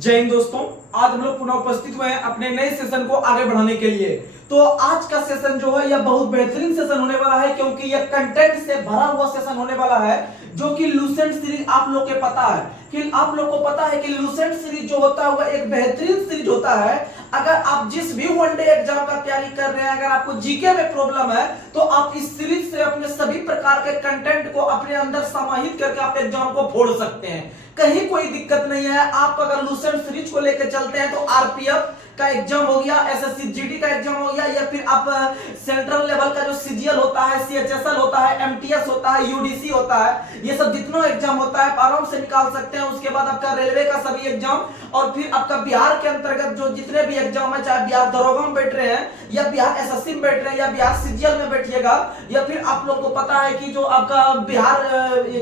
जय हिंद दोस्तों। आज हम लोग पुनः उपस्थित हुए हैं अपने नए सेशन को आगे बढ़ाने के लिए। तो आज का सेशन जो है यह बहुत बेहतरीन सेशन होने वाला है, क्योंकि यह कंटेंट से भरा हुआ सेशन होने वाला है, जो कि लूसेंट सीरीज आप लोग के पता है कि आप लोग को पता है कि लूसेंट सीरीज जो होता है वह एक बेहतरीन सीरीज होता है। अगर आप जिस भी वनडे एग्जाम का तैयारी कर रहे हैं, अगर आपको जीके में प्रॉब्लम है, तो आप इस सीरीज से अपने सभी प्रकार के कंटेंट को अपने अंदर समाहित करके आप एग्जाम को फोड़ सकते हैं। कहीं कोई दिक्कत नहीं है। आप अगर लूसेंट सीरीज को लेकर चलते हैं तो आरपीएफ का एग्जाम हो गया, एसएससी जीडी का एग्जाम हो गया, या फिर आप सेंट्रल लेवल का जो सीजीएल होता है, सीएचएसएल होता है, एमटीएस होता है, यूडीसी होता है, ये सब जितना एग्जाम होता है आराम से निकाल सकते हैं। उसके बाद आपका रेलवे का सभी एग्जाम, और फिर आपका बिहार के अंतर्गत जो जितने भी एग्जाम है, चाहे बिहार दरोगा में बैठ रहे हैं, या बिहार एसएससी में बैठ रहे हैं, या बिहार सीजीएल में बैठिएगा, या फिर आप लोग को पता है कि जो आपका बिहार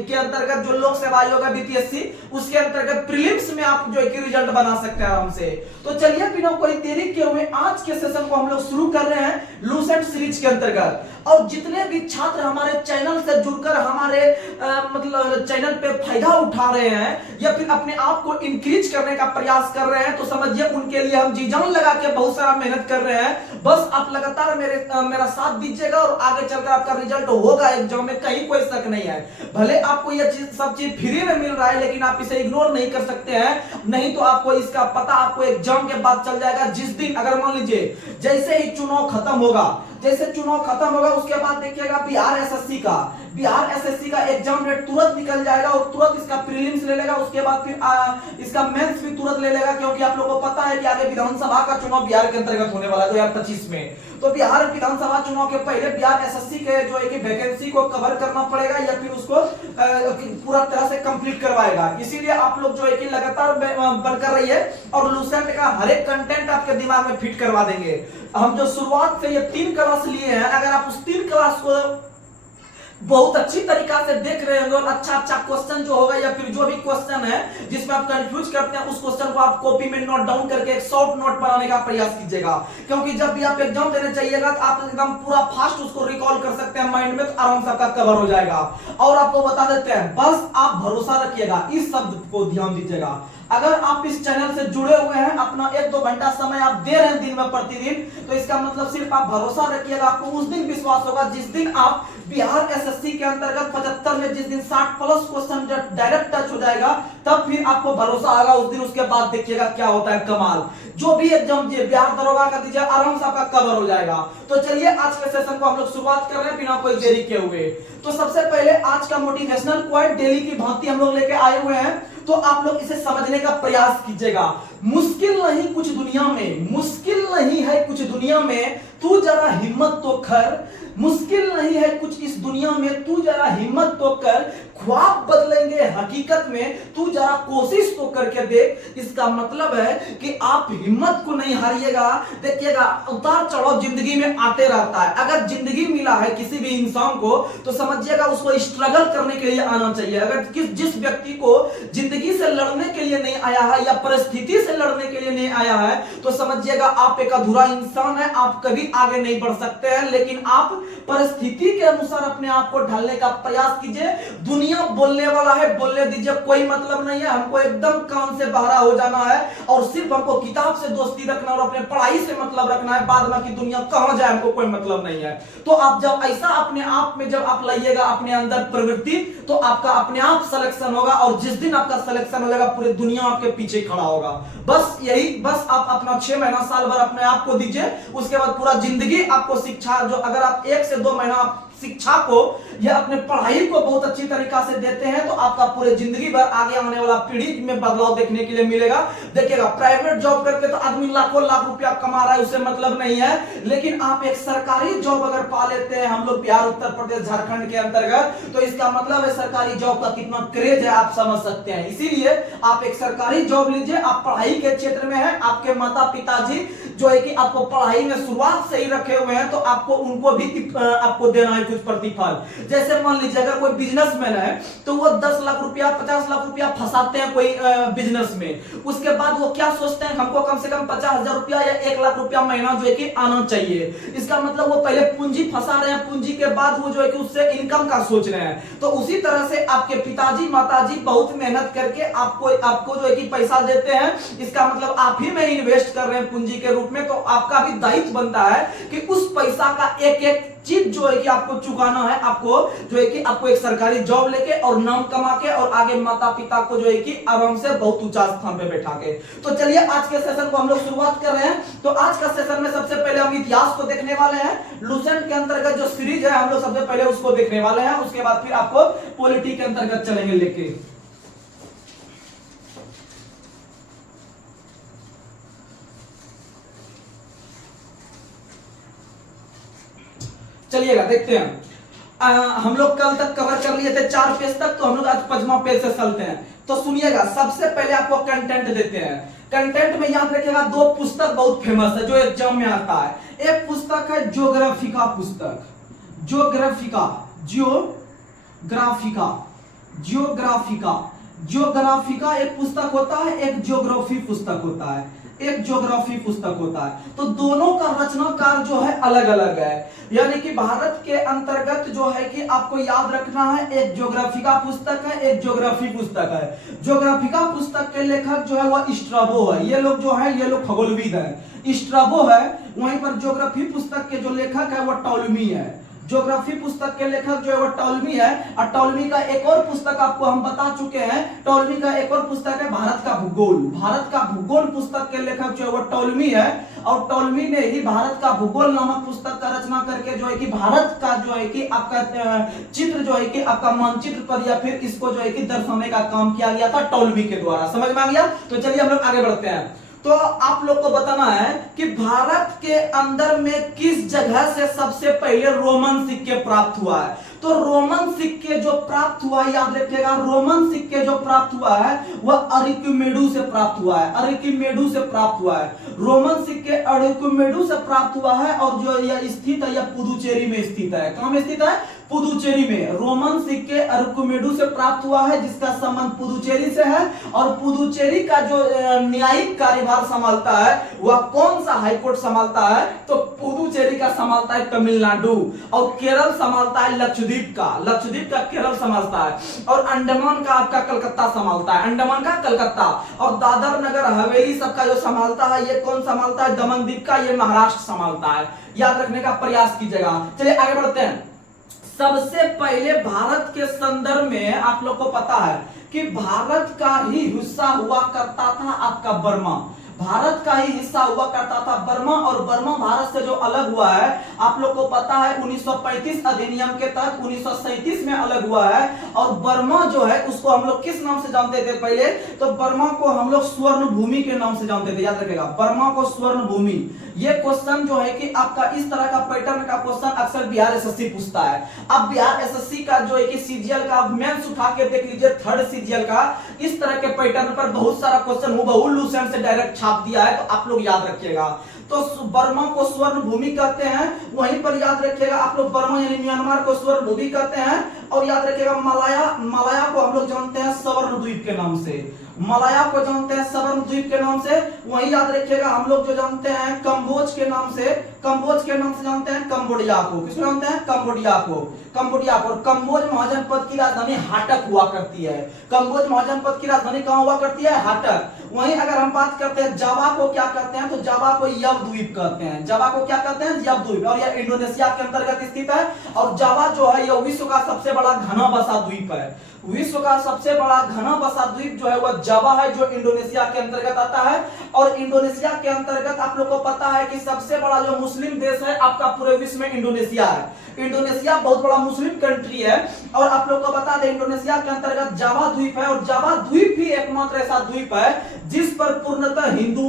के अंतर्गत जो लोक सेवा आयोग है बीपीएससी, उसके अंतर्गत प्रीलिम्स में आप जो है कि रिजल्ट बना सकते हैं आराम से। तो चलिए बिना कोई देरी किए हुए आज के सेशन को हम लोग शुरू कर रहे हैं लूसेंट सीरीज के अंतर्गत। और जितने भी छात्र हमारे चैनल से जुड़कर हमारे मतलब चैनल पे फायदा उठा रहे हैं, या फिर अपने आप को इंक्रीज करने का प्रयास कर रहे हैं, तो समझिए उनके लिए हम जी जान लगा के बहुत सारा मेहनत कर रहे हैं। बस आप लगातार मेरा साथ दीजिएगा और आगे चलकर आपका रिजल्ट होगा एग्जाम में, कहीं कोई शक नहीं है। भले आपको यह सब चीज फ्री में मिल रहा है, लेकिन आप इसे इग्नोर नहीं कर सकते हैं, नहीं तो आपको इसका पता आपको एग्जाम के बाद चल जाएगा। जिस दिन अगर मान लीजिए जैसे ही चुनाव खत्म होगा, उसके बाद देखिएगा बिहार एसएससी का एग्जाम डेट तुरंत निकल जाएगा और तुरंत इसका प्रीलिम्स ले लेगा। उसके बाद फिर इसका मेंस भी तुरंत ले लेगा, क्योंकि आप लोगों को पता है कि आगे विधानसभा का चुनाव बिहार के अंतर्गत होने वाला है 2025 में। तो बिहार विधानसभा चुनाव के पहले बिहार एसएससी के जो है कि वैकेंसी को कवर करना पड़ेगा, या फिर उसको पूरा तरह से कंप्लीट करवाएगा। इसीलिए आप लोग जो है कि लगातार बनकर रहिए और लूसेंट का हर एक कंटेंट आपके दिमाग में फिट करवा देंगे। हम जो शुरुआत से ये 3 क्लास लिए हैं, अगर आप उस 3 क्लास को बहुत अच्छी तरीका से देख रहे होंगे और अच्छा क्वेश्चन जो होगा, या फिर जो भी क्वेश्चन है जिसमें आप कंफ्यूज करते हैं, उस क्वेश्चन को आप कॉपी में नोट डाउन करके एक शॉर्ट नोट बनाने का प्रयास कीजिएगा। क्योंकि जब भी आप एग्जाम देने चाहिएगा तो आप एकदम पूरा फास्ट उसको रिकॉल कर सकते हैं माइंड में, तो आराम से आपका कवर हो जाएगा। और आपको बता देते हैं, बस आप भरोसा रखिएगा, इस शब्द को ध्यान दीजिएगा। अगर आप इस चैनल से जुड़े हुए हैं, अपना 1-2 घंटा समय आप दे रहे हैं दिन में प्रतिदिन, तो इसका मतलब सिर्फ आप भरोसा रखिएगा। आपको उस दिन विश्वास होगा जिस दिन आप बिहार एसएससी के अंतर्गत 75 में जिस दिन 60+ क्वेश्चन डायरेक्ट टच हो जाएगा, तब फिर आपको भरोसा आएगा उस दिन। उसके बाद देखिएगा क्या होता है कमाल। जो भी एग्जाम दिए बिहार दरोगा का दीजिए, आराम से आपका कवर हो जाएगा। तो चलिए आज के सेशन को हम लोग शुरुआत कर रहे हैं बिना कोई देरी किए हुए। तो सबसे पहले आज का मोटिवेशनल क्वाइट डेली की भांति हम लोग लेके आए हुए हैं, तो आप लोग इसे समझने का प्रयास कीजिएगा। मुश्किल नहीं कुछ दुनिया में, मुश्किल नहीं है कुछ दुनिया में, तू जरा हिम्मत तो कर। मुश्किल नहीं है कुछ इस दुनिया में, तू जरा हिम्मत तो कर। ख्वाब बदलेंगे हकीकत में, तू जरा कोशिश तो करके देख। इसका मतलब है कि आप हिम्मत को नहीं हारिएगा। देखिएगा उतार चढ़ाव जिंदगी में आते रहता है। अगर जिंदगी मिला है किसी भी इंसान को, तो समझिएगा उसको स्ट्रगल करने के लिए आना चाहिए। अगर जिस व्यक्ति को जिंदगी से लड़ने के लिए नहीं आया है, या परिस्थिति से लड़ने के लिए नहीं आया है, तो समझिएगा आप एक अधूरा इंसान है, आप कभी आगे नहीं बढ़ सकते हैं। लेकिन आप परिस्थिति के अनुसार अपने आप को ढालने का प्रयास कीजिए। दुनिया बोलने वाला है, बोलने दीजिए, कोई मतलब नहीं है। हमको एकदम काम से बाहर हो जाना है और सिर्फ हमको किताब से दोस्ती रखना और अपने पढ़ाई से मतलब रखना है। बाद में की दुनिया कहां जाए हमको कोई मतलब नहीं है। तो आप जब ऐसा अपने आप में जब आप लाइएगा अपने अंदर प्रवृत्ति, तो आपका अपने आप सिलेक्शन होगा, और जिस दिन आपका सिलेक्शन हो जाएगा पूरी दुनिया आपके पीछे खड़ा होगा। बस यही, बस आप अपना 6 महीना साल भर अपने आप को दीजिए। उसके बाद पूरा जिंदगी आपको शिक्षा, जो अगर आप 1 से 2 महीना शिक्षा को या अपने पढ़ाई को बहुत अच्छी तरीका से देते हैं, तो आपका पूरे जिंदगी भर आगे आने वाला पीढ़ी में बदलाव देखने के लिए मिलेगा। देखिएगा प्राइवेट जॉब करके तो आदमी लाखों लाख रुपया कमा रहा है, उससे मतलब नहीं है। लेकिन आप एक सरकारी जॉब अगर पा लेते हैं, हम लोग बिहार, उत्तर प्रदेश, झारखंड के अंतर्गत, तो इसका मतलब है सरकारी जॉब का कितना क्रेज है, आप समझ सकते हैं। इसीलिए आप एक सरकारी जॉब लीजिए। आप पढ़ाई के क्षेत्र में हैं, आपके माता पिताजी जो है कि आपको पढ़ाई में शुरुआत से ही रखे हुए हैं, तो आपको उनको भी आपको देना है कुछ प्रतिफल। जैसे मान लीजिए अगर कोई बिजनेसमैन है तो वो 10 लाख रुपया 50 लाख रुपया फंसाते हैं कोई बिजनेस में, उसके बाद वो क्या सोचते हैं हमको कम से कम 50,000 रुपया या 1 लाख रुपया महीना जो है कि आना चाहिए। इसका मतलब वो पहले पूंजी फंसा रहे हैं, पूंजी के बाद वो जो है कि उससे इनकम का सोच रहे हैं। तो उसी तरह से आपके पिताजी माताजी बहुत मेहनत करके आपको जो है कि पैसा देते हैं, इसका मतलब आप ही में इन्वेस्ट कर रहे हैं पूंजी के रूप में। तो आपका भी दायित्व बनता है कि उस पैसा का एक एक चीज जो है कि आपको चुकाना है, आपको जो है कि आपको एक सरकारी जॉब लेके और नाम कमा के और आगे माता पिता को जो है कि आराम से बहुत ऊंचा स्थान पे बैठा के। तो चलिए आज के सेशन को हम लोग शुरुआत कर रहे हैं। तो आज का सेशन में सबसे पहले हम इतिहास को देखने वाले हैं। लुसेंट के अंतर्गत जो सीरीज है हम लोग सबसे पहले उसको देखने वाले हैं, उसके बाद फिर आपको पॉलिटी के अंतर्गत चलेंगे लेके। चलिएगा देखते हैं। हम लोग कल तक कवर कर लिए थे 4 पेज तक, तो हम लोग आज 5वां पेज से चलते हैं। तो सुनिएगा, सबसे पहले आपको कंटेंट देते हैं। कंटेंट में याद रखिएगा 2 पुस्तक बहुत फेमस है जो एग्जाम में आता है। एक पुस्तक है ज्योग्राफिका पुस्तक, ज्योग्राफिका एक पुस्तक होता है, एक ज्योग्राफी पुस्तक होता है, एक ज्योग्राफी पुस्तक होता है। तो दोनों का रचनाकार जो है अलग अलग है, यानी कि भारत के अंतर्गत जो है कि आपको याद रखना है, एक ज्योग्राफिका पुस्तक है, एक ज्योग्राफी पुस्तक है। ज्योग्राफिका पुस्तक के लेखक जो है वह स्ट्रैबो है। ये लोग जो है ये लोग खगोलविद है, स्ट्रैबो है। वहीं पर ज्योग्राफी पुस्तक के जो लेखक है वह टॉलमी है। ज्योग्राफी पुस्तक के लेखक जो है वो टॉलमी है। और टॉलमी का एक और पुस्तक आपको हम बता चुके हैं, टॉलमी का एक और पुस्तक है भारत का भूगोल। भारत का भूगोल पुस्तक के लेखक जो है वो टॉलमी है। और टॉलमी ने ही भारत का भूगोल नामक पुस्तक का रचना करके जो है कि भारत का जो है कि आपका चित्र जो है कि आपका मानचित्र पर या फिर इसको जो है कि दर्शाने का काम किया गया था टॉलमी के द्वारा। समझ में आ गया? तो चलिए हम लोग आगे बढ़ते हैं। तो आप लोग को बताना है कि भारत के अंदर में किस जगह से सबसे पहले रोमन सिक्के प्राप्त हुआ है। तो रोमन सिक्के जो प्राप्त हुआ है, याद रखिएगा, रोमन सिक्के जो प्राप्त हुआ है वह अरिक्मेडू से प्राप्त हुआ है, अरिक्मेडू से प्राप्त हुआ है। रोमन सिक्के अरिक्मेडू से प्राप्त हुआ है और जो यह स्थित है, यह पुदुचेरी में स्थित है। कहां में स्थित है? पुदुचेरी में। रोमन सिक्के अरिक्मेडू से प्राप्त हुआ है जिसका संबंध पुदुचेरी से है। और पुदुचेरी का जो न्यायिक कार्यभार संभालता है वह कौन सा हाईकोर्ट संभालता है? तो पुदुचेरी का संभालता है तमिलनाडु, और केरल संभालता है लक्षद्वीप का केरल संभालता है, और अंडमान का आपका कलकत्ता संभालता है, अंडमान का कलकत्ता। और दादर नगर हवेली सबका जो संभालता है ये कौन संभालता है? दमनदीप का, ये महाराष्ट्र संभालता है। याद रखने का प्रयास कीजिएगा। चलिए आगे बढ़ते हैं। सबसे पहले भारत के संदर्भ में आप लोग को पता है कि भारत का ही हिस्सा हुआ करता था आपका बर्मा। भारत का ही हिस्सा हुआ करता था बर्मा, और बर्मा भारत से जो अलग हुआ है आप लोग को पता है 1935 अधिनियम के तहत 1937 में अलग हुआ है। और बर्मा जो है उसको हम लोग किस नाम से जानते थे पहले? तो बर्मा को हम लोग स्वर्ण भूमि के नाम से जानते थे। याद रखिएगा, बर्मा को स्वर्ण भूमि। ये क्वेश्चन जो है कि आपका इस तरह का पैटर्न का क्वेश्चन अक्सर बिहार एसएससी पूछता है। अब बिहार एसएससी का जो है कि सीजीएल का मेंस उठा के देख लीजिए, 3rd सीजीएल का, इस तरह के पैटर्न पर बहुत सारा क्वेश्चन हुबहू लुसेंट से डायरेक्ट छाप दिया है, तो आप लोग याद रखिएगा। तो बर्मा को स्वर्ण भूमि कहते हैं। वहीं पर याद रखिएगा आप लोग बर्मा यानी म्यांमार को स्वर्ण भूमि कहते हैं। और याद रखिएगा मलाया को हम लोग जानते हैं सवर्ण द्वीप के नाम से, मलाया को जानते हैं सवर्ण द्वीप के नाम से। वहीं याद रखिएगा हम लोग जो जानते हैं कंबोज के नाम से जानते हैं कंबोडिया को। किसको जानते हैं? कंबोडिया को। और कंबोज महाजनपद की राजधानी हाटक हुआ करती है। कंबोज महाजनपद की राजधानी कहां हुआ करती है? हाटक। वहीं अगर हम बात करते हैं जावा को क्या कहते हैं? तो जावा को यव द्वीप कहते हैं। जावा को क्या कहते हैं? यव द्वीप। और यह इंडोनेशिया के अंतर्गत स्थित है। और जावा जो है यह विश्व का सबसे बड़ा घना बसा द्वीप है। विश्व का सबसे बड़ा घना बसा द्वीप जो है वह जावा है, जो इंडोनेशिया के अंतर्गत आता है। और इंडोनेशिया के अंतर्गत आप लोग को पता है कि सबसे बड़ा जो मुस्लिम देश है आपका पूरे विश्व में इंडोनेशिया है। इंडोनेशिया बहुत बड़ा मुस्लिम कंट्री है। और आप लोग को बता दें इंडोनेशिया के अंतर्गत जावा द्वीप है। और जावा द्वीप ही एकमात्र ऐसा द्वीप है जिस पर पूर्णतः हिंदू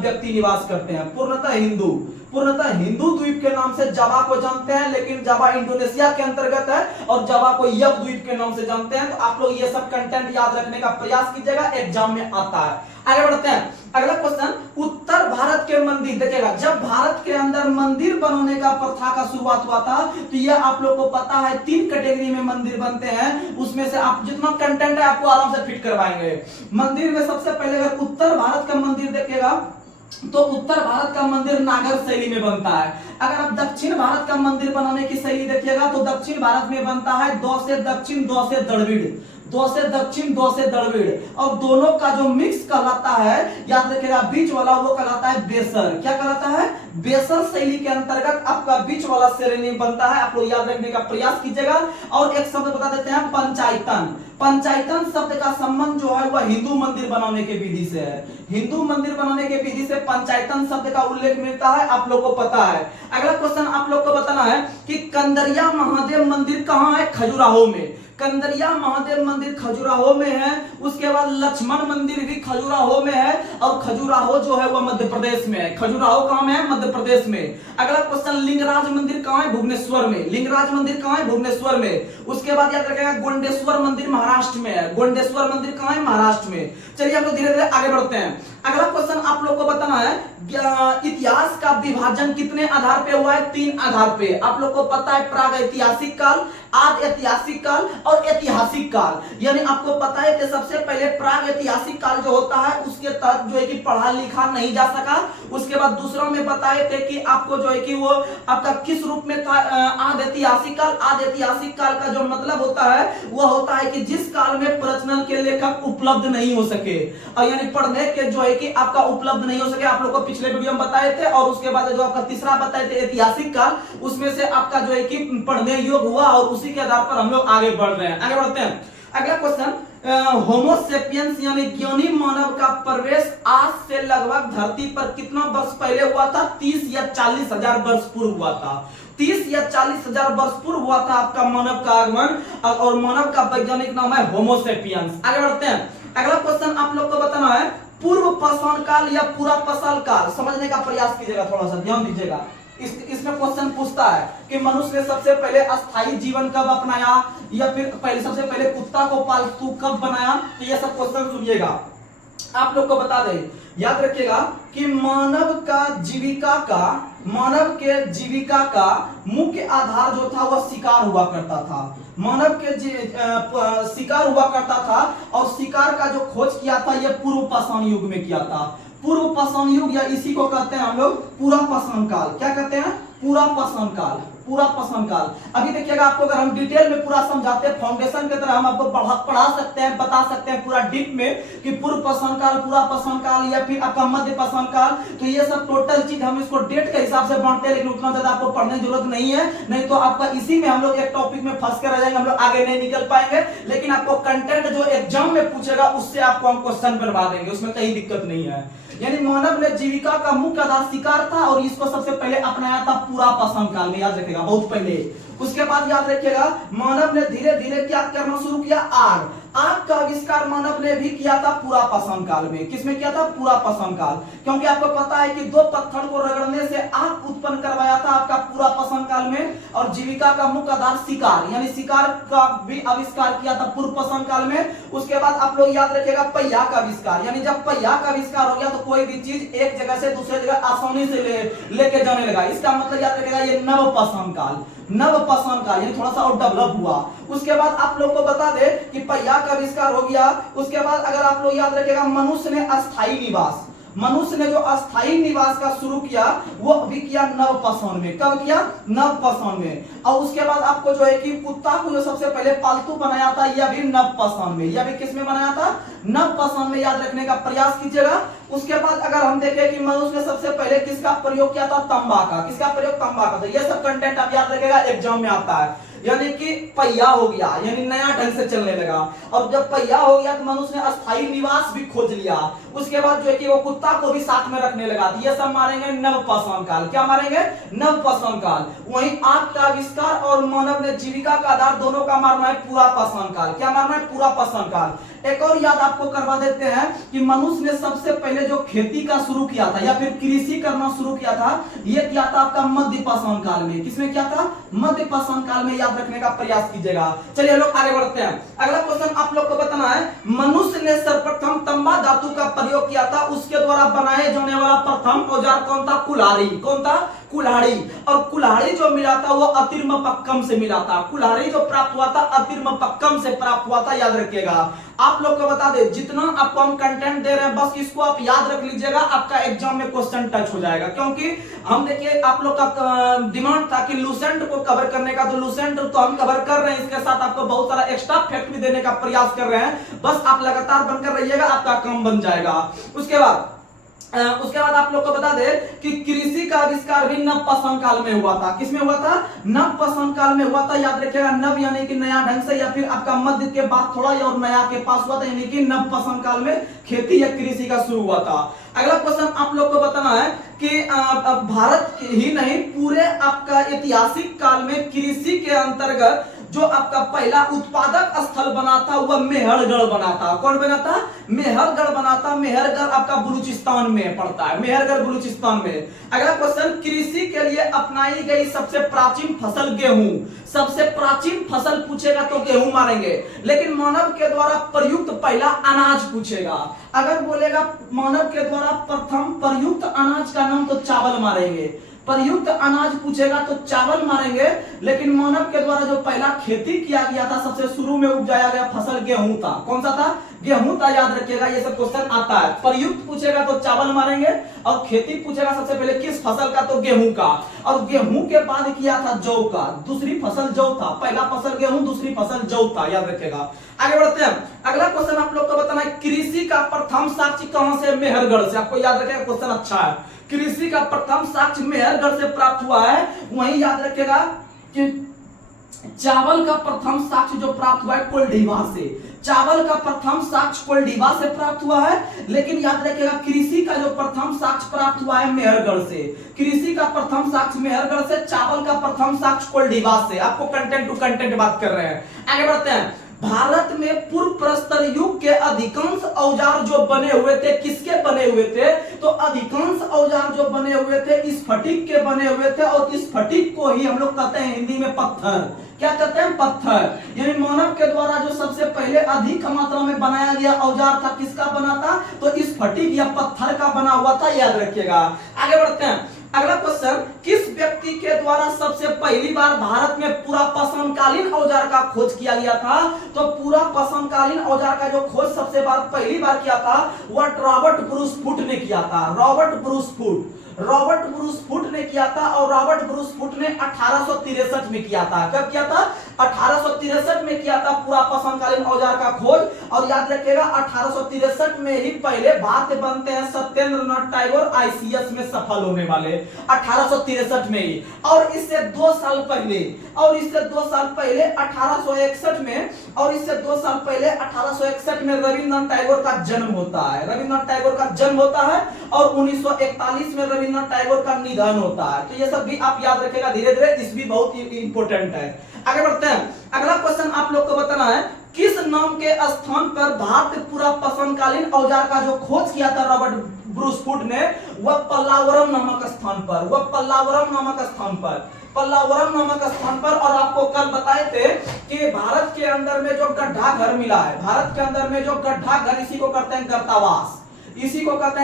व्यक्ति निवास करते हैं। पूर्णतः हिंदू द्वीप के नाम से जावा को जानते हैं, लेकिन जावा इंडोनेशिया के अंतर्गत है और जावा को यव द्वीप के नाम से जानते हैं। तो आप लोग ये सब कंटेंट याद रखने का प्रयास कीजिएगा, एग्जाम में आता है। आगे बढ़ते हैं। अगला क्वेश्चन, उत्तर भारत के मंदिर मंदिर, देखिएगा जब भारत के अंदर मंदिर बनाने का प्रथा का शुरुआत हुआ था तो ये आप लोग को पता है 3 कैटेगरी में मंदिर बनते हैं, उसमें से आप जितना कंटेंट है आपको आराम से फिट करवाएंगे। मंदिर में सबसे पहले अगर उत्तर भारत का मंदिर देखिएगा तो उत्तर भारत का मंदिर नागर शैली में बनता है। अगर आप दक्षिण भारत का मंदिर बनाने की शैली देखिएगा तो दक्षिण भारत में बनता है दो से दक्षिण, दो से द्रविड़, दो से दक्षिण, दो से द्रविड़, और दोनों का जो मिक्स कहलाता है, याद रखिएगा बीच वाला वो कहलाता है बेसर। क्या कहलाता है? बेसर शैली के अंतर्गत आपका बीच वाला श्रेणी बनता है, आप लोग याद रखने का प्रयास कीजिएगा। और एक शब्द बता देते हैं पंचायतन। पंचायतन शब्द का संबंध जो है वह हिंदू मंदिर बनाने के विधि से है। हिंदू मंदिर बनाने के विधि से पंचायतन शब्द का उल्लेख मिलता है, आप लोग को पता है। अगला क्वेश्चन आप लोग को बताना है कि कंदरिया महादेव मंदिर कहां है? खजुराहो में। कंदरिया महादेव मंदिर खजुराहो में है। उसके बाद लक्ष्मण मंदिर भी खजुराहो में है, और खजुराहो जो है वह मध्य प्रदेश में है। खजुराहो कहां में है? मध्य प्रदेश में। अगला क्वेश्चन लिंगराज मंदिर कहां है? भुवनेश्वर में। लिंगराज मंदिर कहां है? भुवनेश्वर में। उसके बाद याद रखिएगा गोंडेश्वर मंदिर महाराष्ट्र में है। गोंडेश्वर मंदिर कहां है? महाराष्ट्र में। चलिए हम लोग धीरे धीरे आगे बढ़ते हैं। अगला क्वेश्चन आप लोग को बताना है इतिहास का विभाजन कितने आधार पे हुआ है? 3 आधार पे। आप लोग को पता है प्राग ऐतिहासिक काल, आद ऐतिहासिक काल और ऐतिहासिक काल। यानी आपको पता है कि सबसे पहले प्राग ऐतिहासिक काल जो होता है उसके तहत जो है कि पढ़ा लिखा नहीं जा सका। उसके बाद दूसरा में बताए थे कि आपको जो है कि वो आपका किस रूप में था? आद ऐतिहासिक काल। आद ऐतिहासिक काल का जो मतलब होता है वह होता है कि जिस काल में प्रचलन के लेखक उपलब्ध नहीं हो सके, और यानी पढ़ने के जो है कि आपका उपलब्ध नहीं हो सके। आप लोग को पिछले वीडियो में बताए थे। और उसके बाद जो आपका तीसरा बताए थे ऐतिहासिक काल, उसमें से आपका जो है कि पढ़ने योग्य हुआ, और उसी के आधार पर हम लोग आगे बढ़ रहे हैं। आगे बढ़ते हैं। अगला क्वेश्चन, होमो सेपियंस यानी ज्ञानी मानव का प्रवेश आज से लगभग धरती पर कितना वर्ष पहले हुआ था? 30 या 40 हजार वर्ष पूर्व हुआ था। 30 या 40 हजार वर्ष पूर्व हुआ था आपका मानव का आगमन, और मानव का वैज्ञानिक नाम है होमो सेपियंस। आगे बढ़ते हैं। अगला क्वेश्चन आप लोग को बताना है पूर्व पाषाण काल या पूरा पाषाण काल। समझने का प्रयास कीजिएगा, थोड़ा सा ध्यान दीजिएगा। इसमें क्वेश्चन पूछता है कि मनुष्य ने सबसे पहले अस्थायी जीवन कब अपनाया, या फिर सबसे पहले कुत्ता को पालतू कब बनाया। तो ये सब क्वेश्चन सुनिएगा, आप लोग को बता दें। याद रखिएगा कि मानव के जीविका का मुख्य आधार जो था वह शिकार हुआ करता था। मानव के शिकार हुआ करता था, और शिकार का जो खोज किया था यह पूर्व पाषाण युग में किया था। पूर्व पाषाण युग, या इसी को कहते हैं हम लोग पूरा पाषाण काल। क्या कहते हैं? पूरा पाषाण काल। पूरा पाषाण काल। अभी देखिएगा आपको अगर हम डिटेल में पूरा समझाते हैं, फाउंडेशन की तरह हम आपको पढ़ा सकते हैं, बता सकते हैं पूरा डीप में कि पूर्व पाषाण काल, पूरा पाषाण काल या फिर आपका मध्य पाषाण काल। तो ये सब टोटल चीज हम इसको डेट के हिसाब से बांटते हैं, लेकिन उतना ज्यादा आपको पढ़ने की जरूरत नहीं है, नहीं तो आपका इसी में हम लोग एक टॉपिक में फंस कर रह जाएंगे, हम लोग आगे नहीं निकल पाएंगे। लेकिन आपको कंटेंट जो एग्जाम में पूछेगा उससे आपको हम क्वेश्चन बनवा देंगे, उसमें कहीं दिक्कत नहीं है। यानी मानव ने जीविका का मुख्य आधार शिकार था, और इसको सबसे पहले अपनाया था पूरा पाषाण काल में। याद रखिएगा बहुत पहले। उसके बाद याद रखिएगा मानव ने धीरे धीरे क्या करना शुरू किया? आग। आग का आविष्कार मानव ने भी किया था पूरा पाषाण काल में। किसमें किया था? पूरा पाषाण काल। क्योंकि आपको पता है कि 2 पत्थर को रगड़ने से आग उत्पन्न करवाया था आपका पूरा पाषाण काल में, और जीविका का मुख्य आधार शिकार, यानी शिकार का भी आविष्कार किया था पूर्व पाषाण काल में। उसके बाद आप लोग याद रखिएगा पहिया का आविष्कार, यानी जब पहिया का आविष्कार हो गया तो कोई भी चीज एक जगह से दूसरे जगह आसानी से लेके जाने लगा। इसका मतलब याद रखिएगा ये नव पाषाण काल। नव पाषाण काल यानी थोड़ा सा और डेवलप हुआ। उसके बाद आप लोग को बता दे कि पहिया का आविष्कार हो गया। उसके बाद अगर आप लोग याद रखिएगा मनुष्य ने अस्थायी निवास, मनुष्य ने जो अस्थायी निवास का शुरू किया वो अभी किया नव पाषाण में। कब किया? नव पाषाण में। और उसके बाद आपको जो है कि कुत्ता को जो सबसे पहले पालतू बनाया था यह भी नव पाषाण में। यह भी किसमें बनाया था? नव पाषाण में। याद रखने का प्रयास कीजिएगा। उसके बाद अगर हम देखें कि मनुष्य ने सबसे पहले किसका प्रयोग किया था? तंबा का। किसका प्रयोग? तंबा का। तो ये सब कंटेंट आप याद रखिएगा, एग्जाम में आता है। यानी कि पहिया हो गया, यानी नया ढंग से चलने लगा। और जब पहिया हो गया तो मनुष्य ने अस्थायी निवास भी खोज लिया। उसके बाद जो है कि वो कुत्ता को भी साथ में रखने लगा। ये सब मारेंगे नव पाषाण काल। क्या मारेंगे? नव पाषाण काल। वहीं आग का आविष्कार और मानव ने जीविका का आधार दोनों का मारना है पूरा पाषाण काल। क्या मारना है? पूरा पाषाण काल। एक और याद आपको करवा देते हैं कि मनुष्य ने सबसे पहले जो खेती का शुरू किया था या फिर कृषि करना शुरू किया था, यह किया था आपका मध्य पाषाण काल में। किसमें किया था? मध्य पाषाण काल में। याद रखने का प्रयास कीजिएगा। चलिए लोग आगे बढ़ते हैं। अगला क्वेश्चन आप लोग को बताना है मनुष्य ने सर्वप्रथम तंबा धातु का प्रयोग किया था, उसके द्वारा बनाए जाने वाला प्रथम औजार कौन था? कुल्हाड़ी। कौन था? कुल्हाड़ी। और कुल्हाड़ी जो मिला था वो अतिर्मपक्कम से मिला था। कुल्हाड़ी जो प्राप्त हुआ था अतिर्मपक्कम से प्राप्त हुआ था, याद रखिएगा। आप लोग को बता दे, जितना आपको हम कंटेंट दे रहे हैं बस इसको आप याद रख लीजिएगा, आपका एग्जाम में क्वेश्चन टच हो जाएगा। क्योंकि हम देखिए आप लोग का डिमांड था कि लूसेंट को कवर करने का, तो लूसेंट तो हम कवर कर रहे हैं, इसके साथ आपको बहुत सारा एक्स्ट्रा फैक्ट भी देने का प्रयास कर रहे हैं। बस आप लगातार बनकर रहिएगा, आपका काम बन जाएगा। उसके बाद आप लोग को बता दे कि कृषि का आविष्कार भी नवपाषाण काल में हुआ था। किसमें हुआ था? नवपाषाण काल में हुआ था, याद रखिएगा। नव यानी कि नया ढंग से, या फिर आपका मध्य के बाद थोड़ा और नया के पास हुआ था, यानी कि नवपाषाण काल में खेती या कृषि का शुरू हुआ था। अगला क्वेश्चन आप लोग को बताना है कि भारत ही नहीं पूरे आपका ऐतिहासिक काल में कृषि के अंतर्गत जो आपका पहला उत्पादक स्थल बना था वह मेहरगढ़ बना था। कौन बना था? मेहरगढ़ बना था। मेहरगढ़ आपका बलूचिस्तान में पड़ता है, मेहरगढ़ बलूचिस्तान में। अगला क्वेश्चन, कृषि के लिए अपनाई गई सबसे प्राचीन फसल गेहूं। सबसे प्राचीन फसल पूछेगा तो गेहूं मारेंगे, लेकिन मानव के द्वारा प्रयुक्त पहला अनाज पूछेगा। अगर बोलेगा मानव के द्वारा प्रथम प्रयुक्त अनाज का नाम, तो चावल मारेंगे। प्रयुक्त अनाज पूछेगा तो चावल मारेंगे, लेकिन मानव के द्वारा जो पहला खेती किया गया था, सबसे शुरू में उपजाया गया फसल गेहूं था। कौन सा था? गेहूं था, याद रखिएगा। ये सब क्वेश्चन आता है। प्रयुक्त पूछेगा तो चावल मारेंगे, और खेती पूछेगा सबसे पहले किस फसल का, तो गेहूं का। और गेहूं के बाद किया था जौ का, दूसरी फसल जौ था। पहला फसल गेहूं, दूसरी फसल जौ था, याद रखिएगा। आगे बढ़ते हैं। अगला क्वेश्चन आप लोग को बताना है, कृषि का प्रथम साक्ष्य कहां से? मेहरगढ़ से। आपको याद रखिएगा, क्वेश्चन अच्छा है। कृषि का प्रथम साक्ष्य मेहरगढ़ से प्राप्त हुआ है। वहीं याद रखिएगा कि चावल का प्रथम साक्ष्य जो प्राप्त हुआ है कोल्डिवा से। चावल का प्रथम साक्ष्य कोल्डिवा से प्राप्त हुआ है, लेकिन याद रखिएगा कृषि का जो प्रथम साक्ष्य प्राप्त हुआ है मेहरगढ़ से। कृषि का प्रथम साक्ष्य मेहरगढ़ से, चावल का प्रथम साक्ष्य कोल्डिवा से। आपको कंटेंट टू कंटेंट बात कर रहे हैं। आगे बढ़ते हैं। भारत में पूर्व प्रस्तर युग के अधिकांश औजार जो बने हुए थे, किसके बने हुए थे? तो अधिकांश औजार जो बने हुए थे स्फटिक के बने हुए थे, और स्फटिक को ही हम लोग कहते हैं हिंदी में पत्थर। क्या कहते हैं? पत्थर। यानी मानव के द्वारा जो सबसे पहले अधिक मात्रा में बनाया गया औजार था, किसका बना था? तो स्फटिक या पत्थर का बना हुआ था, याद रखिएगा। आगे बढ़ते हैं। अगला क्वेश्चन, किस व्यक्ति के द्वारा सबसे पहली बार भारत में पूरा पाषाणकालीन औजार का खोज किया गया था? तो पूरा पाषाणकालीन औजार का जो खोज सबसे पहली बार किया था वह रॉबर्ट ब्रूस फुट ने किया था। रॉबर्ट ब्रूस फुट ने किया था, और रॉबर्ट ब्रूस फुट ने 1863 में किया था। कब किया था? 1863 में किया था पूरा पाषाणकालीन औजार का खोज। और याद रखिएगा 1863 में ही पहले भारत बनते हैं सत्येंद्रनाथ टैगोर आईसीएस में सफल होने वाले, 1863 में ही। और इससे 2 साल पहले 1861 में, और इससे 2 साल पहले 1861 में रविंद्रनाथ टैगोर का जन्म होता है। रविंद्रनाथ टैगोर का जन्म होता है, और 1941 में रविंद्रनाथ टैगोर का निधन होता है। तो ये सब भी आप याद रखेगा धीरे धीरे, इस भी बहुत ही इंपॉर्टेंट है। आगे बढ़ते हैं। अगला क्वेश्चन आप लोग को बताना है, किस नाम के स्थान पर भारत पूरा पाषाणकालीन औजार का जो खोज किया था रॉबर्ट ब्रूस फुट ने, वह पल्लावरम नामक स्थान पर। और आपको कल बताए थे कि भारत के अंदर में जो गड्ढा घर मिला है, भारत के अंदर में जो गड्ढा घर, इसी को कहते हैं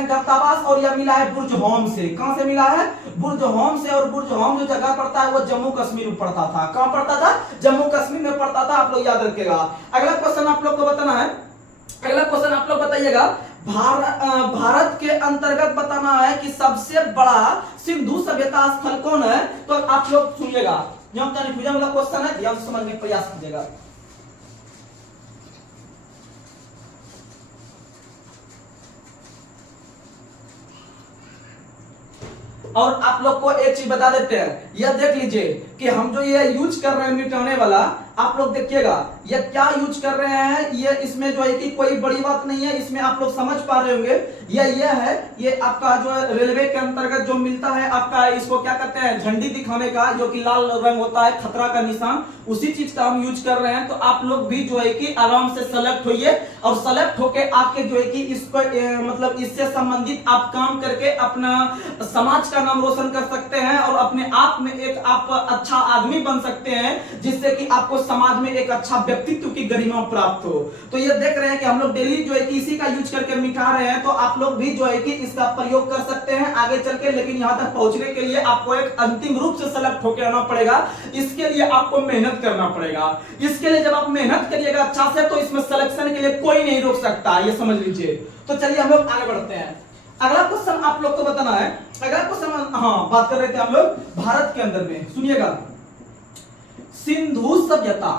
गर्तावास। और यह मिला है बुर्जहोम से। कहां से मिला है? बुर्जहोम से। और बुर्जहोम जो जगह पड़ता है वो जम्मू कश्मीर में पड़ता था। कहां पड़ता था? जम्मू कश्मीर में पड़ता था। आप लोग याद रखिएगा। अगला क्वेश्चन आप लोग को बताना है, अगला क्वेश्चन आप लोग बताइएगा, भारत के अंतर्गत बताना है कि सबसे बड़ा सिंधु सभ्यता स्थल कौन है? तो आप लोग सुनिएगा, वाला क्वेश्चन है, ध्यान से समझने का प्रयास कीजिएगा। और आप लोग को एक चीज बता देते हैं, यह देख लीजिए कि हम जो ये यूज कर रहे हैं मिटाने वाला, आप लोग देखिएगा ये क्या यूज कर रहे हैं। ये इसमें जो है कि कोई बड़ी बात नहीं है, इसमें आप लोग समझ पा रहे होंगे। ये है, ये आपका जो है रेलवे के अंतर्गत जो मिलता है आपका, इसको क्या कहते हैं? झंडी दिखाने का, जो कि लाल रंग होता है, खतरा का निशान, उसी चीज का हम यूज कर रहे हैं। तो आप लोग भी जो है कि आराम से सेलेक्ट होइए, और सेलेक्ट होके आपके जो है कि इसको मतलब इससे संबंधित आप काम करके अपना समाज का नाम रोशन कर सकते हैं, और अपने आप में एक आप अच्छा आदमी बन सकते हैं, जिससे कि आपको समाज में एक अच्छा व्यक्तित्व की गरिमा प्राप्त हो। तो ये देख रहे हैं कि हम लोग डेली जो है कि इसी का यूज करके मिटा रहे हैं, तो आप लोग भी जो है कि इसका प्रयोग कर सकते हैं आगे चल के। लेकिन यहाँ तक पहुंचने के लिए आपको एक अंतिम रूप से सेलेक्ट होकर आना पड़ेगा, इसके लिए आपको मेहनत करना पड़ेगा। इसके लिए जब आप मेहनत करिएगा अच्छा से, तो इसमें सिलेक्शन के लिए कोई नहीं रोक सकता, ये समझ लीजिए। तो चलिए हम लोग आगे बढ़ते हैं। अगला क्वेश्चन आप लोग को बताना है। अगला क्वेश्चन, हाँ, बात कर रहे थे हम लोग भारत के अंदर में, सुनिएगा। सिंधु सभ्यता,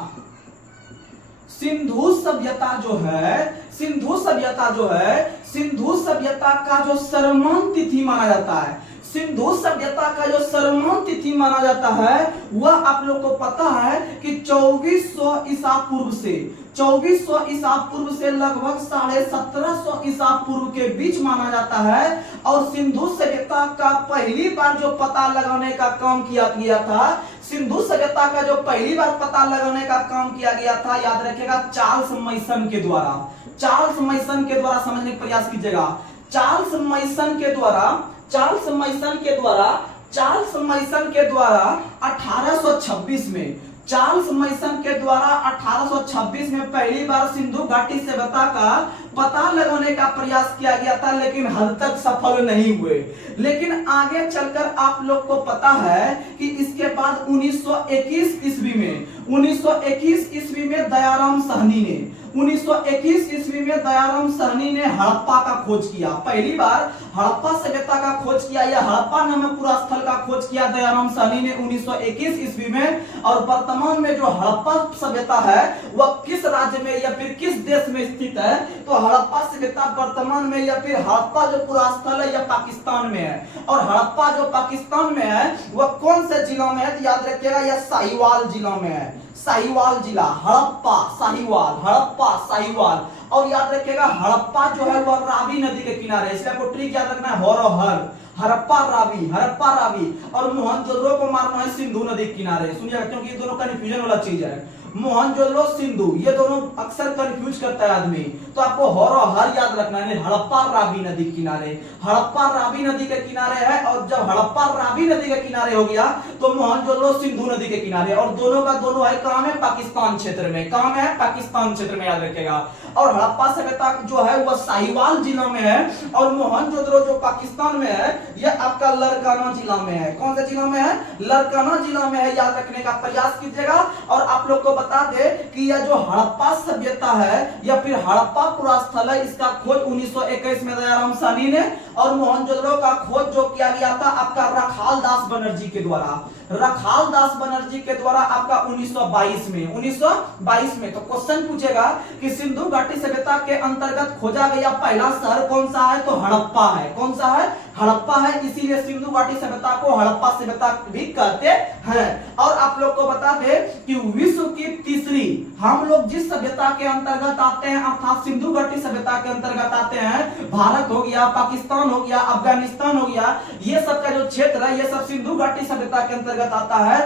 सिंधु सभ्यता जो है, सिंधु सभ्यता जो है, सिंधु सभ्यता का जो सर्वमान्य तिथि माना जाता है, सिंधु सभ्यता का जो सर्वमान्य तिथि माना जाता है, वह आप लोग को पता है कि 2400 ईसा पूर्व से, 2400 ईसा पूर्व से लगभग 1750 ईसा पूर्व के बीच माना जाता है। और सिंधु सभ्यता का पहली बार जो पता लगाने का काम किया गया था, सिंधु सभ्यता का जो पहली बार पता लगाने का काम किया गया था, याद रखिएगा, चार्ल्स मैसन के द्वारा। चार्ल्स मैसन के द्वारा समझने का प्रयास कीजिएगा। चार्ल्स मैसन के द्वारा, चार्ल्स मैसन के द्वारा, चार्ल्स मैसन के द्वारा 1826 में, चार्ल्स मैसन के द्वारा 1826 में पहली बार सिंधु घाटी सभ्यता का पता लगाने का प्रयास किया गया था, लेकिन हद तक सफल नहीं हुए। लेकिन आगे चलकर आप लोग को पता है कि इसके बाद 1921 ईस्वी में, 1921 ईस्वी में दयाराम साहनी ने, 1921 ईस्वी में दयाराम साहनी ने हड़प्पा का खोज किया। पहली बार हड़प्पा सभ्यता का खोज किया, या हड़प्पा नामक पूरा स्थल का खोज किया दयाराम साहनी ने 1921 ईस्वी में। और वर्तमान में जो हड़प्पा सभ्यता है वह किस राज्य में या फिर किस देश में स्थित है, तो हड़प्पा सभ्यता वर्तमान में या फिर हड़प्पा जो पूरा स्थल है यह पाकिस्तान में है। और हड़प्पा जो पाकिस्तान में है वह कौन से जिला में है, तो याद रखिएगा यह साहिवाल जिला में है। साहिवाल जिला, हड़प्पा, साहिवाल, हड़प्पा, साहिवाल। और याद रखिएगा हड़प्पा जो है वह रावी नदी के किनारे, इसलिए आपको ट्रिक याद रखना है, हर हड़प्पा रावी, हड़प्पा रावी। और मोहनजोदड़ो को मारना है सिंधु नदी के किनारे। सुनिएगा, क्योंकि ये दोनों कंफ्यूजन वाला चीज है। मोहनजोदड़ो, सिंधु, ये दोनों अक्सर कंफ्यूज करता है आदमी, तो आपको हर याद रखना है। हड़प्पा रावी नदी के किनारे, हड़प्पा रावी नदी के किनारे है। और जब हड़प्पा रावी नदी के किनारे हो गया तो मोहनजोदड़ो सिंधु नदी के किनारे, और दोनों का दोनों है, कहां है, पाकिस्तान क्षेत्र में, कहां है, पाकिस्तान क्षेत्र में, याद रखेगा। और हड़प्पा सभ्यता जो है वह साहिवाल जिला में है, और मोहनजोदड़ो जो पाकिस्तान में है यह आपका लरकाना जिला में है। कौन से जिला में है, लरकाना जिला में है, याद रखने का प्रयास कीजिएगा। और आप लोग को बता दे कि यह जो हड़प्पा सभ्यता है या फिर हड़प्पा पूरा स्थल है, इसका खोज 1921 में दयाराम साहनी ने, और मोहनजोदड़ो का खोज जो किया गया था आपका रखाल दास बनर्जी के द्वारा, रखाल दास बनर्जी के द्वारा आपका 1922 में, 1922 में। तो क्वेश्चन पूछेगा कि सिंधु घाटी सभ्यता के अंतर्गत खोजा गया पहला शहर कौन सा है, तो हड़प्पा है। कौन सा है, हड़प्पा है। इसीलिए सिंधु घाटी सभ्यता को हड़प्पा सभ्यता भी कहते हैं। और आप लोग को बता दे कि विश्व की तीसरी, हम लोग जिस सभ्यता के अंतर्गत आते हैं अर्थात सिंधु घाटी सभ्यता के अंतर्गत आते हैं, भारत हो गया, पाकिस्तान हो गया, अफगानिस्तान हो गया, ये सब का जो क्षेत्र है ये सब सिंधु घाटी सभ्यता के अंतर्गत आता है।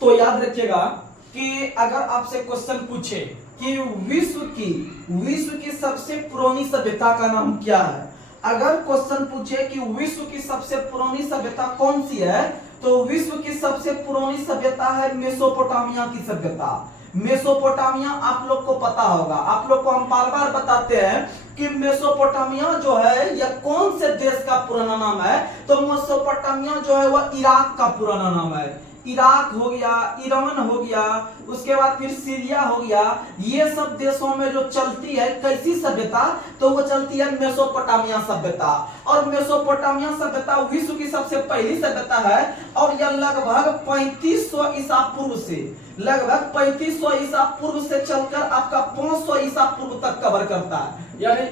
तो याद रखिएगा कि अगर आपसे क्वेश्चन पूछे कि विश्व की सबसे पुरानी सभ्यता का नाम क्या है, अगर क्वेश्चन पूछे कि विश्व की सबसे पुरानी सभ्यता कौन सी है, तो विश्व की सबसे पुरानी सभ्यता है मेसोपोटामिया की सभ्यता। मेसोपोटामिया आप लोग को पता होगा, आप लोग को हम बार बार बताते हैं कि मेसोपोटामिया जो है यह कौन से देश का पुराना नाम है, तो मेसोपोटामिया जो है वह इराक का पुराना नाम है। इराक हो गया, ईरान हो गया, उसके बाद फिर सीरिया हो गया, ये सब देशों में जो चलती है कैसी सभ्यता, तो वो चलती है मेसोपोटामिया सभ्यता। और मेसोपोटामिया सभ्यता विश्व की सबसे पहली सभ्यता है, और यह लगभग 3500 ईसा पूर्व से, लगभग 3500 ईसा पूर्व से चलकर आपका 500 ईसा पूर्व तक कवर करता है। यानी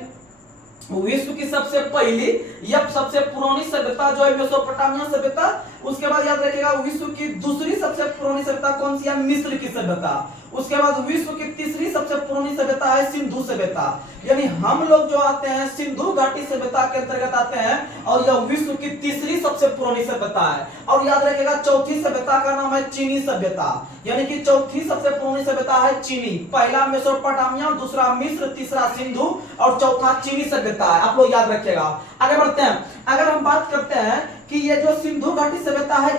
विश्व की सबसे पहली या सबसे पुरानी सभ्यता जो है मेसोपोटामिया सभ्यता। उसके बाद याद रखिएगा विश्व की दूसरी सबसे पुरानी सभ्यता कौन सी है, मिस्र की सभ्यता। उसके बाद विश्व की तीसरी सबसे पुरानी सभ्यता है सिंधु सभ्यता। यानी हम लोग जो आते हैं सिंधु घाटी सभ्यता के अंतर्गत आते हैं, और यह विश्व की तीसरी सबसे पुरानी सभ्यता है। और याद रखिएगा चौथी सभ्यता का नाम है चीनी सभ्यता, यानी कि चौथी सबसे पुरानी सभ्यता है चीनी। पहला मेसोपोटामिया, दूसरा मिस्र, तीसरा सिंधु और चौथा चीनी सभ्यता है। आप लोग याद रखिएगा। आगे बढ़ते हैं। अगर हम बात करते हैं कि ये जो सिंधु घाटी सभ्यता है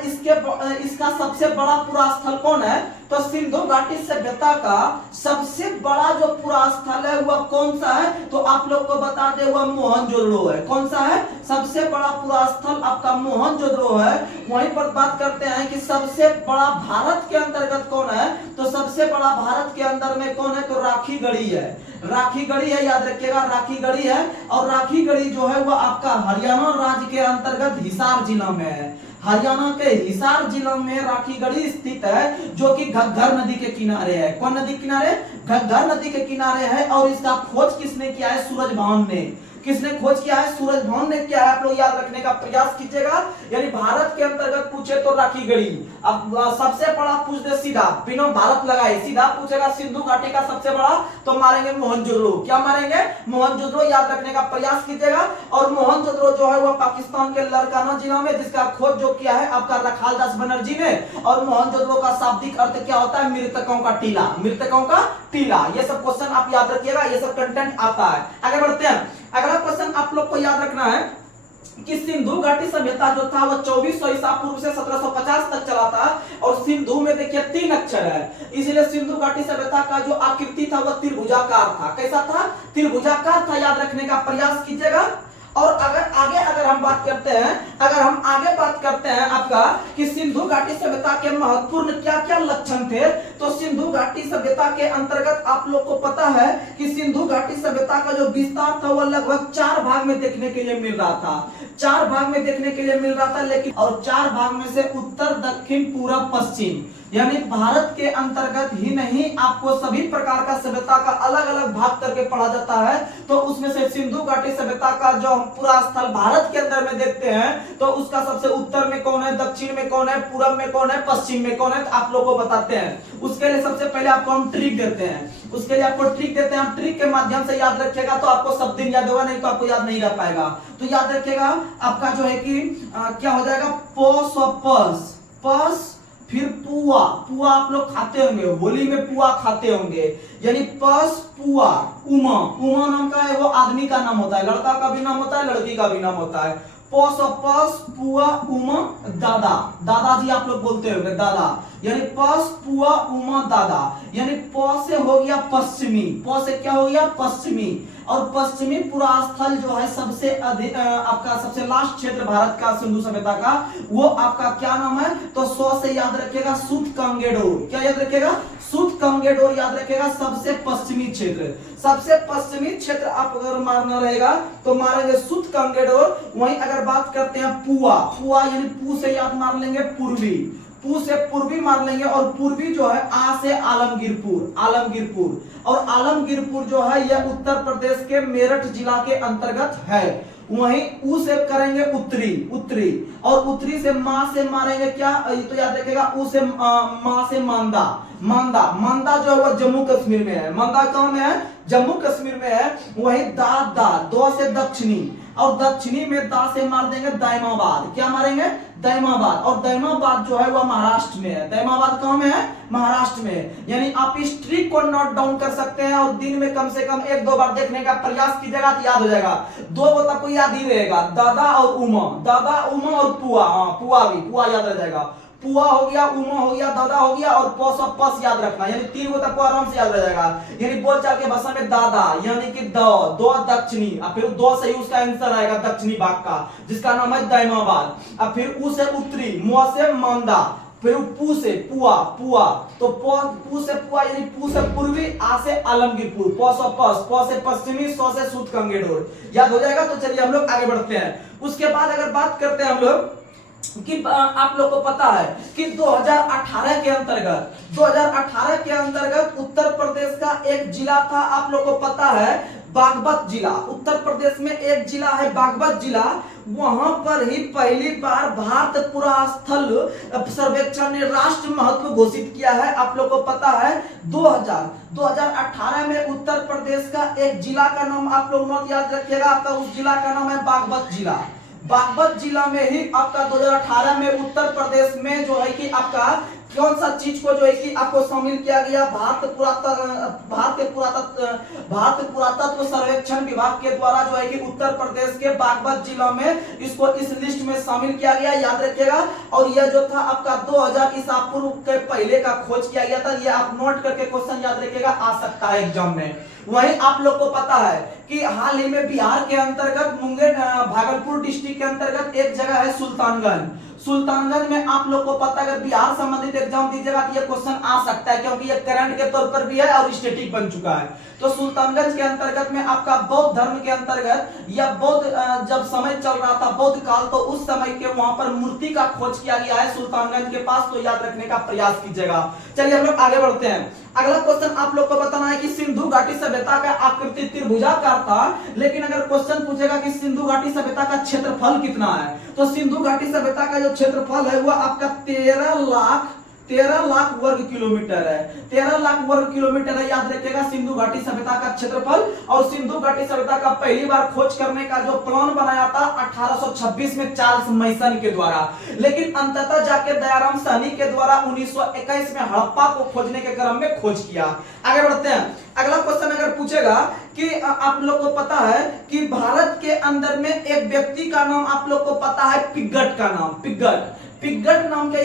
इसका सबसे बड़ा पुरा स्थल कौन है? तो सिंधु घाटी सभ्यता का सबसे बड़ा जो पुरा स्थल है वह कौन सा है? तो आप लोग को बता दे वह मोहनजोदड़ो है। कौन सा है? सबसे बड़ा पुरा स्थल आपका मोहनजोदड़ो है। वहीं पर बात करते हैं कि सबसे बड़ा भारत के अंतर्गत कौन है? तो सबसे बड़ा भारत के अंदर में कौन है? तो राखी गढ़ी है। राखी गढ़ी है, याद रखिएगा राखी गढ़ी है। और राखी गढ़ी जो है वह आपका हरियाणा राज्य के अंतर्गत हिसार जिला में है। हरियाणा के हिसार जिला में राखी गढ़ी स्थित है, जो कि घग्गर नदी के किनारे है। कौन नदी किनारे? घग्गर नदी के किनारे है। और इसका खोज किसने किया है? सूरजभान ने। किसने खोज किया है? सूरजभान ने किया है। आप लोग याद रखने का प्रयास कीजिएगा। यानी भारत के अंतर्गत पूछे तो राखी गढ़ी। अब सबसे बड़ा पूछ दे सीधा, बिना भारत लगाए सीधा पूछेगा सिंधु घाटी का सबसे बड़ा, तो मारेंगे मोहनजोदड़ो। क्या मारेंगे? मोहनजोदड़ो। याद रखने का प्रयास कीजिएगा। और मोहनजोदड़ो जो है वह पाकिस्तान के लड़काना जिला में, जिसका खोज जो किया है आपका रखालदास बनर्जी ने। और मोहनजोदड़ो का शाब्दिक अर्थ क्या होता है? मृतकों का टीला। मृतकों का टीला। ये सब क्वेश्चन आप याद रखिएगा, ये सब कंटेंट आता है। आगे बढ़ते हैं। अगला क्वेश्चन आप लोग को याद रखना है कि सिंधु घाटी सभ्यता जो था वह 2400 ईसा पूर्व से 1750 तक चला था। और सिंधु में देखिए 3 अक्षर है, इसलिए सिंधु घाटी सभ्यता का जो आकृति था वह त्रिभुजाकार था। कैसा था? त्रिभुजाकार था। याद रखने का प्रयास कीजिएगा। और अगर हम बात करते हैं आपका कि सिंधु घाटी सभ्यता के महत्वपूर्ण क्या क्या लक्षण थे, तो सिंधु घाटी सभ्यता के अंतर्गत आप लोग को पता है कि सिंधु घाटी सभ्यता का जो विस्तार था वह लगभग 4 भाग में देखने के लिए मिल रहा था। 4 भाग में देखने के लिए मिल रहा था, लेकिन और 4 भाग में से उत्तर, दक्षिण, पूरब, पश्चिम, यानी भारत के अंतर्गत ही नहीं आपको सभी प्रकार का सभ्यता का अलग अलग भाग करके पढ़ा जाता है। तो उसमें से सिंधु घाटी सभ्यता का जो हम पूरा स्थल भारत के अंदर में देखते हैं, तो उसका सबसे उत्तर में कौन है, दक्षिण में कौन है, पूरब में कौन है, पश्चिम में कौन है, तो आप लोगों को बताते हैं। उसके लिए सबसे पहले आपको हम ट्रिक देते हैं। हम ट्रिक के माध्यम से याद रखिएगा तो आपको सब दिन याद होगा, नहीं तो आपको याद नहीं रह पाएगा। तो याद रखिएगा आपका जो है कि क्या हो जाएगा? पोस और पस, फिर पुआ आप लोग खाते होंगे, होली में पुआ खाते होंगे, यानी पस पुआ। उमा नाम का है वो आदमी का नाम होता है, लड़का का भी नाम होता है, लड़की का भी नाम होता है। पोस और पस, पुआ, उमा, दादाजी आप लोग बोलते होंगे, दादा, यानी पस पुआ उमा दादा। यानी प से हो गया पश्चिमी, प से क्या हो गया? पश्चिमी। और पश्चिमी पुरा स्थल जो है सबसे अधिक आपका सबसे लास्ट क्षेत्र भारत का सिंधु सभ्यता का, वो आपका क्या नाम है? तो 100 से याद रखिएगा सूतकंगेडोर। क्या याद रखिएगा? सूतकंगेडोर याद रखिएगा। सबसे पश्चिमी क्षेत्र आप अगर मारना रहेगा तो मारेंगे सूतकंगेडोर। वहीं अगर बात करते हैं पुआ यानी पू से याद मार लेंगे पूर्वी, पू से पूर्वी मार लेंगे। और पूर्वी जो है आ से आलमगीरपुर। और आलमगीरपुर जो है यह उत्तर प्रदेश के मेरठ जिला के अंतर्गत है। वहीं ऊ से करेंगे उत्तरी। और उत्तरी से मां से मारेंगे क्या? तो याद रखिएगा ऊ से मां से मांदा जो है वह जम्मू कश्मीर में है। मांदा कहां में है? जम्मू कश्मीर में है। वहीं दो से दक्षिणी, और दक्षिणी में दा से मार देंगे दाइमाबाद। क्या मारेंगे? दाइमाबाद। और दाइमाबाद जो है वह महाराष्ट्र में है। दाइमाबाद कहां में है? महाराष्ट्र में। यानी आप इस ट्रिक को नोट डाउन कर सकते हैं और दिन में कम से कम 1-2 बार देखने का प्रयास कीजिएगा तो याद हो जाएगा। 2 को तक याद ही रहेगा, दादा और उमा और पुआ याद रह जाएगा। पुआ हो गया, उमा हो गया, दादा हो गया, और पस याद रखना, यानी 3 को तक आराम से याद रह जाएगा। यानी बोलचाल के भाषा में दादा यानी कि दो दक्षिणी, अब फिर 2 से ही उसका आंसर आएगा दक्षिणी भाग का, जिसका नाम है दाइमाबाद। अब फिर ऊ से उत्तरी, मुआ से मांदा, फिर पू से पुआ। तो पू से पुआ यानी पू से पूर्वी, आ से आलमगीरपुर, प से पश्चिमी, सौ से सूतकंगेडोर। याद हो जाएगा। तो चलिए हम लोग आगे बढ़ते हैं। उसके बाद अगर बात करते हैं हम लोग कि आप लोग को पता है कि 2018 के अंतर्गत उत्तर प्रदेश का एक जिला था, आप लोग को पता है बागपत जिला। उत्तर प्रदेश में एक जिला है बागपत जिला। वहां पर ही पहली बार भारत पुरास्थल सर्वेक्षण ने राष्ट्र महत्व घोषित किया है। आप लोग को पता है 2018 में उत्तर प्रदेश का एक जिला का नाम आप लोग नोट याद रखिएगा, आपका उस जिला का नाम है बागपत जिला। बागपत जिला में ही आपका 2018 में उत्तर प्रदेश में जो है कि आपका कौन सा चीज को जो है कि आपको शामिल किया गया? भारतीय पुरातत्व सर्वेक्षण विभाग के द्वारा जो है कि उत्तर प्रदेश के बागपत जिला में इसको इस लिस्ट में शामिल किया गया, याद रखिएगा। और यह जो था आपका 2000 ईसा पूर्व के पहले का खोज किया गया था। ये आप नोट करके क्वेश्चन याद रखिएगा, आ सकता है एग्जाम में। वहीं आप लोग को पता है कि हाल ही में बिहार के अंतर्गत मुंगेर भागलपुर डिस्ट्रिक्ट के अंतर्गत एक जगह है सुल्तानगंज। सुल्तानगंज में आप लोग को पता है, अगर बिहार संबंधित एग्जाम दीजिएगा तो ये क्वेश्चन आ सकता है, क्योंकि ये करंट के तौर पर भी है और स्टैटिक बन चुका है। तो सुल्तानगंज के अंतर्गत में आपका बौद्ध धर्म के अंतर्गत या बौद्ध जब समय चल रहा था बौद्ध काल, तो उस समय के वहां पर मूर्ति का खोज किया गया है सुल्तानगंज के पास। तो याद रखने का प्रयास कीजिएगा। चलिए हम लोग आगे बढ़ते हैं। अगला क्वेश्चन आप लोग को बताना है कि सिंधु घाटी सभ्यता का आकृति त्रिभुजाकार था, लेकिन अगर क्वेश्चन पूछेगा कि सिंधु घाटी सभ्यता का क्षेत्रफल कितना है, तो सिंधु घाटी सभ्यता का जो क्षेत्रफल है वह आपका 13 लाख वर्ग किलोमीटर है। 13 लाख वर्ग किलोमीटर है, याद रखिएगा सिंधु घाटी सभ्यता का क्षेत्रफल। और सिंधु घाटी सभ्यता का पहली बार खोज करने का जो प्लान बनाया था 1826 में चार्ल्स मैसन के द्वारा, लेकिन अंततः जाके दयाराम साहनी के द्वारा 1921 में हड़प्पा को खोजने के क्रम में खोज किया। आगे बढ़ते हैं। अगला क्वेश्चन अगर पूछेगा कि आप लोग को पता है कि भारत के अंदर में एक व्यक्ति का नाम आप लोग को पता है, पिगट का नाम, पिगट नाम के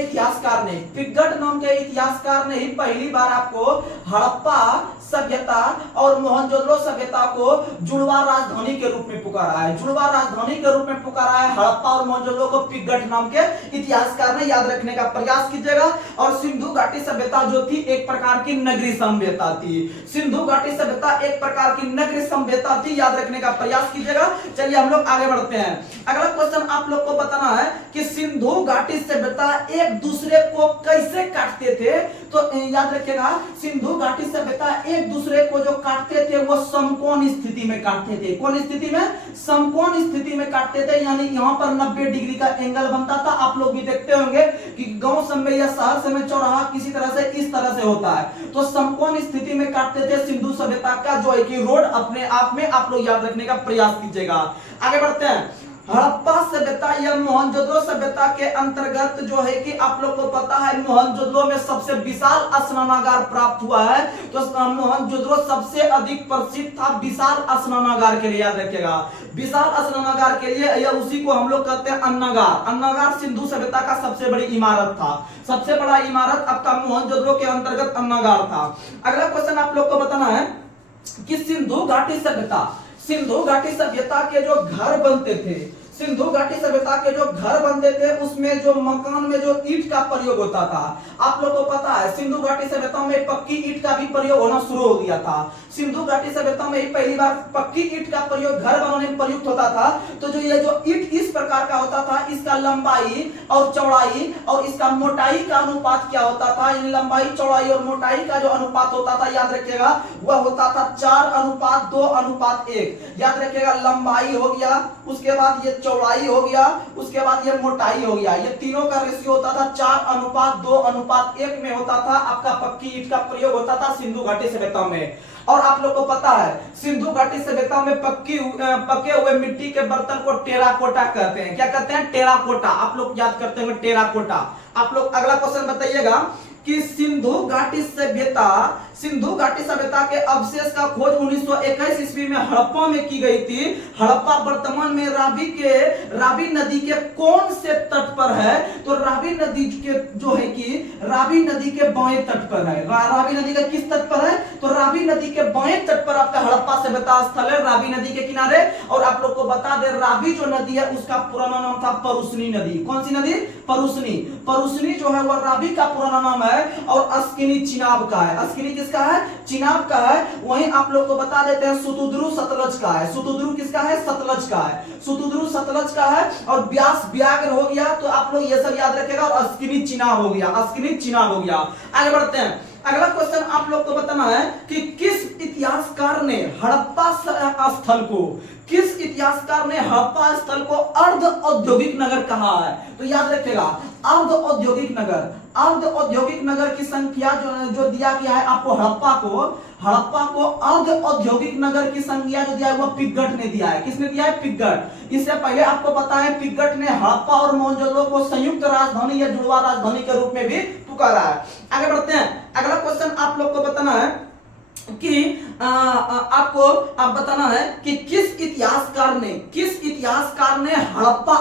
इतिहासकार ने ही पहली बार आपको हड़प्पा सभ्यता और मोहनजोदड़ो सभ्यता को जुड़वा राजधानी के रूप में पुकारा है। जुड़वा राजधानी के रूप में पुकारा है हड़प्पा और मोहनजोदड़ो को पिगट नाम के इतिहासकार ने, याद रखने का प्रयास कीजिएगा। और सिंधु घाटी सभ्यता जो थी एक प्रकार की नगरी सभ्यता थी। सिंधु घाटी सभ्यता एक प्रकार की नगरी सभ्यता थी, याद रखने का प्रयास कीजिएगा। चलिए हम लोग आगे बढ़ते हैं। अगला क्वेश्चन आप लोग को बताना है कि सिंधु घाटी सभ्यता एक दूसरे को कैसे काटते थे। तो याद रखिएगा सिंधु घाटी सभ्यता एक दूसरे को जो काटते थे वो समकोण स्थिति में काटते थे। कौन स्थिति में? समकोण स्थिति में काटते थे, यानी यहाँ पर 90 डिग्री का एंगल बनता था। आप लोग भी देखते होंगे कि गांव सब में या शहर से में चौराहा किसी तरह से इस तरह से होता है। तो समकोण स्थिति में काटते थे। सिंधु सभ्यता का जो है कि रोड अपने आप में आप लोग याद रखने का प्रयास कीजिएगा। आगे बढ़ते हैं। हड़प्पा सभ्यता या मोहनजोदड़ो सभ्यता के अंतर्गत जो है कि आप लोग को पता है मोहनजोदड़ो में सबसे विशाल स्नानागार प्राप्त हुआ है। तो मोहनजोदड़ो सबसे अधिक प्रसिद्ध था विशाल स्नानागार के लिए, याद रखिएगा विशाल स्नानागार के लिए, या उसी को हम लोग कहते हैं अन्नागार। अन्नागार सिंधु सभ्यता का सबसे बड़ी इमारत था। सबसे बड़ा इमारत आपका मोहनजोदड़ो के अंतर्गत अन्नागार था। अगला क्वेश्चन आप लोग को बताना है कि सिंधु घाटी सभ्यता के जो घर बनते थे, सिंधु घाटी सभ्यता के जो घर बनते थे उसमें जो मकान में जो ईंट का प्रयोग होता था, आप लोग को पता है सिंधु घाटी सभ्यता में पक्की ईंट का भी प्रयोग होना शुरू हो गया था। सिंधु घाटी सभ्यता में ही पहली बार पक्की ईंट का प्रयोग घर बनाने में प्रयुक्त होता था। तो जो ये जो ईंट इस प्रकार का होता था, इसका लंबाई और चौड़ाई और इसका मोटाई का अनुपात क्या होता था, यानी लंबाई चौड़ाई और मोटाई का जो अनुपात होता था, याद रखिएगा वह होता था 4:2:1। याद रखिएगा लंबाई हो गया, उसके बाद ये चौड़ाई हो गया, उसके बाद ये मोटाई हो गया, ये तीनों का रेशियो होता था 4:2:1 में होता था। आपका पक्की ईंट का प्रयोग होता था सिंधु घाटी सभ्यता में। और आप लोग को पता है सिंधु घाटी सभ्यता में पके हुए मिट्टी के बर्तन को टेराकोटा कहते हैं। क्या कहते हैं? टेराकोटा। आप लोग याद करते होंगे टेराकोटा। आप लोग अगला क्वेश्चन बताइएगा कि सिंधु घाटी सभ्यता के अवशेष का खोज 1921 ईस्वी में हड़प्पा में की गई थी। हड़प्पा वर्तमान में रावी नदी के कौन से तट पर है? तो रावी नदी के जो है कि रावी नदी के बाएं तट पर है। रावी नदी का किस तट पर है? तो रावी नदी के बाएं तट पर आपका हड़प्पा सभ्यता स्थल है, रावी नदी के किनारे। और आप लोग को बता दें रावी जो नदी है उसका पुराना नाम था परुसनी नदी। कौन सी नदी? परुसनी जो है वह रावी का पुराना नाम है। और अस्किनी चिनाब का है। अस्किनी किसका है? चिनाब का है। वहीं आप लोग को बता देते हैं सुतुद्रु सतलज का है। सुतुद्रु किसका है? सतलज का है। सुतुद्रु सतलज का है। और व्यास व्याघ्र हो गया, तो आप लोग ये सब याद रखेगा। और अस्किनी चिनाब हो गया, अस्किनी चिनाब हो गया। आगे बढ़ते हैं। अगला क्वेश्चन आप लोग को बताना है कि किस इतिहासकार ने हड़प्पा स्थल को अर्ध औद्योगिक नगर कहा है? तो याद रखिएगा अर्ध औद्योगिक नगर की संख्या जो दिया गया है आपको हड़प्पा को अर्ध औद्योगिक नगर की संज्ञा जो दिया है वह पिग्गट ने दिया है। किसने दिया है? पिग्गट। इससे पहले आपको पता है पिग्गट ने हड़प्पा और मोहनजोदड़ो को संयुक्त राजधानी या जुड़वा राजधानी के रूप में भी पुकारा है। आगे बढ़ते हैं, अगला क्वेश्चन आप लोग को बताना है कि आप बताना है कि किस इतिहासकार ने हड़प्पा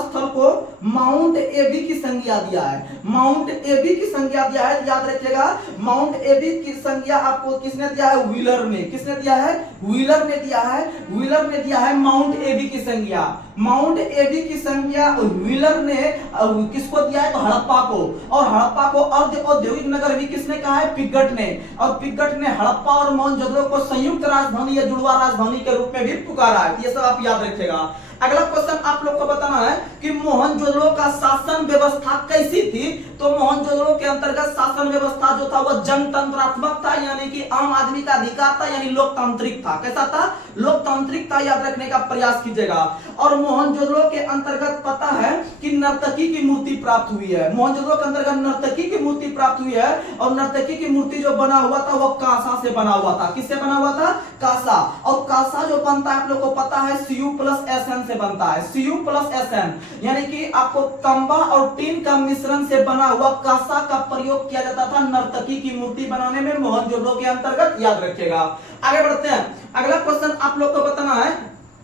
स्थल को माउंट एबी की संज्ञा दिया है। माउंट एबी की संज्ञा दिया है, याद रखिएगा। माउंट एबी की संज्ञा आपको किसने दिया है? व्हीलर ने। किसने दिया है? व्हीलर ने दिया है। व्हीलर ने दिया है माउंट एबी की संज्ञा। माउंट एबी की संज्ञा व्हीलर ने किसको दिया है? तो हड़प्पा को। और हड़प्पा को अर्ध औद्योगिक नगर भी किसने कहा है? पिग्गट ने। और पिग्गट ने हड़प्पा और मोहनजोदड़ो को संयुक्त राजधानी या जुड़वा राजधानी के रूप में भी पुकारा है। ये सब आप याद रखिएगा। अगला क्वेश्चन आप लोग को बताना है कि मोहनजोदड़ो का शासन व्यवस्था कैसी थी? तो मोहनजोदड़ो के अंतर्गत शासन व्यवस्था जो था वह जनतंत्रात्मक था, यानी कि आम आदमी का अधिकार था, यानी लोकतांत्रिक था। कैसा था? लोकतांत्रिक था, याद रखने का प्रयास कीजिएगा। और मोहनजोदड़ो के अंतर्गत पता है कि नर्तकी की मूर्ति प्राप्त हुई है। मोहनजोदड़ो के अंतर्गत नर्तकी की मूर्ति प्राप्त हुई है, और नर्तकी की मूर्ति जो बना हुआ था वह कांसा से बना हुआ था। किससे बना हुआ था? कांसा। और कांसा जो बनता है आप लोग को पता है Cu+Sn से बनता है। Cu+Sn यानी कि आपको तांबा और टीन का मिश्रण से बना हुआ कांसा का प्रयोग किया जाता था नर्तकी की मूर्ति बनाने में मोहनजोदड़ो के अंतर्गत, याद रखिएगा। आगे बढ़ते हैं, अगला क्वेश्चन आप लोग को बताना है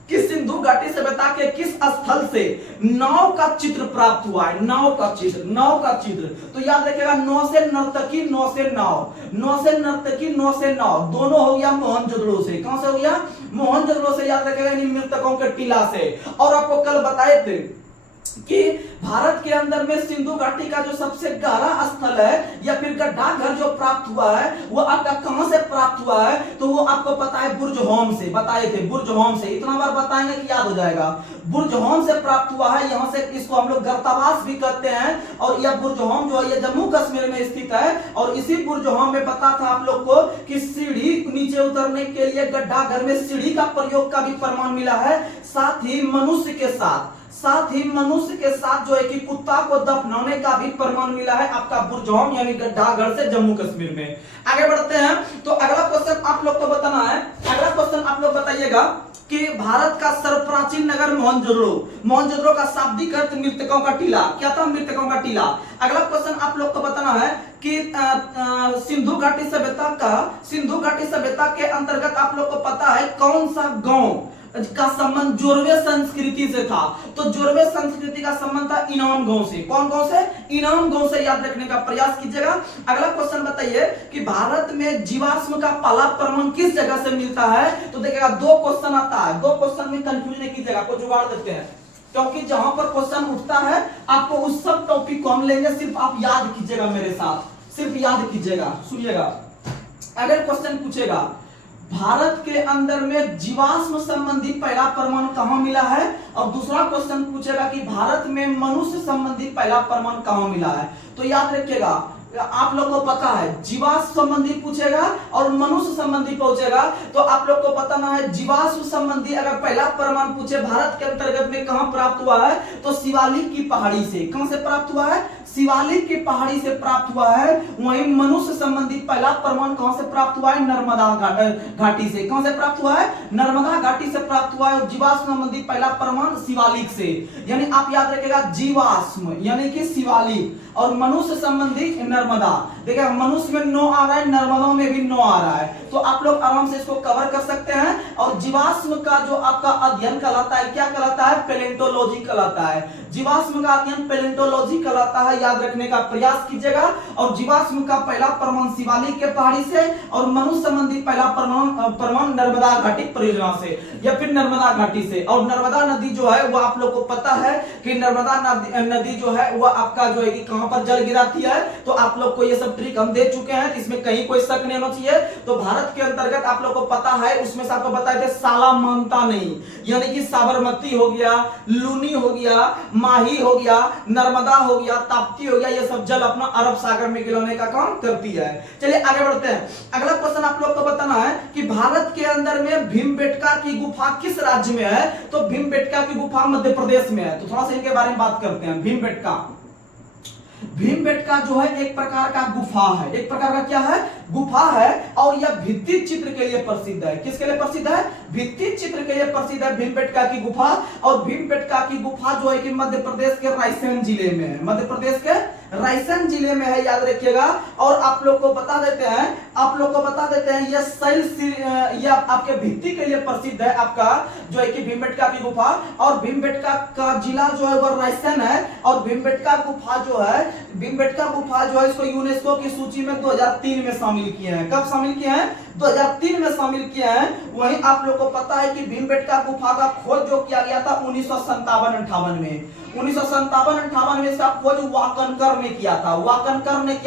कि सिंधु घाटी सभ्यता के किस स्थल से नाव का चित्र प्राप्त हुआ है? नाव का चित्र। तो याद रखिएगा, नौ से नर्तकी, नौ से नाव। नौ से नर्तकी, नौ से नाव, दोनों हो गया मोहनजोदड़ो से। कहां से हो गया? मोहनजोदड़ो से, याद रखिएगा, मृतकों के टीला से। और आपको कल बताए थे कि भारत के अंदर में सिंधु घाटी का जो सबसे गहरा स्थल है या फिर गड्ढा घर जो प्राप्त हुआ है वो आपका कहां से प्राप्त हुआ है? तो वो आपको पता है बुर्जहोम से। बताए थे बुर्जहोम से, इतना बार बताएंगे कि याद हो जाएगा। बुर्जहोम से प्राप्त हुआ है। यहां से इसको हम लोग गर्तावास भी कहते हैं। और यह बुर्जहोम जो है ये जम्मू कश्मीर में स्थित है। और इसी बुर्जहोम में पता था आप लोग को कि सीढ़ी नीचे उतरने के लिए गड्ढा घर में सीढ़ी का प्रयोग का भी प्रमाण मिला है। साथ ही मनुष्य के साथ जो है कि कुत्ता को दफनाने का भी प्रमाण मिला है आपका बुर्जहोम यानी गड्ढागढ़ से जम्मू कश्मीर में। आगे बढ़ते हैं, तो अगला क्वेश्चन आप लोग को बताना है। अगला क्वेश्चन आप लोग बताइएगा कि भारत का सर्वप्राचीन नगर मोहनजोदड़ो का शाब्दिक अर्थ मृतकों का टीला। क्या था? मृतकों का टीला। अगला क्वेश्चन आप लोग को बताना है कि सिंधु घाटी सभ्यता के अंतर्गत आप लोग को पता है कौन सा गांव का संबंध जोरवे संस्कृति से था? तो जोरवे संस्कृति का संबंध था इनाम गांव से। कौन गांव से? इनाम गांव से, याद रखने का प्रयास कीजिएगा। अगला क्वेश्चन बताइए कि भारत में जीवाश्म का पहला प्रमाण किस जगह से मिलता है? तो देखिएगा, दो क्वेश्चन आता है, दो क्वेश्चन में कंफ्यूज नहीं कीजिएगा, आपको जुगाड़ देते हैं, क्योंकि जहां पर क्वेश्चन उठता है आपको उस सब टॉपिक को हम लेंगे, सिर्फ आप याद कीजिएगा मेरे साथ, सिर्फ याद कीजिएगा। सुनिएगा, अगर क्वेश्चन पूछेगा भारत के अंदर में जीवाश्म संबंधी पहला प्रमाण कहां मिला है, और दूसरा क्वेश्चन पूछेगा कि भारत में मनुष्य संबंधी पहला प्रमाण कहां मिला है, तो याद रखिएगा आप लोग को पता है जीवाश्म संबंधी पूछेगा और मनुष्य संबंधी पूछेगा, तो आप लोग को बताना है जीवाश्म संबंधी अगर पहला प्रमाण पूछे भारत के अंतर्गत में कहां प्राप्त हुआ है, तो शिवालिक की पहाड़ी से। कहां से प्राप्त हुआ है? शिवालिक की पहाड़ी से प्राप्त हुआ है। वहीं मनुष्य संबंधी पहला प्रमाण कहां से प्राप्त हुआ है? नर्मदा घाटी से। कहां से प्राप्त हुआ है? नर्मदा घाटी से प्राप्त हुआ है। और जीवाश्म संबंधी पहला प्रमाण शिवालिक से। यानी आप याद रखिएगा, जीवाश्म यानी कि शिवालिक, और मनुष्य संबंधी नर्मदा। देखिए मनुष्य में 9 आ रहा है, नर्मदा में भी 9 आ रहा है, तो आप लोग आराम से इसको कवर कर सकते हैं। और जीवाश्म का जो आपका अध्ययन कहलाता है, क्या कहलाता है? पैलेंटोलॉजी कहलाता है। जीवाश्म का अध्ययन पैलेंटोलॉजी कहलाता है, याद रखने का प्रयास कीजिएगा। और जीवाश्म का पहला प्रमाण शिवालिक के पहाड़ी से, और मनुष्य संबंधी पहला प्रमाण नर्मदा घाटी परियोजना से या फिर नर्मदा घाटी से। और नर्मदा नदी जो है वो आप लोग को पता है कि नर्मदा नदी जो है वो आपका जो है कि कहां पर जल गिराती है, तो आप लोग को ये सब ट्रिक हम दे चुके हैं, इसमें कहीं कोई शक नहीं होना चाहिए। तो भारत के अंतर्गत आप लोग को पता है, उसमें से आपको बताए थे सालामांता नहीं, यानी कि साबरमती हो गया, लूनी हो गया, माही हो गया, नर्मदा हो गया, ताप्ती हो गया, ये सब जल अपना अरब सागर में गिराने का काम करती है। चलिए आगे बढ़ते हैं। अगला क्वेश्चन आप लोग को बताना है कि भारत के अंदर में भीमबेटका की गुफा किस राज्य में है? तो भीमबेटका की गुफा मध्य प्रदेश में है। तो थोड़ा सा इनके बारे में बात करते हैं। भीमबेटका भीमबेटका जो है एक प्रकार का गुफा है, एक प्रकार का क्या है, गुफा है। और यह भित्ति चित्र के लिए प्रसिद्ध है। किसके लिए प्रसिद्ध है, भित्ति चित्र के लिए प्रसिद्ध है भीमबेटका की गुफा। और भीमबेटका की गुफा जो है कि मध्य प्रदेश के रायसेन जिले में है, मध्य प्रदेश के रायसेन जिले में है, याद रखिएगा। और आप लोग को बता देते हैं, यह शैल यह आपके भित्ति के लिए प्रसिद्ध है आपका जो है कि भीमबेटका की गुफा। और भीमबेटका का जिला जो है वह रायसेन है। और भीमबेटका गुफा जो है इसको यूनेस्को की सूची में 2003 में शामिल किए हैं। कब शामिल किए हैं, 2003 में शामिल किए हैं। वहीं आप लोग को पता है कि भीमबेटका गुफा का खोज जो किया गया था 1957-58 में, 1957-58 में इसका खोज वाकनकर ने किया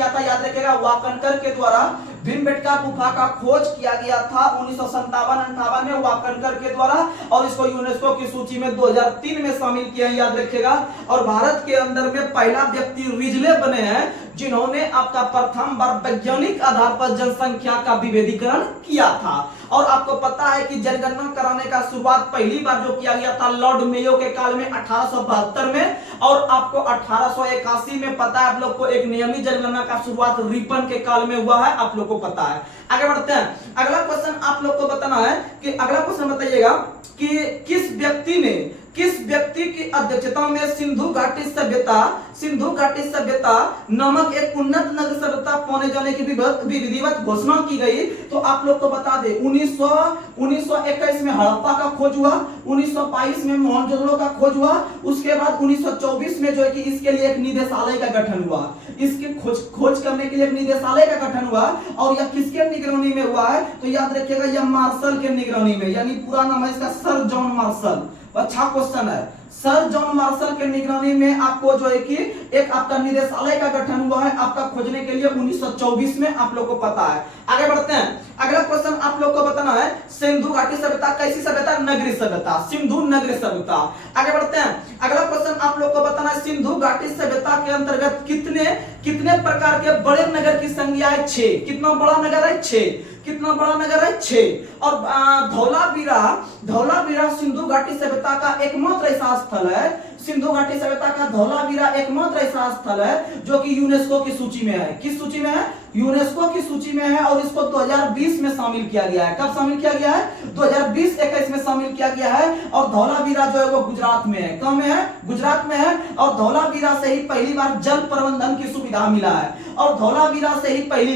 था, याद रखिएगा। वाकनकर के द्वारा भीमबेटका गुफा का खोज किया गया था 1957-58 में वाकनकर के द्वारा। और इसको यूनेस्को की सूची में 2003 में शामिल किया है, याद रखिएगा। और भारत के अंदर में पहला व्यक्ति रिजले बने हैं जिन्होंने आपका प्रथम बार वैज्ञानिक आधार पर जनसंख्या का विभेदीकरण किया था। और आपको पता है कि जनगणना कराने का शुरुआत पहली बार जो किया गया था लॉर्ड मेयो के काल में 1872 में। और आपको 1881 में पता है आप लोग को एक नियमित जनगणना का शुरुआत रिपन के काल में हुआ है, आप लोग को पता है। आगे बढ़ते हैं। अगला क्वेश्चन आप लोग को बताना है कि अगला क्वेश्चन बताइएगा कि किस व्यक्ति की अध्यक्षता में सिंधु घाटी सभ्यता नामक एक उन्नत नगर सभ्यता पहुंचे जाने की विधिवत घोषणा की गई। तो आप लोग को बता दे 1921 में हड़प्पा का खोज हुआ, 1922 में मोहनजोदड़ो का खोज हुआ। उसके बाद 1924 में जो है कि इसके लिए एक निदेशालय का गठन हुआ, इसके खोज करने के लिए एक निदेशालय का गठन हुआ। और यह किसके निगरानी में हुआ है, तो याद रखिएगा यह मार्शल के निगरानी में, यानी पूरा नाम है इसका सर जॉन मार्शल। अच्छा क्वेश्चन है, सर जॉन मार्शल के निगरानी में आपको जो है कि एक आपका निदेशालय का गठन हुआ है आपका खोजने के लिए 1924 में, आप लोग को पता है। आगे बढ़ते हैं। अगला क्वेश्चन आप लोग को बताना है सिंधु घाटी सभ्यता कैसी सभ्यता, नगरीय सभ्यता, सिंधु नगरीय सभ्यता। आगे बढ़ते हैं। अगला क्वेश्चन आप लोग को बताना है सिंधु घाटी सभ्यता के अंतर्गत कितने प्रकार के बड़े नगर की संख्या है, 6। कितना बड़ा नगर है, 6। कितना बड़ा नगर है, 6। और धौलावीरा सिंधु घाटी सभ्यता का एकमात्र ऐसा स्थल है, सिंधु घाटी सभ्यता का धौलावीरा एकमात्र ऐसा स्थल है जो कि यूनेस्को की सूची में है। किस सूची में है, यूनेस्को की सूची में है। और इसको 2020 में शामिल किया गया है। कब शामिल किया गया है, 2020-21 में शामिल किया गया है। और धौलावीरा जो है वो गुजरात में है। कहाँ में है, गुजरात में है। और धौलावीरा से ही पहली बार जल प्रबंधन की सुविधा मिला है। और धौलावीरा से ही पहली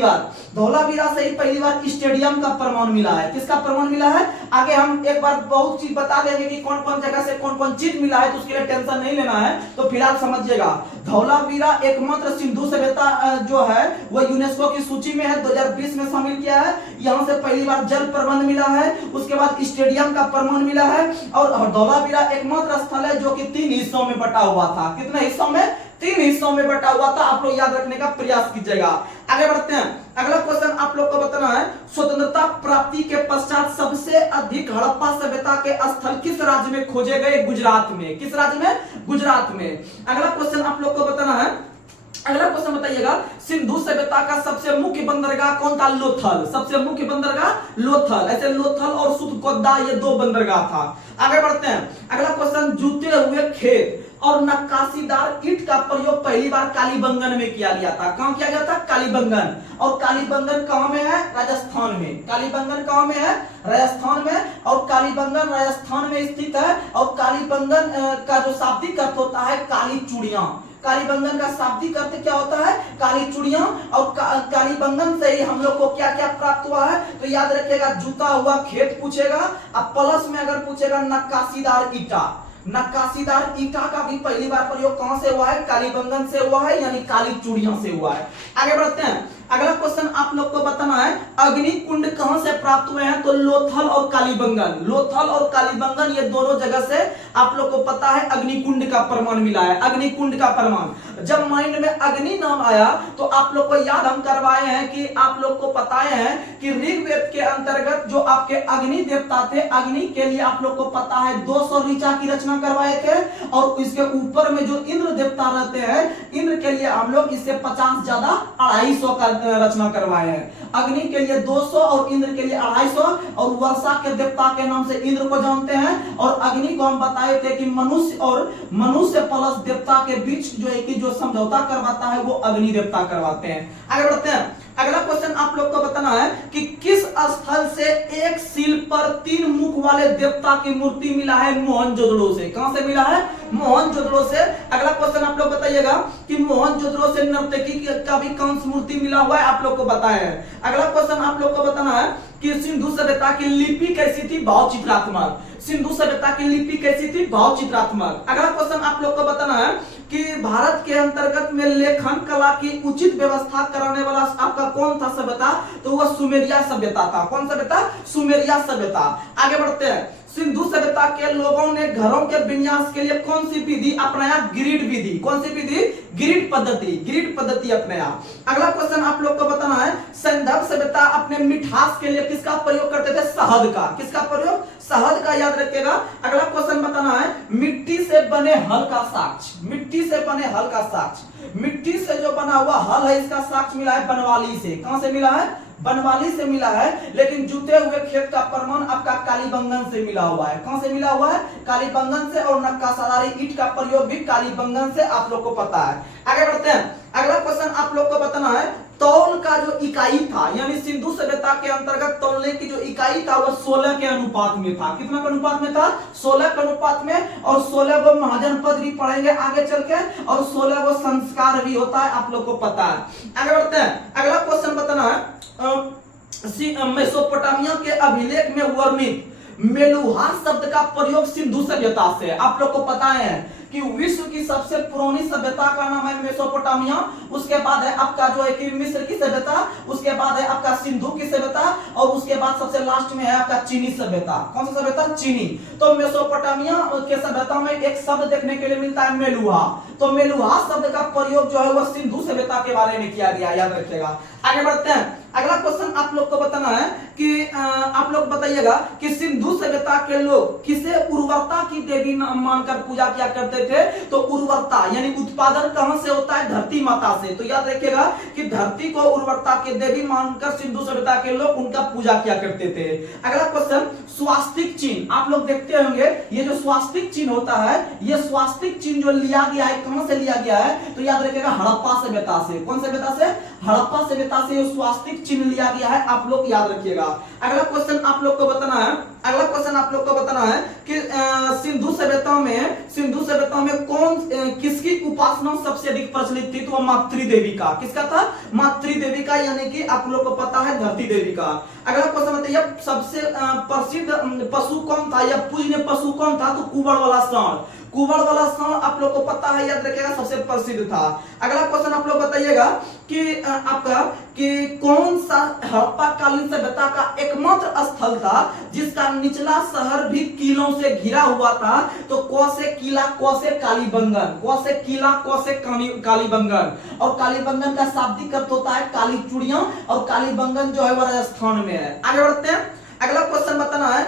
बार स्टेडियम का प्रमाण मिला है। किसका प्रमाण मिला है, आगे हम एक बार बहुत चीज बता देंगे कि कौन कौन जगह से कौन कौन चीज मिला है, तो उसके लिए टेंशन नहीं लेना है। तो फिलहाल समझिएगा, धौलावीरा एकमात्र सिंधु सभ्यता जो है वह यूनेस्को की सूची में है, 2020 में शामिल किया है। यहां से पहली बार जल प्रबंध मिला है, उसके बाद स्टेडियम का प्रमाण मिला है। और धौलावीरा एकमात्र स्थल है जो कि 3 हिस्सों में बटा हुआ था। कितने हिस्सों में, 3 हिस्सों में बटा हुआ था। आप लोग याद रखने का प्रयास कीजिएगा। आगे बढ़ते हैं। अगला क्वेश्चन आप लोग को बताना है स्वतंत्रता प्राप्ति के पश्चात सबसे अधिक हड़प्पा सभ्यता के स्थल किस राज्य में खोजे गए, गुजरात में। किस राज्य में, गुजरात में। अगला क्वेश्चन आप लोग को बताना है, अगला क्वेश्चन बताइएगा सिंधु सभ्यता का सबसे मुख्य बंदरगाह कौन था, लोथल। सबसे मुख्य बंदरगाह लोथल। ऐसे लोथल और सुतकोद्दा ये 2 बंदरगाह था। आगे बढ़ते हैं। अगला क्वेश्चन जूते हुए खेत और नक्काशीदार ईंट का प्रयोग पहली बार कालीबंगन में किया गया था। कहां किया गया था, कालीबंगन। और कालीबंगन कहां में है, राजस्थान में। कालीबंगन कहां में है, राजस्थान में। और कालीबंगन राजस्थान में स्थित है। और कालीबंगन का जो शाब्दिक अर्थ होता है काली चूड़ियां। कालीबंगन का शाब्दिक अर्थ क्या होता है, काली चूड़ियां। और कालीबंगन से ही हम लोग को क्या क्या प्राप्त हुआ है, तो याद रखिएगा जूता हुआ खेत पूछेगा। अब प्लस में अगर पूछेगा नक्काशीदार ईंटा, नक्काशीदार ईंटा का भी पहली बार प्रयोग कहां से हुआ है, कालीबंगन से हुआ है, यानी काली चूड़ियों से हुआ है। आगे बढ़ते हैं। अगला क्वेश्चन आप लोग को बताना है अग्नि कुंड कहां से प्राप्त हुए हैं, तो लोथल और कालीबंगन। लोथल और कालीबंगन ये दोनों जगह से आप लोग को पता है अग्नि कुंड का प्रमाण मिला है। अग्नि कुंड का प्रमाण जब माइंड में अग्नि नाम आया तो आप लोग को याद हम करवाए हैं कि आप लोग को बताए हैं कि ऋग्वेद के अंतर्गत जो आपके अग्नि देवता थे, अग्नि के लिए आप लोग को पता है 200 ऋचा की रचना करवाए थे। और इसके ऊपर में जो इंद्र देवता रहते हैं, इंद्र के लिए हम लोग इससे 50 ज्यादा 250 का रचना करवाए हैं। अग्नि के लिए 200 और इंद्र के लिए 250। और वर्षा के देवता के नाम से इंद्र को जानते हैं। और अग्नि को हम बताए थे कि मनुष्य और मनुष्य प्लस देवता के बीच जो है कि जो जो समझौता करवाता है वो अग्नि देवता करवाते हैं। आगे बढ़ते हैं। अगला क्वेश्चन आप लोग को बताना है कि किस स्थल से एक शिल पर 3 मुख वाले देवता की मूर्ति मिला है मोहनजोदड़ो से? कहां से मिला है? मोहनजोदड़ो से। अगला क्वेश्चन आप लोग बताइएगा कि मोहनजोदड़ो से नर्तकी का भी कंस मूर्ति मिला हुआ है, आप लोग को बताया है। अगला क्वेश्चन आप लोग को बताना है कि सिंधु सभ्यता की लिपि कैसी थी? भाव चित्रात्मक। सिंधु सभ्यता की लिपि कैसी थी? भाव चित्रात्मक। अगला क्वेश्चन आप लोग को बताना है कि भारत के अंतर्गत में लेखन कला की उचित व्यवस्था कराने वाला आपका कौन था सभ्यता? तो वह सुमेरिया सभ्यता था। कौन सभ्यता? सुमेरिया सभ्यता। आगे बढ़ते हैं। सिंधु सभ्यता के लोगों ने घरों के विन्यास के लिए कौन सी विधि अपनाया? ग्रिड विधि। कौन सी विधि? ग्रिड पद्धति। ग्रिड पद्धति अपनाया। अगला क्वेश्चन आप लोग को बताना है सिंधु सभ्यता अपने मिठास के लिए किसका प्रयोग करते थे? शहद का। किसका प्रयोग? शहद का, याद रखिएगा। अगला क्वेश्चन बताना है मिट्टी से बने हल का साक्ष्य। मिट्टी से बने हल का साक्ष्य। मिट्टी से जो बना हुआ हल है इसका साक्ष्य मिला है बनवाली से। कहां से मिला है? बनवाली से मिला है। लेकिन जुते हुए खेत का प्रमाण आपका कालीबंगन से मिला हुआ है। कहां से मिला हुआ है? कालीबंगन से। और नक्कासारी ईंट का प्रयोग भी कालीबंगन से, आप लोग को पता है। आगे बढ़ते हैं। अगला क्वेश्चन आप लोग को बताना है तौल का जो इकाई था, यानी सिंधु सभ्यता के अंतर्गत तौलने की जो इकाई था वह 16 के अनुपात में था। कितना के अनुपात में था? 16 के अनुपात में। और 16 को महाजनपद भी पढ़ेंगे आगे चल के, और 16 को संस्कार भी होता है, आप लोग को पता है। आगे बढ़ते हैं। अगला क्वेश्चन बताना है मेसोपोटामिया के अभिलेख में वर्णित मेलुहार शब्द का प्रयोग सिंधु सभ्यता से। आप लोग को पता है कि विश्व की सबसे पुरानी सभ्यता का नाम है मेसोपोटामिया। उसके बाद है आपका जो है कि मिस्र की सभ्यता, उसके बाद है आपका सिंधु की सभ्यता, और उसके बाद सबसे लास्ट में है आपका चीनी सभ्यता। कौन सा सभ्यता? चीनी। तो मेसोपोटामिया के सभ्यता में एक शब्द देखने के लिए मिलता है मेलुहा। तो मेलुहा शब्द का प्रयोग जो है वह सिंधु सभ्यता के बारे में किया गया, याद रखिएगा। आगे बढ़ते हैं। अगला क्वेश्चन आप लोग को बताना है कि आप लोग बताइएगा कि सिंधु सभ्यता के लोग किसे उर्वरता की देवी मानकर पूजा किया करते थे? तो उर्वरता यानी उत्पादन कहां से होता है? धरती माता से। तो याद रखिएगा कि धरती को उर्वरता की देवी मानकर सिंधु सभ्यता के लोग उनका पूजा किया करते थे। अगला क्वेश्चन स्वास्तिक चिन्ह। आप लोग देखते होंगे ये जो स्वास्तिक चिन्ह होता है, ये स्वास्तिक चिन्ह जो लिया गया है कहां से लिया गया है? तो याद रखिएगा हड़प्पा सभ्यता से। कौन सभ्यता से? हड़प्पा सभ्यता से स्वास्तिक चिन्ह लिया गया है, आप लोग याद रखिएगा। अगला क्वेश्चन आप लोग को बताना है, अगला क्वेश्चन आप लोग को बताना है कि सिंधु सभ्यता में कौन किसकी उपासना सबसे अधिक प्रचलित थी? तो मातृ देवी का। किसका था? मातृ देवी का, यानी कि आप लोग को पता है धरती देवी का। अगला क्वेश्चन बताइए सबसे प्रसिद्ध पशु कौन था या पूजनीय पशु कौन था? तो कुंवर वाला सांड। कुंवर वाला सांड आप लोग को पता है, याद रखिएगा, सबसे प्रसिद्ध था। अगला क्वेश्चन आप लोग बताइएगा कि आपका कि कौन सा हड़प्पा कालीन सभ्यता का एकमात्र स्थल था जिसका निचला शहर भी किलों से घिरा हुआ था? तो क से किला, क से कालीबंगन। क से किला, क से कालीबंगन। और कालीबंगन का शाब्दिक अर्थ होता है काली चूड़ियां, और कालीबंगन जो है वह राजस्थान में है। आगे बढ़ते हैं। अगला क्वेश्चन बताना है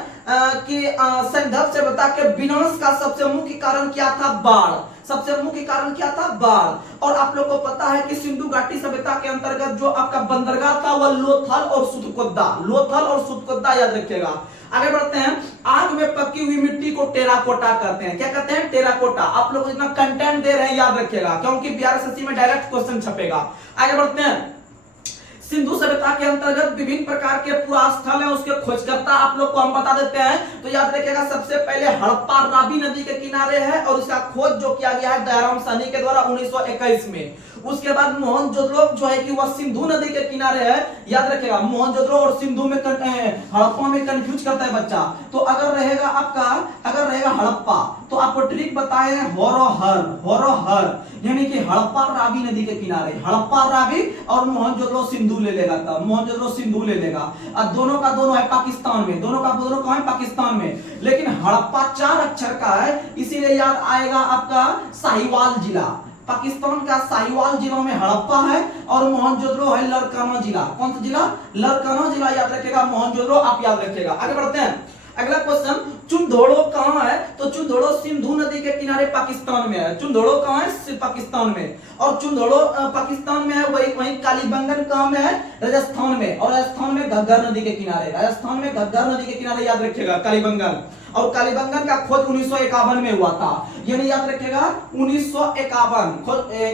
कि सिंधु सभ्यता के विनाश का सबसे मुख्य कारण क्या था? बाढ़। सबसे मुख्य कारण क्या था? बाढ़। और आप लोग को पता है कि सिंधु घाटी सभ्यता के अंतर्गत जो आपका बंदरगाह था वह लोथल और सुतकोद्दा। लोथल और सुतकोद्दा, याद रखिएगा। आगे बढ़ते हैं। आग में पकी हुई मिट्टी को टेराकोटा कहते हैं। क्या कहते हैं? टेराकोटा। आप लोग इतना कंटेंट दे रहे हैं, याद रखिएगा, क्योंकि बिहार एसएससी में डायरेक्ट क्वेश्चन छपेगा। आगे बढ़ते हैं। सिंधु सभ्यता के अंतर्गत विभिन्न प्रकार के पुरास्थल हैं, उसके खोजकर्ता आप लोग को हम बता देते हैं। तो याद रखिएगा सबसे पहले हड़प्पा रावी नदी के किनारे है, और इसका खोज जो किया गया है दयाराम साहनी के द्वारा 1921 में। उसके बाद मोहनजोदड़ो जो है कि वह सिंधु नदी के किनारे है, याद रखिएगा। मोहनजोदड़ो और सिंधु में हड़प्पा में कंफ्यूज करता है बच्चा। तो अगर रहेगा आपका, अगर रहेगा हड़प्पा, तो आपको ट्रिक बताए हैं होरोहर, यानी कि हड़प्पा रावी नदी के किनारे। हड़प्पा रावी और मोहनजोदड़ो सिंधु ले लेगा, तब मोहनजोदड़ो सिंधु ले लेगा। और दोनों का दोनों है पाकिस्तान में, दोनों का दोनों कहां है? पाकिस्तान में। लेकिन हड़प्पा 4 अक्षर का है, इसीलिए याद आएगा आपका साहिवाल जिला। पाकिस्तान का साहिवाल जिला में हड़प्पा है, और मोहनजोदड़ो है लड़काना जिला। कौन सा जिला? लड़काना जिला, याद रखिएगा। मोहनजोदड़ो आप याद रखिएगा। आगे बढ़ते हैं। अगला क्वेश्चन चुंदोड़ो कहाँ है? तो चुंदोड़ो सिंधु नदी के किनारे पाकिस्तान में है। चुंदोड़ो कहाँ है? पाकिस्तान में। और चुंदोड़ो पाकिस्तान में है, वहीं कालीबंगन कहाँ में है? राजस्थान में। और राजस्थान में घग्गर नदी के किनारे, राजस्थान में घग्गर नदी के किनारे, याद रखिएगा कालीबंगन। और कालीबंगन का खोज 1951 में हुआ था, यानी याद रखिएगा 1951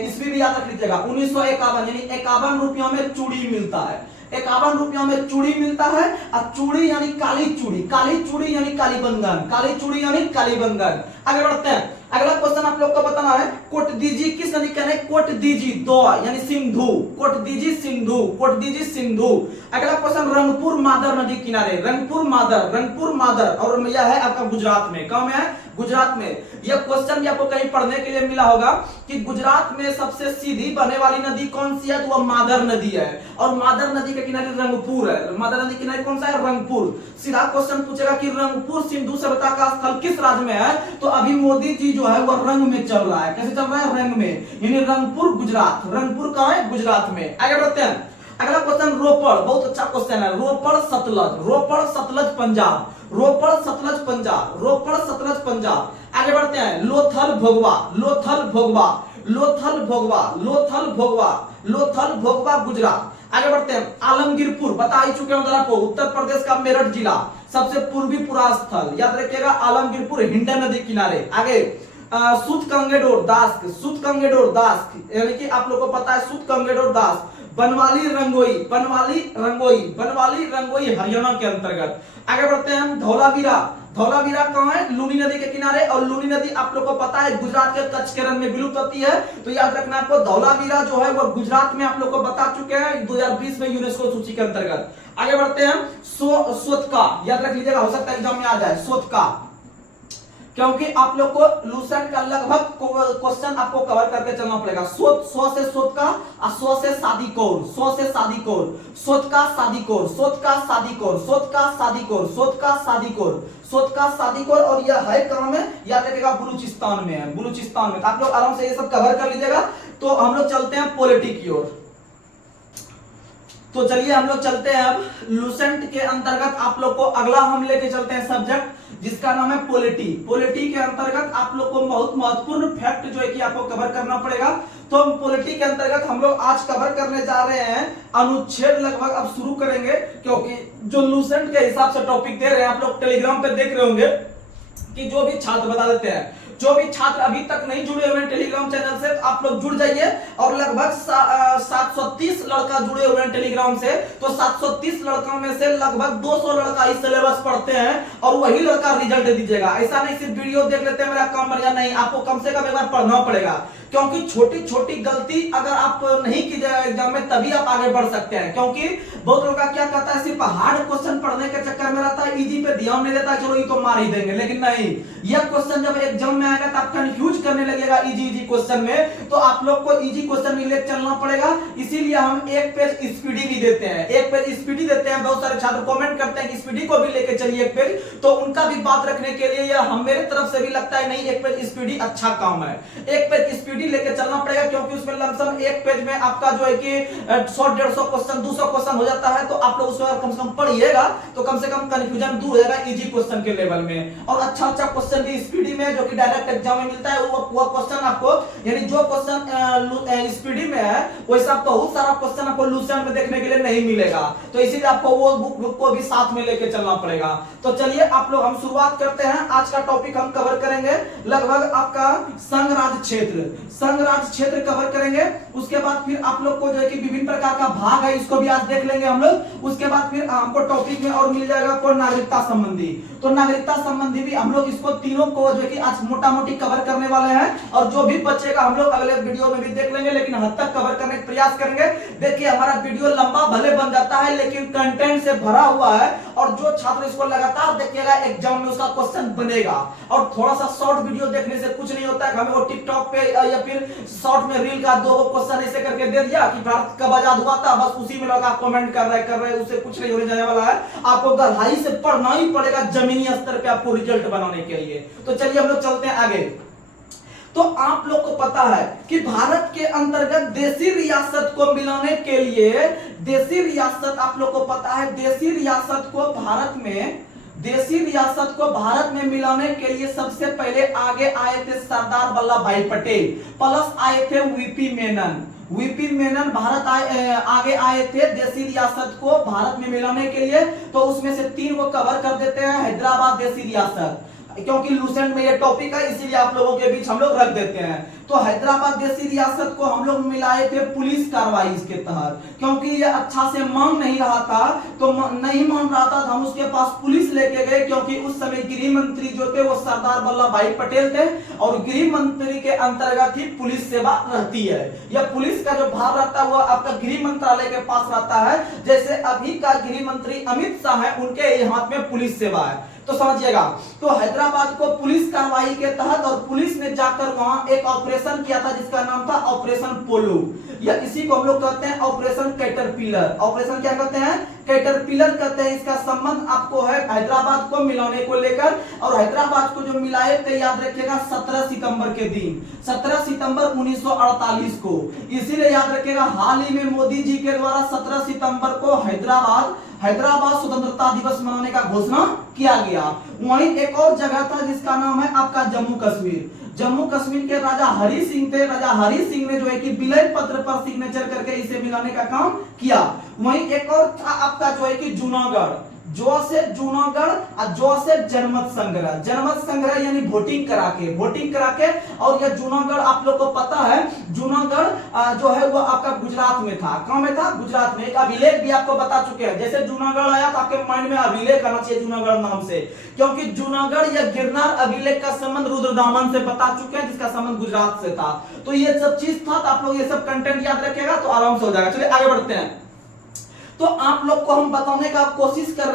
ईस्वी भी याद रख लीजिएगा। 1951 यानी 51 रुपयों में चूड़ी मिलता है, 51 रुपयों में चूड़ी मिलता है। और चूड़ी यानी काली चूड़ी, काली चूड़ी यानी कालीबंगन, काली चूड़ी यानी कालीबंगन। आगे बढ़ते हैं, अगला क्वेश्चन आप लोग को बताना है, कोटदीजी किस नदी का है? कोटदीजी दो यानी सिंधु, कोटदीजी सिंधु, कोटदीजी सिंधु। अगला क्वेश्चन, रंगपुर मादर नदी किनारे, रंगपुर मादर, रंगपुर मादर, और यह है आपका गुजरात में। कहाँ में है? गुजरात में। यह क्वेश्चन भी आपको कहीं पढ़ने के लिए मिला होगा कि गुजरात में सबसे सीधी बहने वाली नदी कौन सी है? तो वह मादर नदी है। और मादर नदी के किनारे रंगपुर है। मादर नदी के किनारे कौन सा है? रंगपुर। सीधा क्वेश्चन पूछेगा कि रंगपुर सिंधु सभ्यता का स्थल किस राज्य में है? तो अभी मोदी जी जो है वह रंग में चल रहा है। कैसे चल रहा है? रंग में, यानी रंगपुर गुजरात। रंगपुर कहाँ है? गुजरात में। आगे बढ़ते हैं, अगला क्वेश्चन रोपड़, बहुत अच्छा क्वेश्चन है। रोपड़ सतलज, रोपड़ सतलज पंजाब, रोपड़ सतलज पंजाब, रोपड़ सतलज पंजाब। आगे बढ़ते हैं, लोथल भोगवा, लोथल भोगवा, लोथल भोगवा, लोथल भोगवा, लोथल भोगवा गुजरात। आगे बढ़ते हैं, आलमगीरपुर बता ही चुके हैं आपको, उत्तर प्रदेश का मेरठ जिला, सबसे पूर्वी पुरास्थल, याद रखिएगा आलमगीरपुर, हिंडन नदी किनारे। आगे सुतकंगेडोर दास, सुतकंगेडोर दास, यानी कि आप लोगों को पता है सुतकंगेडोर दास, बनवाली रंगोई, बनवाली रंगोई, बनवाली रंगोई हरियाणा के अंतर्गत। आगे बढ़ते हैं हम, धौलावीरा, धौलावीरा कहाँ है? लूनी नदी के किनारे। और लूनी नदी आप लोग को पता है गुजरात के कच्छ के रण में विलुप्त होती है, तो याद रखना आपको धौलावीरा जो है वो गुजरात में, आप लोग को बता चुके हैं 2020 में यूनेस्को सूची के अंतर्गत। आगे बढ़ते हैं, सोतका, याद रख लीजिएगा, हो सकता है एग्जाम में आ जाए सोतका, क्योंकि आप लोग को लूसेंट का लगभग क्वेश्चन आपको कवर करके चलना पड़ेगा। सो से सोत का, और सो से शादी कोर, सो से शादी कोर, सोत का शादी कोर, सोत का शादी कोर, सोत का शादी कोर, सोत का शादी कोर, सोत का शादी कोर। और यह है कहां में? याद रखिएगा बलूचिस्तान में है, बलूचिस्तान में। तो आप लोग आराम से ये सब कवर कर लीजिएगा। तो हम लोग चलते हैं पॉलिटी की ओर। तो चलिए हम लोग चलते हैं अब लूसेंट के अंतर्गत, आप लोग को अगला हम लेके चलते हैं सब्जेक्ट जिसका नाम है पॉलिटी। पॉलिटी के अंतर्गत आप लोग को बहुत महत्वपूर्ण फैक्ट जो है कि आपको कवर करना पड़ेगा। तो पॉलिटी के अंतर्गत हम लोग आज कवर करने जा रहे हैं अनुच्छेद, लगभग अब शुरू करेंगे, क्योंकि जो लूसेंट के हिसाब से टॉपिक दे रहे हैं, आप लोग टेलीग्राम पे देख रहे होंगे कि जो भी छात्र बता देते हैं, जो भी छात्र अभी तक नहीं जुड़े हुए हैं टेलीग्राम चैनल से, तो आप लोग जुड़ जाइए। और लगभग 730 लड़का जुड़े हुए हैं टेलीग्राम से, तो 730 लड़कों में से लगभग 200 लड़का इस सिलेबस पढ़ते हैं, और वही लड़का रिजल्ट दीजिएगा। ऐसा नहीं सिर्फ वीडियो देख लेते हैं मेरा काम बन गया, नहीं, आपको कम से कम एक बार पढ़ना पड़ेगा, क्योंकि छोटी छोटी गलती अगर आप नहीं कीजिएगा एग्जाम में, तभी आप आगे बढ़ सकते हैं। क्योंकि बहुत लोग क्या कहता है, सिर्फ हार्ड क्वेश्चन पढ़ने के चक्कर में रहता है, इजी पे ध्यान नहीं देता, चलो ये तो मार ही देंगे। लेकिन नहीं, यह क्वेश्चन जब एग्जाम में आएगा तो आप कंफ्यूज करने लगेगा इजी इजी क्वेश्चन में, तो आप लोग को इजी क्वेश्चन में लेकर चलना पड़ेगा। इसीलिए हम एक पेज स्पीडी भी देते हैं, एक पेज स्पीडी देते हैं। बहुत सारे छात्र कमेंट करते हैं कि स्पीडी को भी लेके चलिए एक पेज, तो उनका भी बात रखने के लिए यह हम मेरे तरफ से भी लगता है नहीं, एक पेज स्पीडी अच्छा काम है, एक पेज स्पीडी लेके चलना पड़ेगा, क्योंकि उसमें लमसम एक पेज में आपका जो है कि 100-150 क्वेश्चन, 200 क्वेश्चन हो जाता है। तो आप लोग उसको कम से कम पढ़िएगा, तो कम से कम कंफ्यूजन दूर हो जाएगा इजी क्वेश्चन के लेवल में। और अच्छा अच्छा क्वेश्चन भी स्पीडी में, जो कि डायरेक्ट एग्जाम में मिलता है, वो क्वेश्चन आपको, यानी जो क्वेश्चन स्पीडी में है वैसा बहुत सारा क्वेश्चन आपको लूसेंट में देखने के लिए नहीं मिलेगा। तो इसीलिए आपको वो बुक को भी साथ में लेके चलना पड़ेगा। तो चलिए आप लोग हम शुरुआत करते हैं। आज का टॉपिक हम कवर करेंगे लगभग आपका संघ राज्य क्षेत्र, संघ राज्य क्षेत्र कवर करेंगे। उसके बाद फिर आप लोग को जो है कि विभिन्न प्रकार का भाग है, इसको भी आज देख लेंगे हम लोग। उसके बाद फिर हमको टॉपिक में और मिल जाएगा को नागरिकता संबंधी, तो नागरिकता संबंधी भी हम लोग इसको तीनों को जो है कि आज मोटा मोटी कवर करने वाले हैं। और जो भी बचेगा हम लोग अगले वीडियो में भी देख लेंगे, लेकिन हद तक कवर करने का प्रयास करेंगे। देखिए हमारा वीडियो लंबा भले बन जाता है, लेकिन कंटेंट से भरा हुआ है, और जो छात्र इसको लगातार देखिएगा एग्जाम में उसका क्वेश्चन बनेगा। और थोड़ा सा शॉर्ट वीडियो देखने से कुछ नहीं होता है, हमें वो टिकटॉक पे या फिर शॉर्ट में रील का 2 क्वेश्चन ऐसे करके दे दिया कि भारत कब आजाद हुआ था, बस उसी में लोग आप कमेंट कर रहे हैं, उससे कुछ नहीं होने जाने वाला है। आपको गहराई से पढ़ना ही पड़ेगा जमीनी स्तर पे आपको रिजल्ट बनाने के लिए। तो चलिए हम लोग चलते हैं आगे। तो आप लोग को पता है कि भारत के अंतर्गत देशी रियासत को मिलाने के लिए, देशी रियासत आप लोग को पता है, देशी रियासत को भारत में देसी रियासत को भारत में मिलाने के लिए सबसे पहले आगे आए थे सरदार वल्लभ भाई पटेल, प्लस आए थे वीपी मेनन। वीपी मेनन आगे आए थे देसी रियासत को भारत में मिलाने के लिए। तो उसमें से 3 को कवर कर देते हैं, हैदराबाद देसी रियासत, क्योंकि लूसेंट में ये टॉपिक है इसीलिए आप लोगों के बीच हम लोग रख देते हैं। तो हैदराबाद देसी रियासत को हम लोग मिलाए थे पुलिस कार्रवाई इसके तहत, क्योंकि ये अच्छा से मांग नहीं रहा था, तो नहीं मान रहा था, हम उसके पास पुलिस लेके गए, क्योंकि उस समय गृह मंत्री जो थे वो सरदार वल्लभ भाई पटेल थे, और गृह मंत्री के अंतर्गत ही पुलिस सेवा रहती है। यह पुलिस का जो भार रहता है वो आपका गृह मंत्रालय के पास रहता है। जैसे अभी का गृह मंत्री अमित शाह है, उनके हाथ में पुलिस सेवा है, तो समझिएगा। तो हैदराबाद को पुलिस कार्रवाई के तहत, और पुलिस ने जाकर वहां एक ऑपरेशन किया था जिसका नाम था ऑपरेशन पोलो, या इसी को हम लोग कहते हैं ऑपरेशन कैटरपिलर। ऑपरेशन क्या कहते हैं? कैटरपिलर कहते हैं। इसका संबंध आपको है हैदराबाद को मिलाने को लेकर, और हैदराबाद को जो मिलाए थे याद रखिएगा 17 सितंबर के दिन, 17 सितंबर 1948 को। इसीलिए याद रखिएगा हाल ही में मोदी जी के द्वारा 17 सितंबर को हैदराबाद स्वतंत्रता दिवस मनाने का घोषणा किया गया। वहीं एक और जगह था जिसका नाम है आपका जम्मू कश्मीर। जम्मू कश्मीर के राजा हरि सिंह थे। राजा हरि सिंह ने जो है कि विलय पत्र पर सिग्नेचर करके इसे मिलाने का काम किया। वहीं एक और था आपका जो है कि जूनागढ़, जोसेफ जनमत संग्रह यानी वोटिंग करा के। और यह जूनागढ़ आप लोग को पता है, जूनागढ़ जो है वो आपका गुजरात में था। कहां में था? गुजरात में। एक अभिलेख भी आपको बता चुके हैं। जैसे जूनागढ़ आया तो आपके माइंड में अभिलेख आना चाहिए जूनागढ़ नाम से, क्योंकि जूनागढ़ या गिरनार अभिलेख का संबंध रुद्रदामन से बता चुके हैं, जिसका संबंध गुजरात से था। तो ये सब चीज था, तो आप लोग ये सब कंटेंट याद रखिएगा तो आराम से हो जाएगा। चलिए आगे बढ़ते हैं। तो आप लोग को हम बताने का कोशिश कर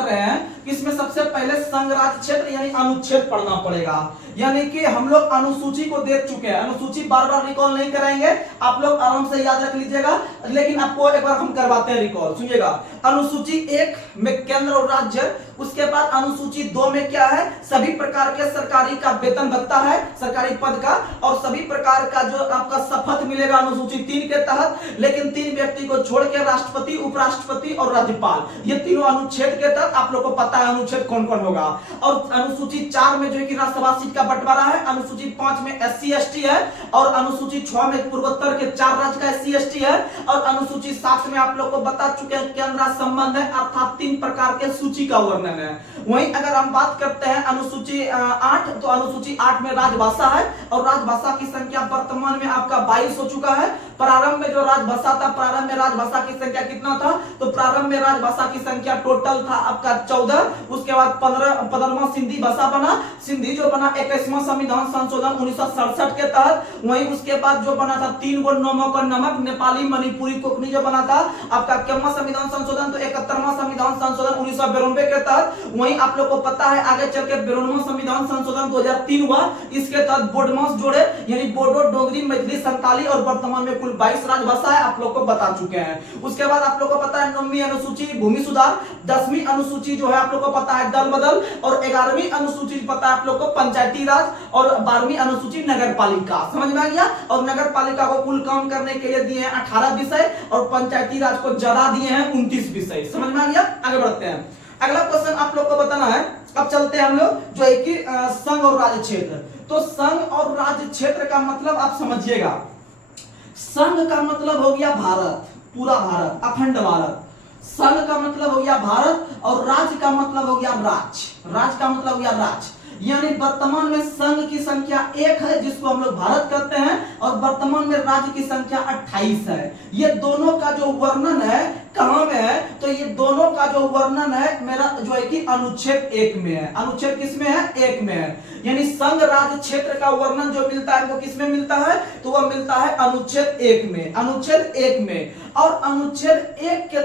रहे हैं कि इसमें सबसे पहले संघ राज्य क्षेत्र यानी अनुच्छेद पढ़ना पड़ेगा। यानी कि हम लोग अनुसूची को देख चुके हैं, अनुसूची बार बार रिकॉल नहीं कराएंगे, आप लोग आराम से याद रख लीजिएगा, लेकिन आपको एक बार हम करवाते हैं रिकॉल। सुनिएगा, अनुसूची 1 में केंद्र और राज्य, उसके बाद अनुसूची 2 में क्या है? सभी प्रकार के सरकारी का वेतन भत्ता है, सरकारी पद का, और सभी प्रकार का जो आपका शपथ मिलेगा अनुसूची 3 के तहत। लेकिन 3 व्यक्ति को छोड़ के राष्ट्रपति, उपराष्ट्रपति और राज्यपाल, ये तीनों अनुच्छेद के तहत आप लोग को पता है अनुच्छेद कौन कौन होगा। और अनुसूची 4 में जो है कि राज्यसभा सीट का बंटवारा है, अनुसूची 5 में SC ST है, और अनुसूची 6 में पूर्वोत्तर के 4 राज्य का SC ST है, और अनुसूची 7 में आप लोग को बता चुके हैं केंद्र संबंध है, अर्थात 3 प्रकार के सूची का वर्णन है। वहीं अगर हम बात करते हैं अनुसूची 8, तो अनुसूची 8 में राजभाषा है, और राजभाषा की संख्या वर्तमान में आपका 22 हो चुका है। प्रारंभ में जो राजभाषा था, प्रारंभ में राजभाषा की संख्या कितना था? तो प्रारंभ में राजभाषा की संख्या टोटल था आपका 14। उसके बाद 15वां सिंधी भाषा बना, सिंधी जो बना 21वां संविधान संशोधन 1967 के तहत। वहीं उसके बाद जो बना था 3 गो नमक और नमक, नेपाली, मणिपुरी, कोंकणी जो बना था आपका 51वां संविधान संशोधन, तो 71वां संविधान संशोधन 1992 के तहत। वहीं आप लोग को पता है आगे चल के 92वां संविधान संशोधन 2003 हुआ, इसके तहत बोडमास जोड़े यानी बोडो, डोगरी, मैथिली, संताली, और वर्तमान में कुल 22 राजभाषा है, आप लोग को बता चुके हैं। उसके बाद आप लोग को पता है 9वीं अनुसूची भूमि सुधार, 10वीं अनुसूची जो है आप लोग को पता है दल बदल, और 11वीं अनुसूची पता है आप लोग को पंचायती राज, और 12वीं अनुसूची नगर पालिका। समझ में आ गया? और नगर पालिका को कुल काम करने के लिए दिए हैं 18 विषय, और पंचायती राज को जरा दिए हैं 29 विषय। समझ में आ गया? आगे बढ़ते हैं। अगला क्वेश्चन आप लोग को बताना है। अब चलते हैं हम लोग जो है कि संघ और राज्य क्षेत्र। तो संघ और राज्य क्षेत्र का मतलब आप समझिएगा, संघ का मतलब हो गया भारत, पूरा भारत, अखंड भारत। संघ का मतलब हो गया भारत, और राज्य का मतलब हो गया राज्य का मतलब हो गया राज्य। यानी वर्तमान में संघ की संख्या 1 है, जिसको हम लोग भारत कहते हैं, और वर्तमान में राज्य की संख्या 28 है। ये दोनों का जो वर्णन है कहां में है? तो ये दोनों का जो वर्णन है मेरा जो है कि अनुच्छेद 1 में है। अनुच्छेद किस में है? 1 में है। यानी संघ राज्य क्षेत्र का वर्णन जो मिलता है वो किस में मिलता है? तो वह मिलता है अनुच्छेद 1 में, अनुच्छेद 1 में। और अनुच्छेद 1 के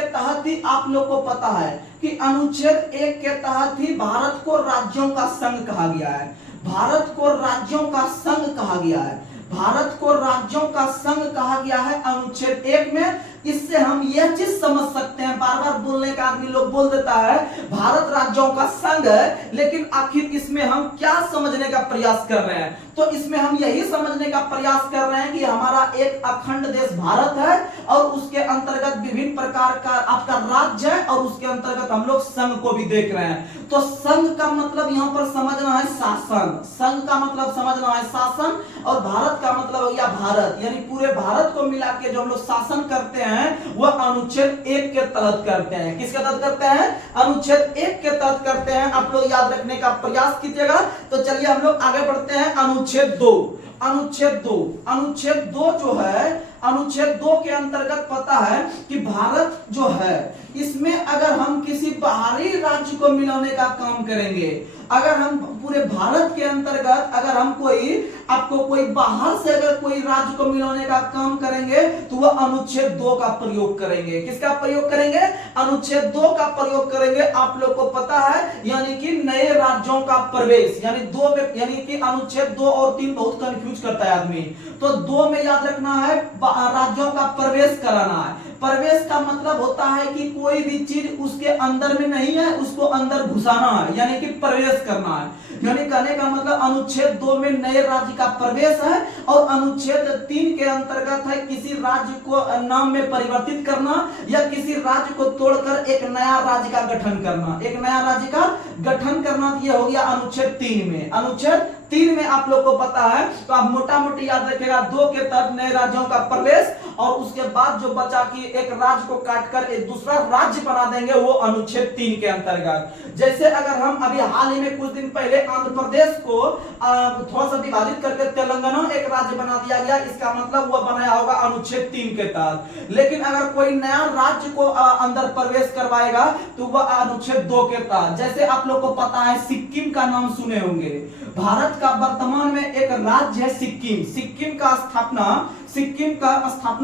तहत ही आप लोग को पता है कि अनुच्छेद 1 के तहत ही भारत को राज्यों का संघ कहा गया है। भारत को राज्यों का संघ कहा गया है। भारत को राज्यों का संघ कहा गया है अनुच्छेद 1 में। इससे हम यह चीज समझ सकते हैं, बार बार बोलने का आदमी लोग बोल देता है भारत राज्यों का संघ है, लेकिन आखिर इसमें हम क्या समझने का प्रयास कर रहे हैं? तो इसमें हम यही समझने का प्रयास कर रहे हैं कि हमारा एक अखंड देश भारत है और उसके अंतर्गत विभिन्न प्रकार का आपका राज्य है और उसके अंतर्गत हम लोग संघ को भी देख रहे हैं। तो संघ का मतलब यहां पर समझना है शासन, संघ का मतलब समझना है शासन, और भारत का मतलब हो गया भारत, यानी पूरे भारत को मिला के जो हम लोग शासन करते हैं वह अनुच्छेद 1 के तहत करते हैं। किसके तहत करते हैं? अनुच्छेद 1 के तहत करते हैं। आप लोग याद रखने का प्रयास कीजिएगा। तो चलिए हम लोग आगे बढ़ते हैं। अनुच्छेद 2, अनुच्छेद 2, अनुच्छेद 2 जो है, अनुच्छेद 2 के अंतर्गत पता है कि भारत जो है इसमें अगर हम किसी बाहरी राज्य को मिलाने का काम करेंगे, अगर हम पूरे भारत के अंतर्गत अगर हम कोई बाहर से अगर कोई राज्य को मिलाने का काम करेंगे तो वह अनुच्छेद 2 का प्रयोग करेंगे। किसका प्रयोग करेंगे? अनुच्छेद 2 का प्रयोग करेंगे। आप लोग को पता है यानी कि नए राज्यों का प्रवेश, यानी 2 में, यानी कि अनुच्छेद 2 और 3 बहुत कंफ्यूज करता है आदमी। तो 2 में याद रखना है राज्यों का प्रवेश कराना है। प्रवेश का मतलब होता है कि कोई भी चीज उसके अंदर में नहीं है उसको अंदर घुसाना है, यानी कि प्रवेश करना है। यानी कहने का मतलब अनुच्छेद 2 में नए राज्य का प्रवेश है और अनुच्छेद 3 के अंतर्गत है किसी राज्य को नाम में परिवर्तित करना या किसी राज्य को तोड़कर एक नया राज्य का गठन करना, एक नया राज्य का गठन करना। यह हो गया अनुच्छेद 3 में। अनुच्छेद 3 में आप लोग को पता है, तो आप मोटा मोटी याद रखिएगा 2 के तहत नए राज्यों का प्रवेश और उसके बाद जो बचा कि एक राज्य को काटकर एक दूसरा राज्य बना देंगे वो अनुच्छेद 3 के अंतर्गत। जैसे अगर हम अभी हाल ही में कुछ दिन पहले आंध्र प्रदेश को थोड़ा सा विभाजित करके तेलंगाना एक राज्य बना दिया गया, इसका मतलब वह बनाया होगा अनुच्छेद 3 के तहत। लेकिन अगर कोई नया राज्य को अंदर प्रवेश करवाएगा तो वह अनुच्छेद 2 के तहत। जैसे आप लोग को पता है सिक्किम का नाम सुने होंगे, भारत का वर्तमान में एक राज्य है सिक्किम। सिक्किम का स्थापना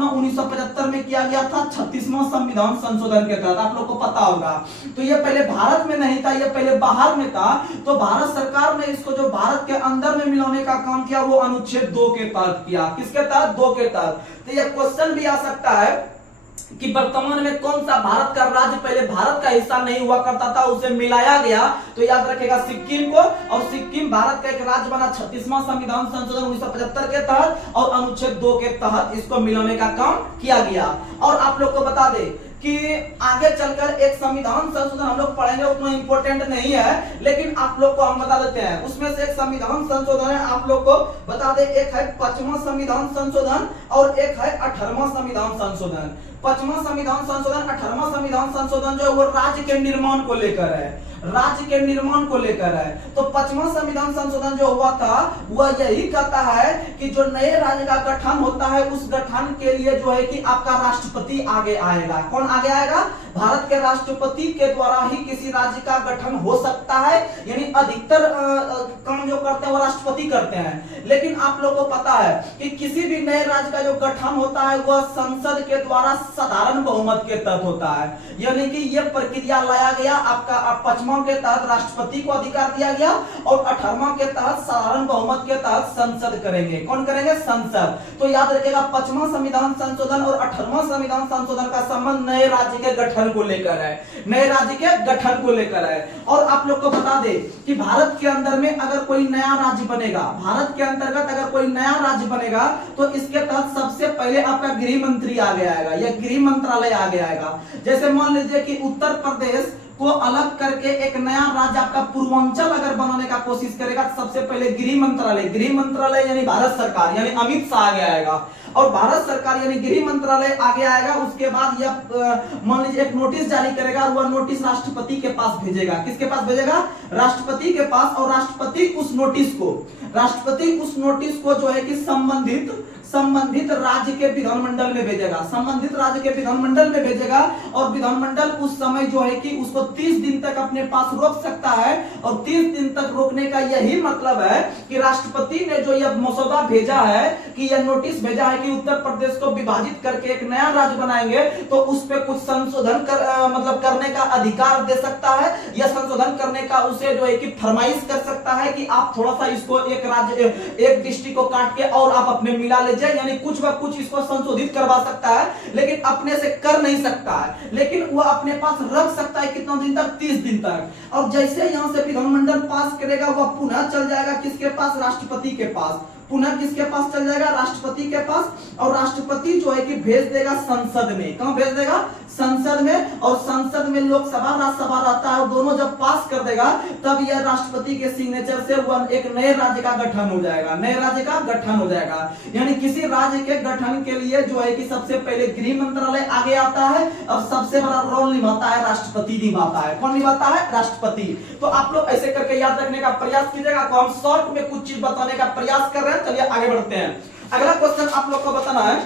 1975 में किया गया था 36वां संविधान संशोधन के तहत। आप लोग को पता होगा। तो ये पहले भारत में नहीं था, ये पहले बाहर में था। तो भारत सरकार ने इसको जो भारत के अंदर में मिलाने का काम किया वो अनुच्छेद 2 के तहत किया। किसके तहत? 2 के तहत। तो ये क्वेश्चन भी आ सकता है कि वर्तमान में कौन सा भारत का राज्य पहले भारत का हिस्सा नहीं हुआ करता था उसे मिलाया गया, तो याद रखेगा सिक्किम को। और सिक्किम भारत का एक राज्य बना 36वां संविधान संशोधन 1975 के तहत और अनुच्छेद 2 के तहत इसको मिलाने का काम किया गया। और आप लोग को बता दे कि आगे चलकर एक संविधान संशोधन हम लोग पढ़ेंगे, उतना इंपॉर्टेंट नहीं है लेकिन आप लोग को हम बता देते हैं। उसमें से एक संविधान संशोधन है, आप लोग को बता दे, एक है 5वां संविधान संशोधन और एक है 18वां संविधान संशोधन। 5वां संविधान संशोधन, 18वां संविधान संशोधन जो है वो राज्य के निर्माण को लेकर है, राज्य के निर्माण को लेकर है। तो 5वां संविधान संशोधन जो हुआ था वह यही कहता है कि जो नए राज्य का गठन होता है उस गठन के लिए जो है कि आपका राष्ट्रपति आगे आएगा। कौन आगे आएगा? भारत के राष्ट्रपति के द्वारा ही किसी राज्य का गठन हो सकता है, यानी अधिकतर काम जो करते हैं वो राष्ट्रपति करते हैं। लेकिन आप लोगों को पता है कि किसी भी नए राज्य का जो गठन होता है वह संसद के द्वारा साधारण बहुमत के तहत होता है, यानी कि यह प्रक्रिया लाया गया। आपका 5वां के तहत राष्ट्रपति को अधिकार दिया गया और 18वां के तहत साधारण बहुमत के तहत संसद करेंगे। कौन करेंगे? संसद। तो याद रखिएगा 5वां संविधान संशोधन और 18वां संविधान संशोधन का संबंध नए राज्य के गठन को लेकर है, नए राज्य के गठन को लेकर है। और आप लोग को बता दे कि भारत के अंदर में अगर कोई नया राज्य बनेगा, भारत के अंतर्गत अगर कोई नया राज्य बनेगा तो इसके तहत सबसे पहले आपका गृह मंत्री आगे आएगा या गृह मंत्रालय आगे आएगा। जैसे मान लीजिए कि उत्तर प्रदेश को अलग करके एक नया राज्य आपका पूर्वांचल अगर बनाने का कोशिश करेगा तो सबसे पहले गृह मंत्रालय यानी भारत सरकार यानी अमित शाह आगे आएगा और भारत सरकार यानी गृह मंत्रालय आगे आएगा। उसके बाद यह मान लीजिए एक नोटिस जारी करेगा और वह नोटिस राष्ट्रपति के पास भेजेगा। किसके पास भेजेगा? राष्ट्रपति के पास। और राष्ट्रपति उस नोटिस को जो है कि संबंधित राज्य के विधानमंडल में भेजेगा, संबंधित राज्य के विधानमंडल में भेजेगा और विधानमंडल उस समय जो है कि उसको 30 दिन तक अपने पास रोक सकता है। और 30 दिन तक रोकने का यही मतलब है कि राष्ट्रपति ने जो यह मसौदा भेजा है कि यह नोटिस भेजा है कि उत्तर प्रदेश को विभाजित करके एक नया राज्य बनाएंगे तो उस पर कुछ संशोधन करने का अधिकार दे सकता है या संशोधन करने का उसे जो है कि फरमाइश कर सकता है कि आप थोड़ा सा इसको एक डिस्ट्रिक्ट को काट के और आप अपने मिला लीजिए जाए, यानी कुछ व कुछ इसको संशोधित करवा सकता है, लेकिन अपने से कर नहीं सकता है। लेकिन वह अपने पास रख सकता है कितना दिन तक? 30 दिन तक। और जैसे यहां से विधानमंडल पास करेगा, वह पुनः चल जाएगा किसके पास? राष्ट्रपति के पास। पुनः किसके पास चल जाएगा? राष्ट्रपति के पास। और राष्ट्रपति जो है कि भेज देगा संसद में। कहां भेज देगा? संसद में। और संसद में लोकसभा राज्यसभा रहता है, और दोनों जब पास कर देगा तब यह राष्ट्रपति के सिग्नेचर से एक नए राज्य का गठन हो जाएगा। नए राज्य का गठन हो जाएगा, यानी किसी राज्य के गठन के लिए जो है कि सबसे पहले गृह मंत्रालय आगे आता है, और सबसे बड़ा रोल निभाता है राष्ट्रपति निभाता है। कौन निभाता है? राष्ट्रपति। तो आप लोग ऐसे करके याद रखने का प्रयास कीजिएगा। तो हम शॉर्ट में कुछ चीज बताने का प्रयास कर रहे हैं। चलिए आगे बढ़ते हैं। अगला क्वेश्चन आप लोग को बताना है।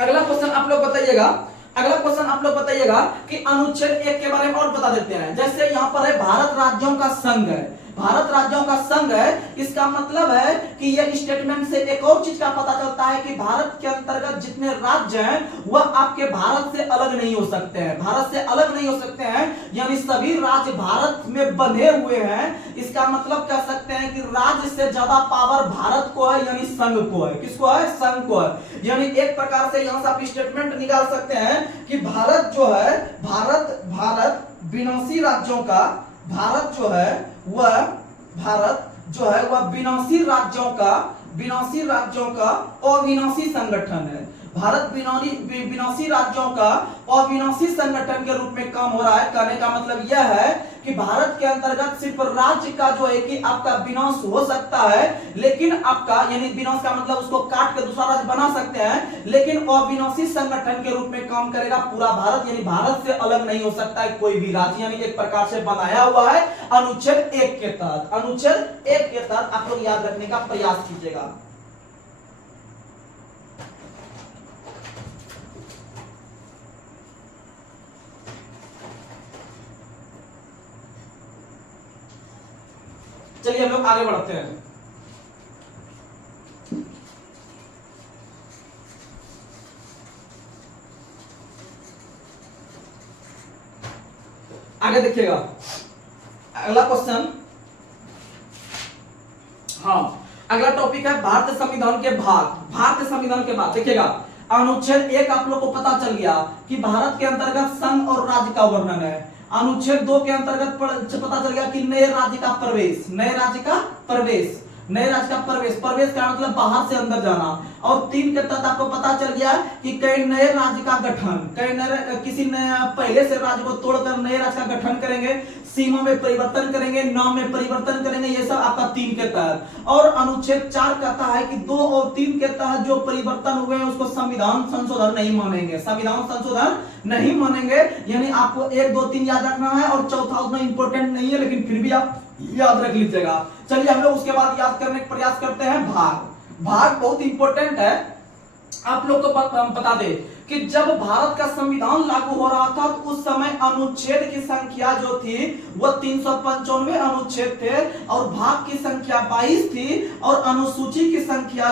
अगला क्वेश्चन आप लोग बताइएगा। अगला क्वेश्चन आप लोग बताइएगा कि अनुच्छेद 1 के बारे में और बता देते हैं। जैसे यहाँ पर है भारत राज्यों का संघ है, भारत राज्यों का संघ है। इसका मतलब है कि यह स्टेटमेंट से एक और चीज का पता चलता है कि भारत के अंतर्गत जितने राज्य हैं वह आपके भारत से अलग नहीं हो सकते हैं। भारत से अलग नहीं हो सकते हैं, यानी सभी राज्य भारत में बंधे हुए हैं। इसका मतलब कह सकते हैं कि राज्य से ज्यादा पावर भारत को है, यानी संघ को है। किसको है? संघ को है। यानी एक प्रकार से यहां से आप स्टेटमेंट निकाल सकते हैं कि भारत जो है, भारत विनाशी राज्यों का, भारत जो है वह विनाशी राज्यों का अविनाशी संगठन है। भारत विनाशी राज्यों का अविनाशी संगठन के रूप में काम हो रहा है। कहने का मतलब यह है कि भारत के अंतर्गत सिर्फ राज्य का जो है कि आपका विनाश हो सकता है, लेकिन आपका, यानी विनाश का मतलब उसको काट के दूसरा राज्य बना सकते हैं, लेकिन अविनाशी संगठन के रूप में काम करेगा पूरा भारत, यानी भारत से अलग नहीं हो सकता है कोई भी राज्य। यानी एक प्रकार से बनाया हुआ है अनुच्छेद 1 के तहत। अनुच्छेद 1 के तहत आप लोग याद रखने का प्रयास कीजिएगा। चलिए हम लोग आगे बढ़ते हैं। आगे देखिएगा अगला क्वेश्चन। हाँ, अगला टॉपिक है भारतीय संविधान के भाग। भारतीय संविधान के भाग देखिएगा। अनुच्छेद 1 आप लोग को पता चल गया कि भारत के अंतर्गत संघ और राज्य का वर्णन है। अनुच्छेद 2 के अंतर्गत पता चल गया कि नए राज्य का प्रवेश, नए राज्य का प्रवेश, नए राज्य का प्रवेश। प्रवेश का मतलब बाहर से अंदर जाना। और 3 के तहत आपको पता चल गया कि कई नए राज्य का गठन, किसी पहले से राज्य को तोड़कर नए राज्य का गठन करेंगे, सीमा में परिवर्तन करेंगे, नाम में परिवर्तन करेंगे। ये सब आपका 3 के तहत। और अनुच्छेद 4 कहता है कि 2 और 3 के तहत जो परिवर्तन हुए हैं उसको संविधान संशोधन नहीं मानेंगे, संविधान संशोधन नहीं मानेंगे। यानी आपको 1, 2, 3 याद रखना है, और चौथा उतना इंपॉर्टेंट नहीं है, लेकिन फिर भी आप याद रख लीजिएगा। चलिए हम लोग उसके बाद याद करने का प्रयास करते हैं भाग। भाग बहुत इंपॉर्टेंट है। आप लोग को बता दे कि जब भारत का संविधान लागू हो रहा था तो उस समय अनुच्छेद की संख्या जो थी वो 395 अनुच्छेद थे, और भाग की संख्या 22 थी, और अनुसूची की संख्या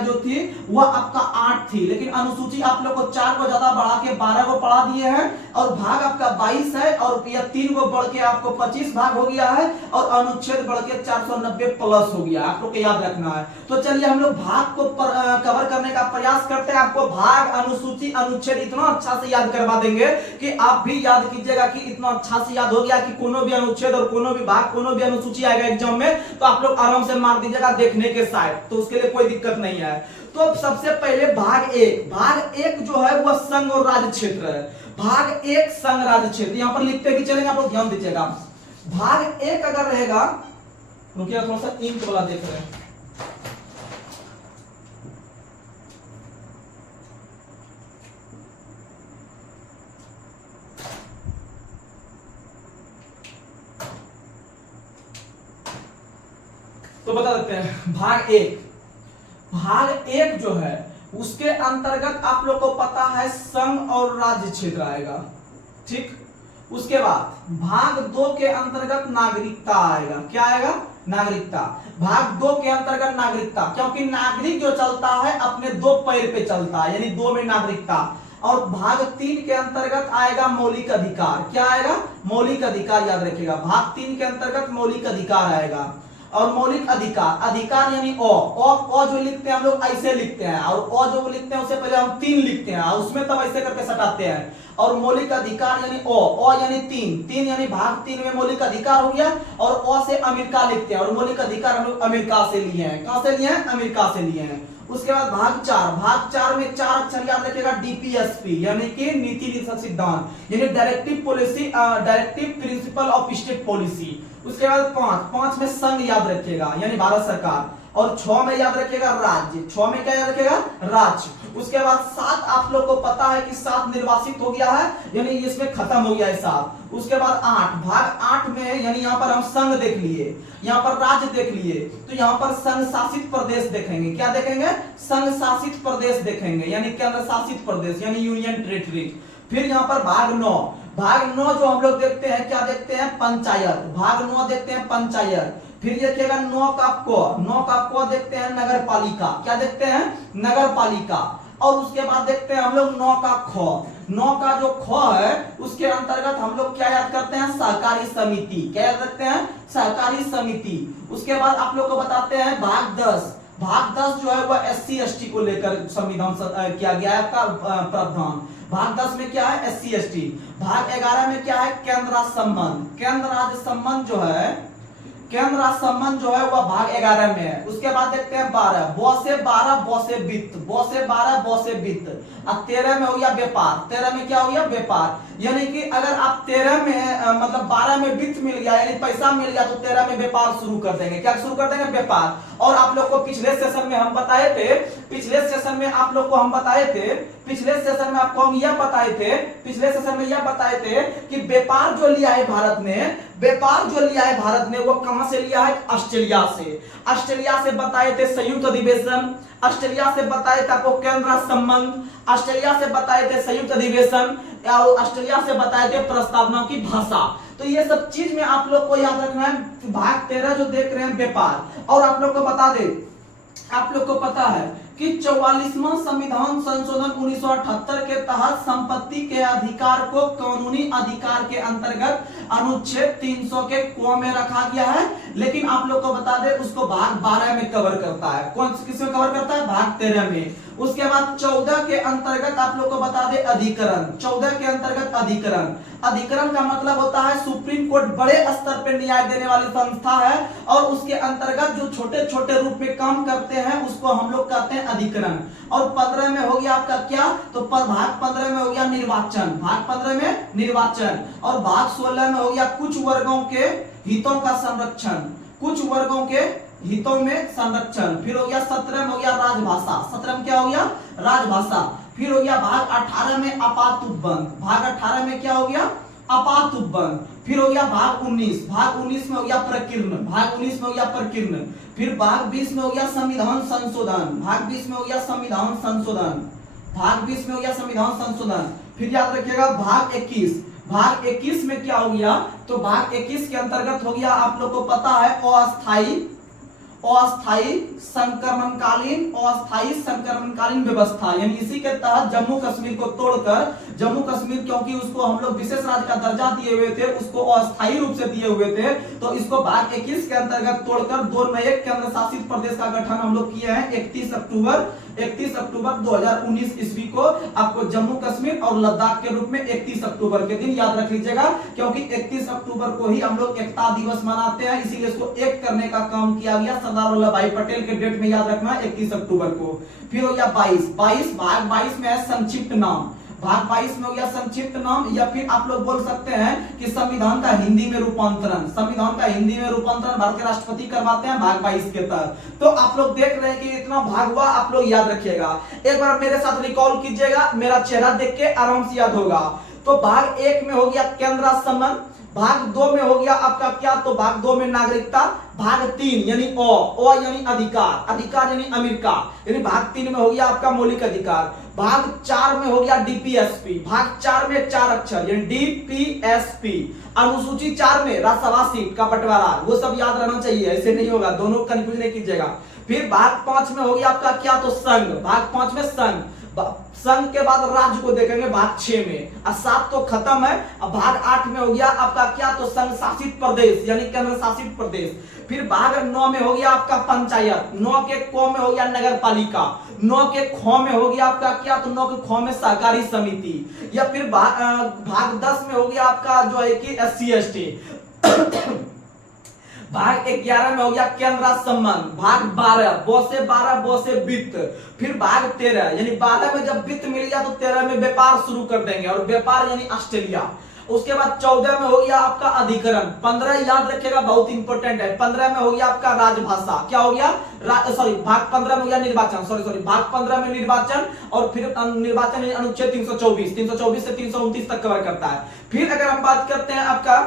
जो थी वह आपका 8 थी। लेकिन अनुसूची आप लोग को 4 को ज्यादा बढ़ा के 12 को बढ़ा दिए हैं, और भाग आपका 22 है, और 3 को बढ़ के आपको 25 भाग हो गया है, और अनुच्छेद बढ़ के 490 प्लस हो गया। आप लोग को याद रखना है। तो चलिए हम लोग भाग को कवर करने का प्रयास करते हैं। आपको भाग, अनुसूची, अनुच्छेद इतना अच्छा से याद करवा देंगे कि आप भी याद कीजिएगा कि इतना अच्छा से याद हो गया कि कोनो भी अनुच्छेद और कोनो भी भाग, कोनो भी अनुसूची आएगा एग्जाम में तो आप लोग आराम से मार दीजिएगा देखने के साइड, तो उसके लिए कोई दिक्कत नहीं है। तो सबसे पहले भाग 1। भाग 1 जो है वह संघ और राज्य क्षेत्र है। भाग 1 संघ राज्य क्षेत्र, यहां पर लिखते भी चलेंगे, आप लोग ध्यान दीजिएगा। भाग 1 अगर रहेगा, रुकिए थोड़ा सा इंक वाला देख रहे हैं। तो बता देते हैं भाग 1। भाग 1 जो है उसके अंतर्गत आप लोग को पता है संघ और राज्य क्षेत्र आएगा, ठीक। उसके बाद भाग 2 के अंतर्गत नागरिकता आएगा। क्या आएगा? नागरिकता। भाग 2 के अंतर्गत नागरिकता, क्योंकि नागरिक जो चलता है अपने 2 पैर पे चलता है, यानी 2 में नागरिकता। और भाग 3 के अंतर्गत आएगा मौलिक अधिकार। क्या आएगा? मौलिक अधिकार, याद रखिएगा। भाग 3 के अंतर्गत मौलिक अधिकार आएगा। और मौलिक अधिकार, अधिकार यानी ओ जो लिखते हैं हम लोग ऐसे लिखते हैं, और ओ जो लिखते हैं उससे पहले हम 3 लिखते हैं, उसमें तब ऐसे करके सटाते हैं। और मौलिक अधिकार यानी ओ यानी 3 यानी भाग 3 में मौलिक अधिकार हो गया, और ओ से अमेरिका लिखते हैं, और मौलिक अधिकार हम लोग अमेरिका से लिए हैं। कहां से लिए हैं? अमेरिका से लिए हैं। उसके बाद भाग 4 में 4 अक्षर याद रखिएगा, डीपीएसपी यानी कि नीति निषेध सिद्धांत, यानी directive policy, directive principle of state policy. उसके बाद 5 में संघ याद रखिएगा यानी भारत सरकार, और 6 में याद रखिएगा राज्य, 6 में क्या याद रखिएगा? राज्य। उसके बाद 7 आप लोग को पता है कि 7 निर्वासित हो गया है, यानी इसमें खत्म हो गया है 7। उसके बाद 8, भाग 8 में यानी यहाँ पर हम संघ देख लिए, यहाँ पर राज्य देख लिए, तो यहाँ पर संघ शासित प्रदेश देखेंगे। क्या देखेंगे? संघ शासित प्रदेश देखेंगे, यानी केंद्र शासित प्रदेश यानी यूनियन टेरिटरी। फिर यहाँ पर भाग 9 जो हम लोग देखते हैं, क्या देखते हैं? पंचायत। भाग 9 देखते हैं पंचायत। फिर देखिएगा 9 का को देखते हैं नगर पालिका। क्या देखते हैं? नगर पालिका। और उसके बाद देखते हैं हम लोग 9 का जो ख है उसके अंतर्गत हम लोग क्या याद करते हैं? सहकारी समिति। क्या याद रखते हैं? सहकारी समिति। उसके बाद आप लोग को बताते हैं भाग 10 जो है वह SC/ST को लेकर संविधान किया गया है आपका प्रावधान। भाग 10 में क्या है? SC/ST। भाग 11 में क्या है? केंद्र राज्य संबंध। केंद्र राज्य संबंध जो है वह भाग 11 में है। उसके बाद देखते हैं 12, ब से 12 ब से वित्त। अब 13 में हो गया व्यापार। 13 में क्या हो गया? व्यापार। यानी कि अगर आप 13 में मतलब 12 में वित्त मिल गया यानी पैसा मिल गया, तो 13 में व्यापार शुरू कर देंगे। क्या शुरू कर देंगे? व्यापार। और आप लोग को पिछले सेशन में बताए यह बताए थे कि व्यापार जो लिया है भारत ने वो कहां से लिया है? ऑस्ट्रेलिया से बताए थे संयुक्त अधिवेशन, ऑस्ट्रेलिया से बताए थे आपको केंद्र संबंध, ऑस्ट्रेलिया से बताए थे संयुक्त अधिवेशन, और ऑस्ट्रेलिया से बताए थे प्रस्तावना की भाषा। तो ये सब चीज में आप लोग को याद रखना है। भाग 13 जो देख रहे हैं व्यापार। और आप लोग को बता दे, आप लोग को पता है कि 44वां संविधान संशोधन 1978 के तहत संपत्ति के अधिकार को कानूनी अधिकार के अंतर्गत अनुच्छेद 300 के क में रखा गया है, लेकिन आप लोग को बता दे उसको भाग 12 में कवर करता है। किसमें कवर करता है? भाग 13 में। उसके बाद 14 के अंतर्गत आप लोग को बता दे अधिकरण। 14 के अंतर्गत अधिकरण का मतलब होता है सुप्रीम कोर्ट बड़े स्तर पर न्याय देने वाली संस्था है, और उसके अंतर्गत जो छोटे छोटे रूप में काम करते हैं उसको हम लोग कहते हैं अधिकरण। और 15 में हो गया आपका क्या? तो भाग 15 में हो गया निर्वाचन। भाग 15 में निर्वाचन। और भाग 16 में हो गया कुछ वर्गों के हितों का संरक्षण, कुछ वर्गों के हितों में संरक्षण। फिर हो गया 17 में हो गया राजभाषा। 17 में क्या हो गया? राजभाषा। फिर हो गया भाग 18 में आपात उपबंध। भाग 18 में क्या हो गया? आपात उपबंध। फिर हो गया भाग 19। भाग 19 में हो गया प्रकीर्ण। भाग 19 में हो गया प्रकीर्ण। फिर भाग 20 में हो गया संविधान संशोधन। भाग 20 में हो गया संविधान संशोधन। भाग 20 में हो गया संविधान संशोधन। फिर याद रखिएगा भाग 21। भाग 21 में क्या हो गया? तो भाग 21 के अंतर्गत हो गया आप लोग को पता है अस्थायी संक्रमणकालीन व्यवस्था, यानी इसी के तहत जम्मू कश्मीर को तोड़कर, जम्मू कश्मीर क्योंकि उसको हम लोग विशेष राज्य का दर्जा दिए हुए थे, उसको अस्थायी रूप से दिए हुए थे, तो इसको भाग 21 के अंतर्गत तोड़कर 2 नए केंद्र शासित प्रदेश का गठन हम लोग किए हैं 31 अक्टूबर 2019 ईस्वी को। आपको जम्मू कश्मीर और लद्दाख के रूप में 31 अक्टूबर के दिन याद रख लीजिएगा, क्योंकि 31 अक्टूबर को ही हम लोग एकता दिवस मनाते हैं, इसीलिए इसको एक करने का काम किया गया सरदार वल्लभ भाई पटेल के डेट में याद रखना 31 अक्टूबर को। फिर हो गया 22 भाग 22 में है संक्षिप्त नाम। भाग 22 में हो गया संक्षिप्त नाम, या फिर आप लोग बोल सकते हैं कि संविधान का हिंदी में रूपांतरण। संविधान का हिंदी में रूपांतरण भारत के राष्ट्रपति करवाते हैं भाग 22 के तहत। तो आप लोग देख रहे हैं कि इतना भाग हुआ, आप लोग याद रखिएगा। एक बार मेरे साथ रिकॉल कीजिएगा, मेरा चेहरा देख के आराम से याद होगा। तो भाग 1 में हो गया केंद्र संबंध। भाग 2 में हो गया आपका क्या? तो भाग 2 में नागरिकता। भाग 3 यानी ओ यानी अधिकार यानी अमेरिका, यानी भाग 3 में हो गया आपका मौलिक अधिकार। भाग 4 में हो गया डीपीएसपी। भाग 4 में 4 अक्षर यानी डीपीएसपी। अनुसूची 4 में राज्यसभा सीट का बंटवारा, वो सब याद रहना चाहिए, ऐसे नहीं होगा, दोनों कंफ्यूज नहीं कीजिएगा। फिर भाग 5 में हो गया आपका क्या? तो संघ। भाग 5 में संघ। संघ के बाद राज्य को देखेंगे भाग 6 में, और 7 तो खत्म है। अब भाग 8 में हो गया आपका क्या, तो संघ शासित प्रदेश यानी केंद्र शासित प्रदेश। फिर भाग 9 में हो गया आपका पंचायत, 9 के क में हो गया नगर पालिका, 9 के ख में हो गया आपका क्या, तो 9 के ख में सहकारी समिति। या फिर भाग 10 में हो गया आपका जो है कि SC/ST। भाग 11 में हो गया केंद्र राज्य संबंध। भाग 12 ब से वित्त। फिर भाग 13 यानी 12 में जब वित्त मिल गया तो 13 में व्यापार शुरू कर देंगे, और व्यापार यानी ऑस्ट्रेलिया। उसके बाद 14 में हो गया आपका अधिकरण। 15 याद रखिएगा बहुत इंपॉर्टेंट है, 15 में हो गया आपका राजभाषा। क्या हो गया, भाग 15 में हो गया निर्वाचन, भाग 15 में निर्वाचन, और फिर निर्वाचन अनुच्छेद 324 से 329 तक कवर करता है। फिर अगर हम बात करते हैं आपका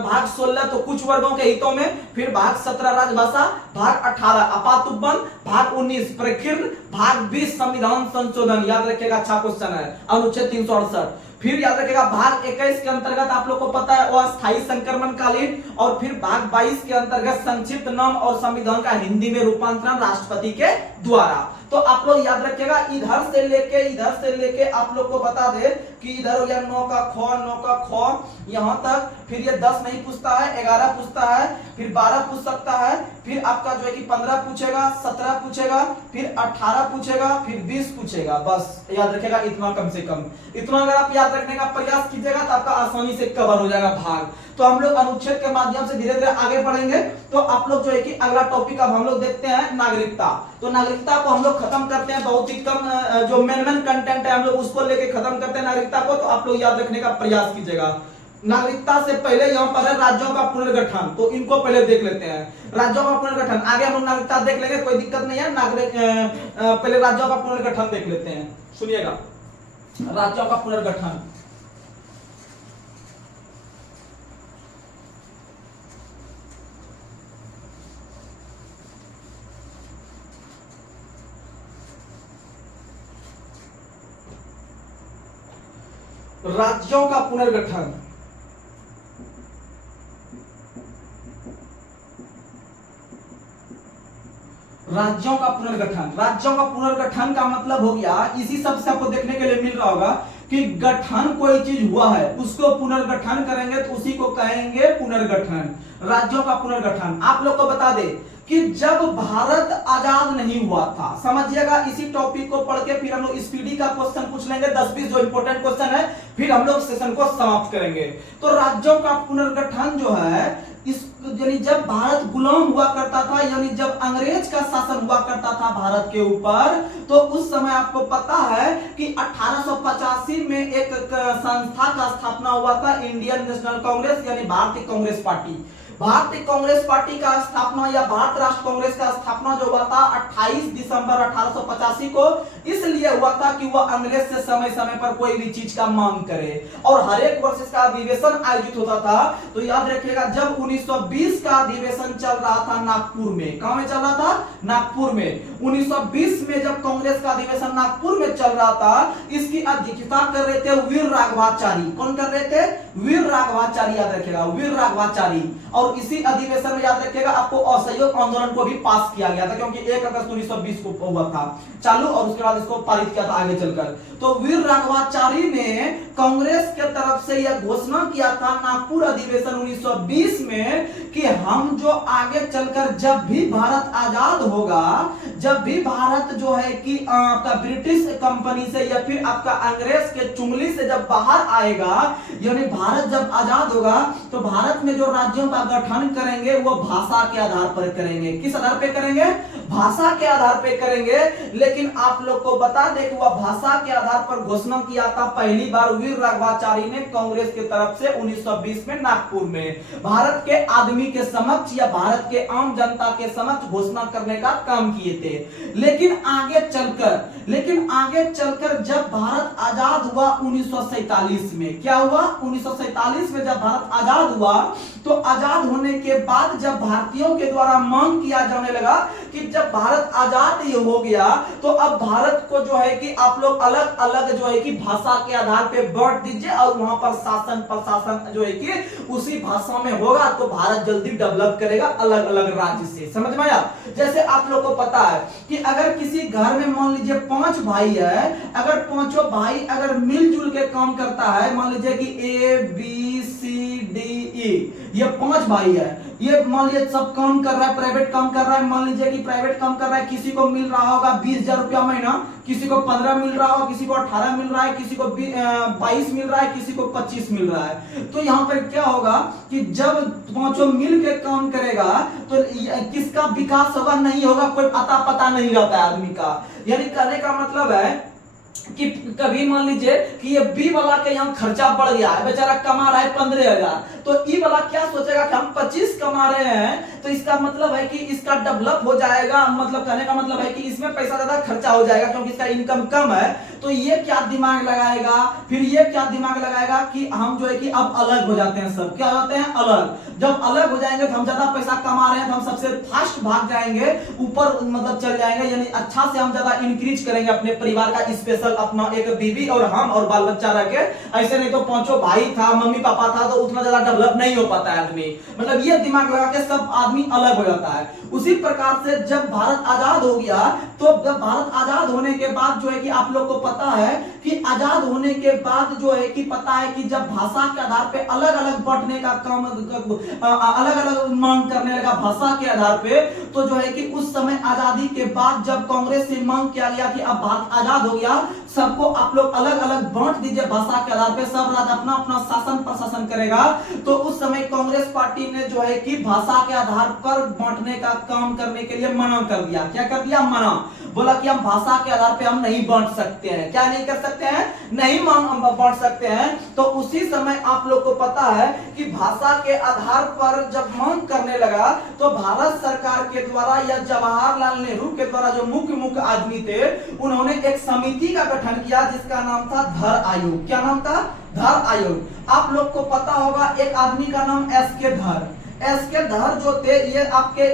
भाग 16 तो कुछ वर्गों के हितों में, फिर भाग 17 राजभाषा, भाग 18 आपात उपबंध, भाग 19 प्रकीर्ण, भाग 20 संविधान संशोधन। याद रखिएगा, अच्छा क्वेश्चन है, अनुच्छेद 368। फिर याद रखिएगा भाग 21 के अंतर्गत आप लोग को पता है वो अस्थायी संक्रमणकालीन, और फिर भाग 22 के अंतर्गत संक्षिप्त नाम और संविधान का हिंदी में रूपांतरण राष्ट्रपति के द्वारा। तो आप लोग याद रखिएगा इधर से लेके आप लोग को बता दे कि इधर हो गया 9 का ख यहां तक। फिर ये 10 नहीं पूछता है, 11 पूछता है, फिर 12 पूछ सकता है, फिर आपका जो है कि 15 पूछेगा, 17 पूछेगा, फिर 18 पूछेगा, फिर 20 पूछेगा। बस याद रखिएगा इतना, कम से कम इतना अगर आप याद रखने का प्रयास कीजिएगा तो आपका आसानी से कवर हो जाएगा भाग। तो हम लोग अनुच्छेद के माध्यम से धीरे धीरे आगे बढ़ेंगे। तो आप लोग जो है कि अगला टॉपिक अब हम लोग देखते हैं नागरिकता। तो नागरिकता को हम लोग खत्म करते हैं, बहुत ही कम जो मेन कंटेंट है हम लोग उसको लेके खत्म करते हैं नागरिकता को। तो आप लोग याद रखने का प्रयास कीजिएगा। नागरिकता से पहले यहाँ पर है राज्यों का पुनर्गठन, तो इनको पहले देख लेते हैं। राज्यों का पुनर्गठन आगे हम लोग नागरिकता देख लेंगे, कोई दिक्कत नहीं है। नागरिक पहले राज्यों का पुनर्गठन देख लेते हैं, सुनिएगा। राज्यों का पुनर्गठन, राज्यों का पुनर्गठन। राज्यों का पुनर्गठन का मतलब हो गया, इसी सब से आपको देखने के लिए मिल रहा होगा कि गठन कोई चीज हुआ है उसको पुनर्गठन करेंगे तो उसी को कहेंगे पुनर्गठन। राज्यों का पुनर्गठन आप लोग को बता दे कि जब भारत आजाद नहीं हुआ था, समझिएगा इसी टॉपिक को पढ़ के फिर हम लोग स्पीडी का क्वेश्चन पूछ लेंगे, 10-20 जो इंपॉर्टेंट क्वेश्चन है, फिर हम लोग सेशन को समाप्त करेंगे। तो राज्यों का पुनर्गठन जो है इस यानी जब भारत गुलाम हुआ करता था, यानी जब अंग्रेज का शासन हुआ करता था भारत के ऊपर, तो उस समय आपको पता है कि 1885 में एक संस्था का स्थापना हुआ था, इंडियन नेशनल कांग्रेस यानी भारतीय कांग्रेस पार्टी। भारतीय कांग्रेस पार्टी का स्थापना या भारत राष्ट्र कांग्रेस का स्थापना जो हुआ था 28 दिसंबर 1885 को इसलिए हुआ था कि वह अंग्रेज से समय समय पर कोई भी चीज का मांग करे, और हर एक वर्ष इसका अधिवेशन आयोजित होता था। तो याद रखिएगा जब 1920 का अधिवेशन चल रहा था नागपुर में, कहां में चल रहा था, नागपुर में। 1920 में जब कांग्रेस का अधिवेशन नागपुर में चल रहा था, इसकी अध्यक्षता कर रहे थे वीर राघवाचारी। कौन कर रहे थे, वीर राघवाचारी, याद रखिएगा वीर राघवाचारी। और इसी अधिवेशन में याद रखिएगा आपको असहयोग आंदोलन को भी पास किया गया था, क्योंकि 1 अगस्त 1920 को हुआ था चालू, और उसके बाद इसको पारित किया था आगे चलकर। तो वीर राघवाचारी ने कांग्रेस के तरफ से यह घोषणा किया था नागपुर अधिवेशन 1920 में कि हम जो आगे चलकर जब भी भारत आजाद होगा, जब भी भारत जो है कि आपका ब्रिटिश कंपनी से या फिर आपका अंग्रेज के चुंगली से जब बाहर आएगा, यानी भारत जब आजाद होगा, तो भारत में जो राज्यों का गठन करेंगे वो भाषा के आधार पर करेंगे। किस आधार पे करेंगे, भाषा के आधार पे करेंगे। लेकिन आप लोग को बता दें कि वह भाषा के आधार पर घोषणा किया था पहली बार वीर राघवाचारी ने कांग्रेस की तरफ से 1920 में नागपुर में, भारत के आदमी के समक्ष या भारत के आम जनता के समक्ष घोषणा करने का काम किए थे। लेकिन आगे चलकर जब भारत आजाद हुआ 1947 में, क्या हुआ, 1947 में जब भारत आजाद हुआ, तो आजाद होने के बाद जब भारतीयों के द्वारा मांग किया जाने लगा कि कि जब भारत आजाद ये हो गया तो अब भारत को जो है कि आप लोग अलग अलग जो है कि भाषा के आधार पे बांट दीजिए और वहां पर शासन प्रशासन जो है कि उसी भाषा में होगा, तो भारत जल्दी डेवलप करेगा अलग अलग राज्य से। समझ में आया? जैसे आप लोग को पता है कि अगर किसी घर में मान लीजिए 5 भाई है, अगर पांचों भाई अगर मिलजुल के काम करता है, मान लीजिए कि A B C D E, ये 5 भाई है, ये मान लीजिए सब काम कर रहा है, प्राइवेट काम कर रहा है, मान लीजिए कि प्राइवेट काम कर रहा है, किसी को मिल रहा होगा 20,000 रुपया महीना, किसी को 15 मिल रहा होगा, किसी को 18 मिल रहा है, किसी को 22 मिल रहा है, किसी को 25 मिल रहा है। तो यहाँ पर क्या होगा कि जब पांचों मिल के काम करेगा तो किसका विकास होगा नहीं होगा कोई अता पता नहीं रहता है आदमी का। यानी कहने का मतलब है कि कभी मान लीजिए कि ये बी वाला के यहाँ खर्चा बढ़ गया है, बेचारा कमा रहा है 15,000, तो ई वाला क्या सोचेगा कि हम 25 कमा रहे हैं तो इसका मतलब है कि इसका डेवलप हो जाएगा, मतलब कहने का मतलब है कि इसमें पैसा ज्यादा खर्चा हो जाएगा क्योंकि इसका इनकम कम है। तो ये क्या दिमाग लगाएगा, फिर ये क्या दिमाग लगाएगा कि हम जो है कि अब अलग हो जाते हैं, सब क्या हो जाते हैं अलग। जब अलग हो जाएंगे तो हम ज्यादा पैसा कमा रहे हैं तो हम सबसे फास्ट भाग जाएंगे, ऊपर मतलब चल जाएंगे, यानी अच्छा से हम ज्यादा इंक्रीज करेंगे अपने परिवार का, स्पेशल अपना एक बीबी और हम और बाल बच्चा रह के। ऐसे नहीं तो पांचों भाई था, मम्मी पापा था, तो उतना ज्यादा डेवलप नहीं हो पाता है आदमी, मतलब ये दिमाग लगा के सब आदमी अलग हो जाता है। उसी प्रकार से जब भारत आजाद हो गया तो जब भारत आजाद होने के बाद जो है कि आप लोग को पता है कि आजाद होने के बाद जो है कि पता है कि जब भाषा के आधार पे अलग अलग बांटने का काम, अलग अलग मांग करने लगा भाषा के आधार पे, तो जो है कि उस समय आजादी के बाद जब कांग्रेस से मांग किया गया कि अब भारत आजाद हो गया, सबको आप लोग अलग अलग बांट दीजिए भाषा के आधार पे, सब राज्य अपना अपना शासन प्रशासन करेगा। तो उस समय कांग्रेस पार्टी ने जो है कि भाषा के आधार पर बांटने का काम करने के लिए मना कर दिया। क्या कर दिया? मना, बोला कि हम भाषा के आधार पे हम नहीं बांट सकते हैं। क्या नहीं कर सकते हैं? नहीं बांट सकते हैं। तो उसी समय आप लोग को पता है कि भाषा के आधार पर जब मांग करने लगा तो भारत सरकार के द्वारा या जवाहरलाल नेहरू के द्वारा जो मुख्य आदमी थे, उन्होंने एक समिति का गठन किया जिसका नाम था धर आयोग। क्या नाम था? धर आयोग। आप लोग को पता होगा एक आदमी का नाम एस के धर जो थे, ये आपके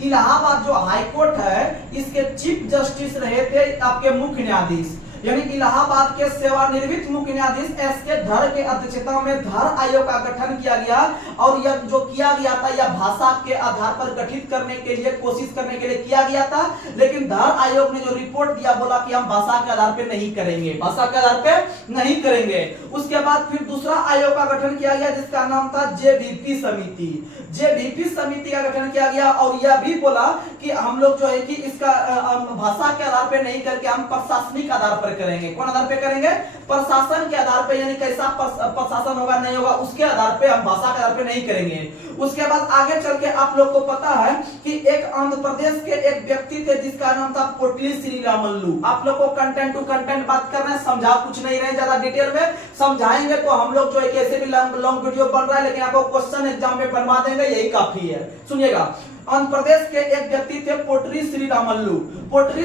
इलाहाबाद जो हाई कोर्ट है इसके चीफ जस्टिस रहे थे, आपके मुख्य न्यायाधीश, यानी इलाहाबाद के सेवानिवृत्त मुख्य न्यायाधीश एस के धर के अध्यक्षता में धर आयोग का गठन किया गया। और यह जो किया गया था यह भाषा के आधार पर गठित करने के लिए, कोशिश करने के लिए किया गया था, लेकिन धर आयोग ने जो रिपोर्ट दिया बोला कि हम भाषा के आधार पे नहीं करेंगे, भाषा के आधार पे नहीं करेंगे। उसके बाद फिर दूसरा आयोग का गठन किया गया जिसका नाम था जेबीपी समिति का गठन किया गया, और यह भी बोला कि हम लोग जो है कि इसका भाषा के आधार पे नहीं करके हम प्रशासनिक आधार पर करेंगे। कौन आधार पे करेंगे? प्रशासन के आधार पे, यानी कैसा प्रशासन होगा नहीं होगा उसके आधार पे, हम भाषा के आधार पे नहीं करेंगे। उसके बाद आगे चल के आप लोग को पता है कि एक आंध्र प्रदेश के एक व्यक्ति थे जिसका नाम था पोटली श्रीरामुलु। आप लोग को कंटेंट टू कंटेंट बात करना है, समझा कुछ नहीं रहे, ज्यादा डिटेल में समझाएंगे तो हम लोग जो है कैसे भी लॉन्ग वीडियो बन रहा है, लेकिन आपको क्वेश्चन एग्जाम में बनवा देंगे, यही काफी है। सुनिएगा, आंध्र प्रदेश के एक व्यक्ति थे पोटली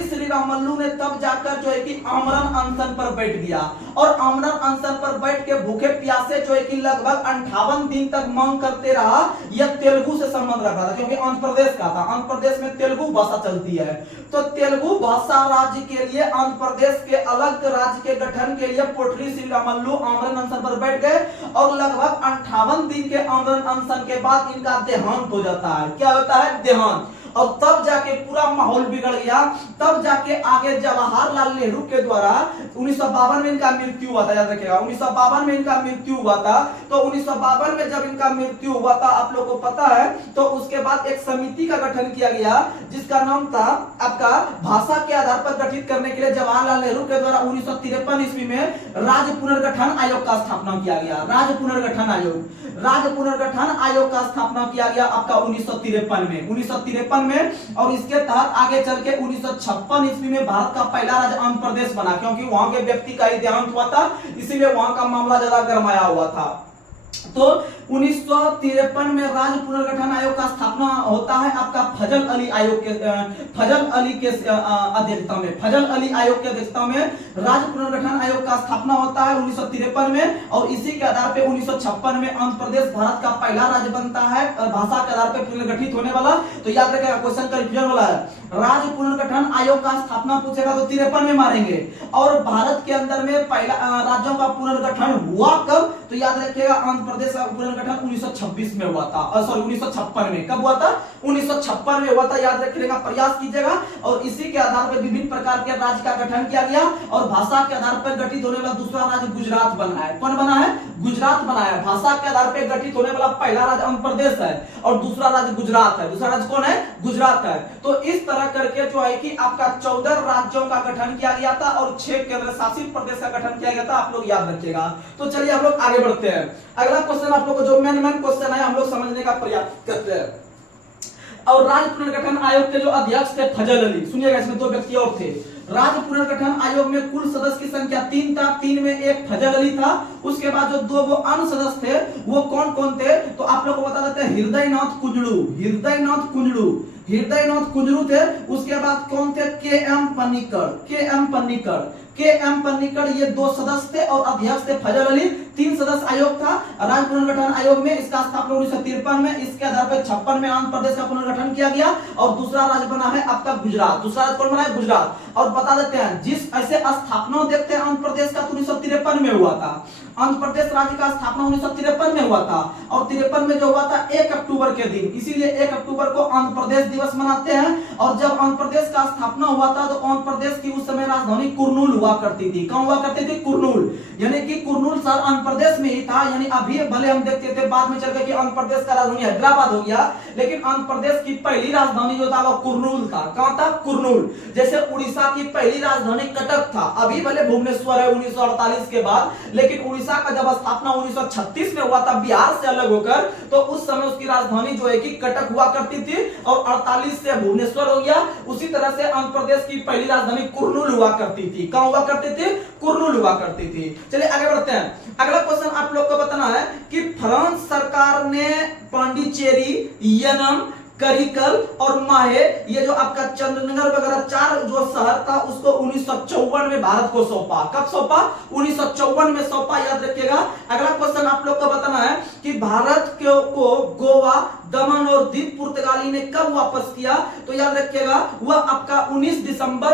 श्रीरामुलु ने तब जाकर जो है कि आमरण अनशन पर बैठ गया, और आमरण अनशन पर बैठ के भूखे प्यासे जो है कि लगभग 58 दिन तक मांग करते रहा। यह तेलुगु से संबंध रखा था क्योंकि आंध्र प्रदेश का था, आंध्र प्रदेश में तेलुगु भाषा चलती है, तो तेलुगु भाषा राज्य के लिए आंध्र प्रदेश के अलग राज्य के गठन के लिए पोटली श्रीरामुलु आमरण अनशन पर बैठ गए, और लगभग 58 दिन के आमरण अनशन के बाद इनका देहांत हो जाता है। क्या होता है? देहांत। और तब जाके पूरा माहौल बिगड़ गया। तब जाके आगे जवाहरलाल नेहरू के द्वारा 1952 में इनका मृत्यु हुआ था, याद रखिएगा 1952 में इनका मृत्यु हुआ था। तो 1952 में जब इनका मृत्यु हुआ था आप लोगों को पता है, तो उसके बाद एक समिति का गठन किया गया जिसका नाम था आपका भाषा के आधार पर गठित करने के लिए जवाहरलाल नेहरू के द्वारा 1953 ईस्वी में राज्य पुनर्गठन आयोग का स्थापना किया गया। राज्य पुनर्गठन आयोग का स्थापना किया गया आपका 1953 में, और इसके तहत आगे चल के 1956 ईस्वी में भारत का पहला राज्य आंध्र प्रदेश बना, क्योंकि वहां के व्यक्ति का ही देहांत हुआ था, इसीलिए वहां का मामला ज्यादा गरमाया हुआ था। तो 1953 में राज्य पुनर्गठन आयोग का स्थापना होता है आपका फजल अली के अध्यक्षता में। फजल अली आयोग के अध्यक्षता में राज्य पुनर्गठन आयोग का स्थापना होता है 1953 में, और इसी के आधार पे 1956 में आंध्र प्रदेश भारत का पहला राज्य बनता है भाषा के आधार पर पुनर्गठित होने वाला। तो याद रखिएगा, क्वेश्चन कंफ्यूजन वाला है। राज्य पुनर्गठन आयोग का स्थापना पूछेगा तो 53 में मारेंगे, और भारत के अंदर में पहला राज्यों का पुनर्गठन हुआ कब, तो याद रखिएगा आंध्र प्रदेश का पुनर्गठन 1926 में हुआ था, सॉरी 1956 में। कब हुआ था? 1956 में हुआ था, याद रखिएगा, प्रयास कीजिएगा। और इसी के आधार पर विभिन्न प्रकार के राज्य का गठन किया गया, और भाषा के आधार पर गठित होने वाला दूसरा राज्य गुजरात बना है। कौन बना है? गुजरात बना है। भाषा के आधार पर गठित होने वाला पहला राज्य आंध्र प्रदेश है, और दूसरा राज्य गुजरात है। दूसरा राज्य कौन है? गुजरात है। तो इस तरह करके जो है कि आपका 14 राज्यों का गठन किया गया था, और 6 केंद्र शासित प्रदेश का गठन किया गया था। आप लोग याद रखिएगा। तो चलिए हम लोग आगे बढ़ते हैं। अगला क्वेश्चन आप लोग को जो मेन क्वेश्चन है हम लोग समझने का प्रयास करते हैं। और राज्य पुनर्गठन आयोग के जो अध्यक्ष थे फजल अली, सुनिएगा, इसमें 2 व्यक्ति और थे। राज्य पुनर्गठन आयोग में कुल सदस्य की संख्या 3 था। 3 में एक फजल अली था। उसके बाद जो 2 अन्य सदस्य थे वो कौन कौन थे, तो आप लोग को बता देते हैं। हृदयनाथ कुंजरू थे। उसके बाद कौन थे? के एम पन्नीकर, ये 2 सदस्य थे, और अध्यक्ष थे फजल अली। 3 सदस्य आयोग था राज्य पुनर्गठन आयोग में। इसका स्थापना 1953 में, इसके आधार पर 56 में आंध्र प्रदेश का पुनर्गठन किया गया, और दूसरा राज्य बना है आपका गुजरात। दूसरा राज्य कौन बना है? गुजरात। और बता देते हैं, जिस ऐसे स्थापना देखते हैं आंध्र प्रदेश का 1953 में हुआ था। आंध्र प्रदेश राज्य का स्थापना 1953 में हुआ था, और 53 में जो हुआ था 1 अक्टूबर के दिन, इसीलिए 1 अक्टूबर को आंध्र प्रदेश दिवस मनाते हैं। और जब आंध्र प्रदेश का स्थापना हुआ था तो आंध्र प्रदेश की उस समय राजधानी कुर्नूल हुआ करती थी। कौन हुआ करती थी? कुर्नूल। यानी कि कुर्नूल शहर आंध्र प्रदेश में ही था। यानी अभी भले हम देखते थे बाद में चल के कि आंध्र प्रदेश का राजधानी हैदराबाद हो गया, लेकिन आंध्र प्रदेश की पहली राजधानी जो था वो कुर्नूल था। कहां था? कुर्नूल। जैसे उड़ीसा की पहली राजधानी कटक था, अभी भले भुवनेश्वर है 1948 के बाद, लेकिन उड़ीसा का जब स्थापना 1936 में हुआ था बिहार से अलग होकर, तो उस समय उसकी राजधानी जो है कि कटक हुआ करती थी, और 48 से भुवनेश्वर हो गया। उसी तरह से आंध्र प्रदेश की पहली राजधानी कुर्नूल हुआ करती थी। कहां हुआ करती थी? कुर्नूल हुआ करती थी। चलिए आगे बढ़ते हैं। अगला क्वेश्चन आप लोग को बताना है कि फ्रांस सरकार ने पांडिचेरी, यनम, करिकल और माहे, ये जो आपका चंद्रनगर वगैरह 4 जो शहर था उसको 1954 में भारत को सौंपा। कब सौंपा? 1954 में सौंपा, याद रखिएगा। अगला क्वेश्चन आप लोग को बताना है कि भारत को गोवा, दमन और दीप पुर्तगाली ने कब वापस किया, तो याद रखिएगा वह आपका 19 दिसंबर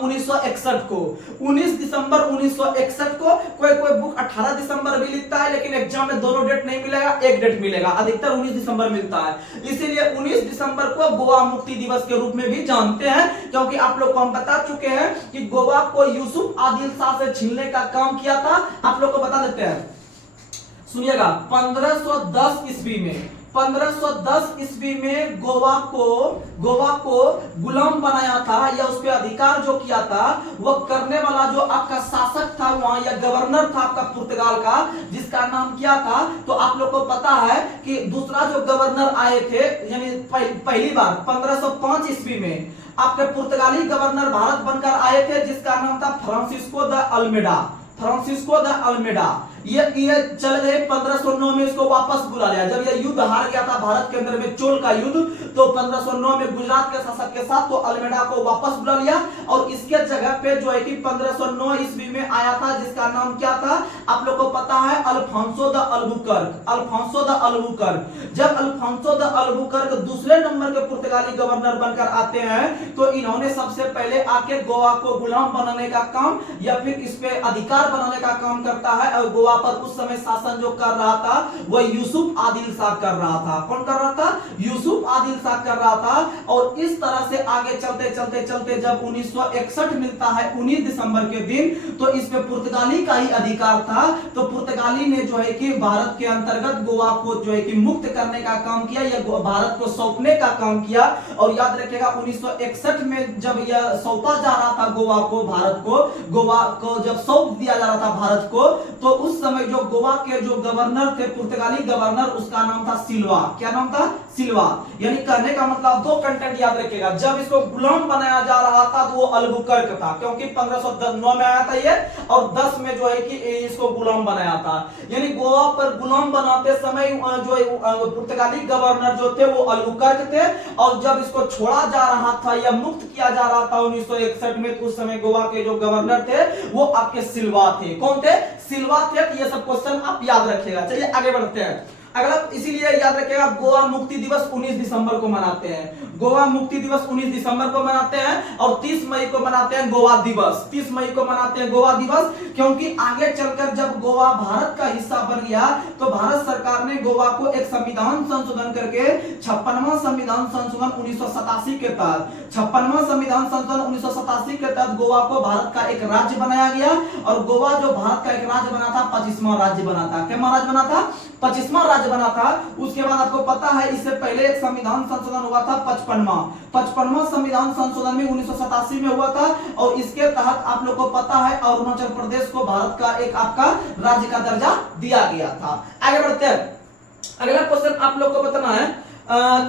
1961 को। 19 दिसंबर 1961 को। कोई बुक 18 दिसंबर भी लिखता है, लेकिन एग्जाम में दोनों डेट नहीं मिलेगा, एक डेट मिलेगा। अधिकतर 19 दिसंबर मिलता है, इसीलिए 19 दिसंबर को गोवा मुक्ति दिवस के रूप में भी जानते हैं, क्योंकि आप लोग को हम बता चुके हैं कि गोवा को यूसुफ आदिल शाह से छीनने का काम किया था। आप लोग को बता देते हैं, सुनिएगा। 1510 ईस्वी में गोवा को गुलाम बनाया था, या उस पर अधिकार जो किया था वह करने वाला जो आपका शासक था वहां, या गवर्नर था आपका पुर्तगाल का, जिसका नाम क्या था, तो आप लोग को पता है कि दूसरा जो गवर्नर आए थे, यानी पहली बार 1505 ईस्वी में आपके पुर्तगाली गवर्नर भारत बनकर आए थे, जिसका नाम था फ्रांसिस्को द अल्मेडा। ये चल गए 1509 में, इसको वापस बुला लिया। जब ये युद्ध हार गया था भारत के अंदर में, चोल का युद्ध, तो 1509 में गुजरात के शासक के साथ तो अल्मेडा को वापस बुला लिया, और इसके जगह पे जो है कि 1509 ईस्वी में आया था, जिसका नाम क्या था आप लोग को पता है? Alfonso de Albuquerque. जब अल्फांसो द अल्बुकर्क दूसरे नंबर के पुर्तगाली गवर्नर बनकर आते हैं, तो इन्होंने सबसे पहले आके गोवा को गुलाम बनाने का काम, या फिर इस पे अधिकार बनाने का काम करता है। और गोवा पर उस समय शासन जो कर रहा था वह यूसुफ आदिल शाह कर रहा था। कौन कर रहा था? यूसुफ आदिल शाह कर रहा था। और इस तरह से आगे चलते जब 1961 मिलता है 19 दिसंबर के दिन, तो इस पे पुर्तगाली का ही अधिकार था। तो पुर्तगाली ने जो है कि भारत के अंतर्गत गोवा को जो है कि मुक्त करने का काम किया, या भारत को सौंपने का काम किया। और याद रखिएगा 1961 में जब यह सौंपा जा रहा था गोवा को जब सौंप दिया जा रहा था भारत को, तो उस समय जो गोवा के जो गवर्नर थे, पुर्तगाली गवर्नर, उसका नाम था सिल्वा। क्या नाम था? सिल्वा। यानी यानी कहने का मतलब दो कंटेंट याद रखिएगा। जब इसको गुलाम बनाया जा रहा था तो वो अल्बुकर्क था, क्योंकि 1509 में आया था ये, और 10 में जो है कि इसको गुलाम बनाया था। यानी गोवा पर गुलाम बनाते समय जो पुर्तगाली गवर्नर जो थे वो अल्बुकर्क थे, और जब इसको छोड़ा जा रहा था या मुक्त किया जा रहा था 1961 में, तो उस समय गोवा के जो गवर्नर थे वो आपके सिल्वा थे। कौन थे? सिल्वा थे। ये सब क्वेश्चन आप याद रखिएगा। चलिए आगे बढ़ते हैं। अगला इसीलिए याद रखिएगा, गोवा मुक्ति दिवस 19 दिसंबर को मनाते हैं। गोवा मुक्ति दिवस 19 दिसंबर को मनाते हैं, और 30 मई को मनाते हैं गोवा दिवस। 30 मई को मनाते हैं गोवा दिवस, क्योंकि आगे चलकर जब गोवा भारत का हिस्सा बन गया तो भारत सरकार ने गोवा को एक संविधान संशोधन करके 56वां संविधान संशोधन 1987 के तहत 56वां संविधान संशोधन 1987 के तहत गोवा को भारत का एक राज्य बनाया गया। और गोवा जो भारत का एक राज्य बना था, 25वां राज्य बना था। क्या राज्य बना था? 25वां राज्य बना था। उसके बाद आपको पता है इससे पहले एक संविधान संशोधन हुआ था 55वां संविधान संशोधन में 1987 में हुआ था, और इसके तहत आप लोग को पता है अरुणाचल प्रदेश को भारत का एक आपका राज्य का दर्जा दिया गया था। आगे बढ़ते हैं। अगला क्वेश्चन आप लोग को बताना है,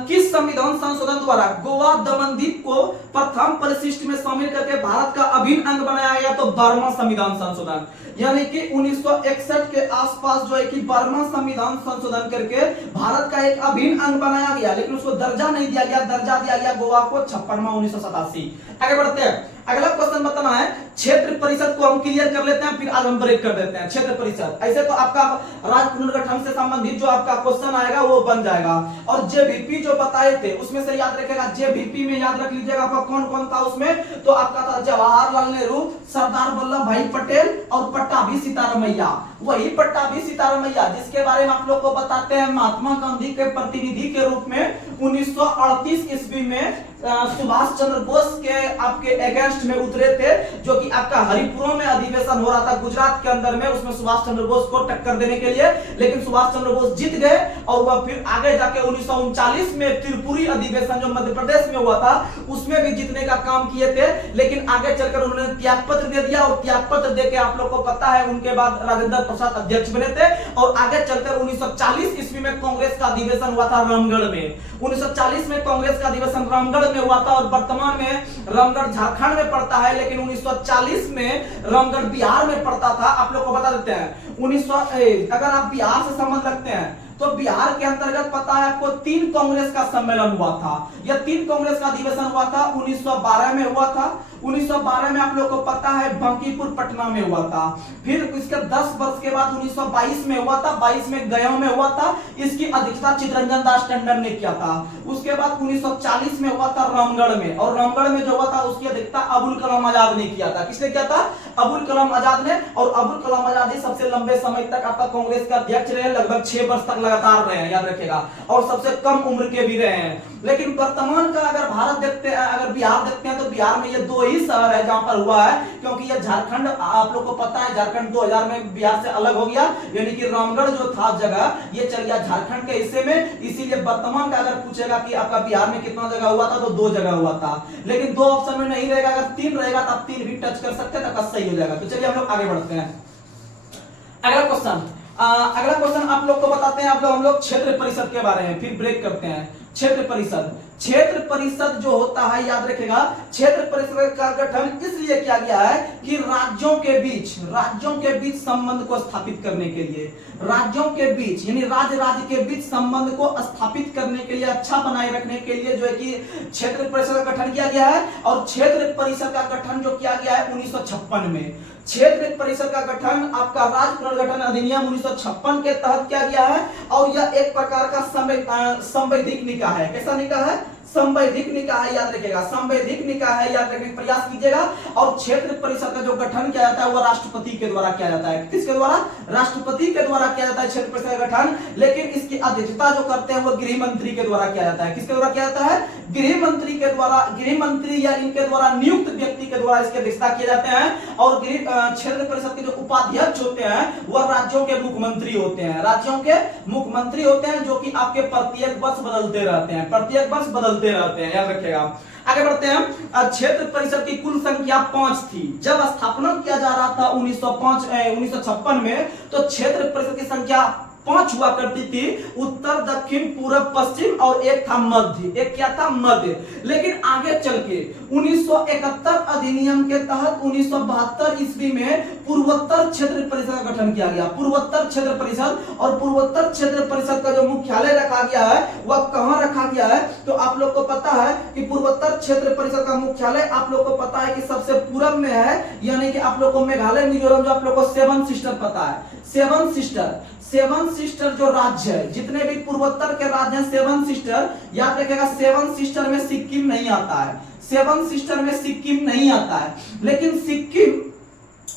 किस संविधान संशोधन द्वारा गोवा दमनदीप को प्रथम परिशिष्ट में शामिल करके भारत का अभिन्न अंग बनाया गया? तो 12वां संविधान संशोधन, यानी कि 1961 के आसपास जो है कि 12वां संविधान संशोधन करके भारत का एक अभिन्न अंग बनाया गया, लेकिन उसको दर्जा नहीं दिया गया। दर्जा दिया गया गोवा को 56वां 1987। आगे बढ़ते हैं। अगला क्वेश्चन बताना है, क्षेत्र परिषद को हम क्लियर कर लेते हैं, फिर आज हम ब्रेक कर देते हैं। क्षेत्र परिषद, ऐसे तो आपका राज्य पुनर्गठन से संबंधित जो आपका क्वेश्चन आएगा वो बन जाएगा। और जेबीपी जो बताए थे उसमें से याद रखेगा, जेबीपी में याद रख लीजिएगा आपका कौन कौन था उसमें। तो आपका था जवाहरलाल नेहरू, सरदार वल्लभ भाई पटेल और पट्टाभी सीतारामैया। वही पट्टाभी सीतारामैया जिसके बारे में आप लोग को बताते हैं महात्मा गांधी के प्रतिनिधि के रूप में 1938 ईस्वी में सुभाष चंद्र बोस के आपके अगेंस्ट में उतरे थे, जो कि आपका हरिपुरा में अधिवेशन हो रहा था गुजरात के अंदर में, उसमें सुभाष चंद्र बोस को टक्कर देने के लिए। लेकिन सुभाष चंद्र बोस जीत गए, और वह फिर आगे जाके 1939 में त्रिपुरी अधिवेशन जो मध्य प्रदेश में हुआ था उसमें भी जीतने का काम किए थे। लेकिन आगे चलकर उन्होंने त्यागपत्र दे दिया, और त्यागपत्र देके आप लोग को पता है उनके बाद राजेंद्र प्रसाद अध्यक्ष बने थे। और आगे चलकर 1940 ईस्वी में कांग्रेस का अधिवेशन हुआ था रामगढ़ में। 1940 में कांग्रेस का अधिवेशन रामगढ़ में हुआ था, और वर्तमान में रामगढ़ झारखंड में पड़ता है, लेकिन 1940 में रामगढ़ बिहार में पड़ता था। आप लोग को बता देते हैं 1900, अगर आप बिहार से संबंध रखते हैं तो बिहार के अंतर्गत पता है आपको 3 कांग्रेस का सम्मेलन हुआ था। यह 3 कांग्रेस का अधिवेशन हुआ था। 1912 में हुआ था। 1912 में आप लोग को पता है बंकीपुर पटना में हुआ था। फिर इसके 10 वर्ष के बाद 1922 में हुआ था। 22 में गया में हुआ था। इसकी अध्यक्षता चित्तरंजन दास टंडन ने किया था। उसके बाद 1940 में हुआ था रामगढ़ में, और रामगढ़ में जो हुआ था उसकी अध्यक्षता अबुल कलाम आजाद ने किया था। किसने किया था? अबुल कलाम आजाद ने। और अबुल कलाम आजाद ही सबसे लंबे समय तक आपका कांग्रेस का अध्यक्ष रहे, लगभग 6 वर्ष तक लगातार रहे हैं, याद रखिएगा, और सबसे कम उम्र के भी रहे हैं। लेकिन वर्तमान का अगर भारत देखते हैं, अगर बिहार देखते हैं, तो बिहार में ये 2 ही शहर है जहां पर हुआ है, क्योंकि ये झारखंड आप लोग को पता है झारखंड 2000 में बिहार से अलग हो गया, यानी कि रामगढ़ जो था जगह ये चल गया झारखंड के हिस्से में। इसीलिए वर्तमान का अगर पूछेगा कि आपका बिहार में कितना जगह हुआ था, तो 2 जगह हुआ था। लेकिन 2 ऑप्शन में नहीं रहेगा, अगर 3 रहेगा तो आप 3 भी टच कर सकते हैं, तो सही हो जाएगा। तो चलिए हम लोग आगे बढ़ते हैं। अगला क्वेश्चन आप लोग को बताते हैं, हम लोग क्षेत्र परिषद के बारे में, फिर ब्रेक करते हैं। क्षेत्र परिषद जो होता है, याद रखेगा, क्षेत्र परिषद का गठन इसलिए किया गया है कि राज्यों के बीच संबंध को स्थापित करने के लिए, राज्यों के बीच यानी राज्य के बीच संबंध को स्थापित करने के लिए, अच्छा बनाए रखने के लिए जो है कि क्षेत्र परिषद का गठन किया गया है। और क्षेत्र परिषद का गठन जो किया गया है 1956 में। क्षेत्र परिषद का गठन आपका राज्य पुनर्गठन अधिनियम 1956 के तहत किया गया है, और यह एक प्रकार का संवैधानिक निकाय है। कैसा निकाय है? संवैधानिक निकाय है, याद रखिएगा, संवैधानिक निकाय है, याद रखने का प्रयास कीजिएगा। और क्षेत्र परिषद का जो गठन किया जाता है वह राष्ट्रपति के द्वारा किया जाता है। किसके द्वारा? राष्ट्रपति के द्वारा किया जाता है क्षेत्र परिषद का गठन। लेकिन इसकी अध्यक्षता जो करते हैं वो गृह मंत्री के द्वारा किया जाता है। किसके द्वारा किया जाता है? गृह मंत्री के द्वारा, गृह मंत्री या इनके द्वारा नियुक्त व्यक्ति के द्वारा इसकी अध्यक्षता किए जाते हैं। और क्षेत्र परिषद के जो उपाध्यक्ष होते हैं वह राज्यों के मुख्यमंत्री होते हैं, राज्यों के मुख्यमंत्री होते हैं, जो कि आपके प्रत्येक वर्ष बदलते रहते हैं, याद रखिएगा। आगे बढ़ते हैं। क्षेत्र परिषद की कुल संख्या 5 थी। जब स्थापना किया जा रहा था 1956 में, तो क्षेत्र परिषद की संख्या 5 हुआ करती थी, उत्तर, दक्षिण, पूरब, पश्चिम और एक था मध्य। एक क्या था? मध्य। लेकिन आगे चल के 1971 अधिनियम के तहत 1972 ईस्वी में पूर्वोत्तर क्षेत्र परिषद का गठन किया गया। पूर्वोत्तर क्षेत्र परिषद, और पूर्वोत्तर क्षेत्र परिषद का जो मुख्यालय रखा गया है वह कहां रखा गया है? तो आप लोग को पता है कि पूर्वोत्तर क्षेत्र परिषद का मुख्यालय आप लोग को पता है कि सबसे पूरब में है, यानी कि आप लोग को मेघालय, मिजोरम, जो आप लोग को सेवन सिस्टर पता है, सेवन सिस्टर जो राज्य है, जितने भी पूर्वोत्तर के राज्य हैं सेवन सिस्टर, याद रखिएगा सेवन सिस्टर में सिक्किम नहीं आता है, सेवन सिस्टर में सिक्किम नहीं आता है। लेकिन सिक्किम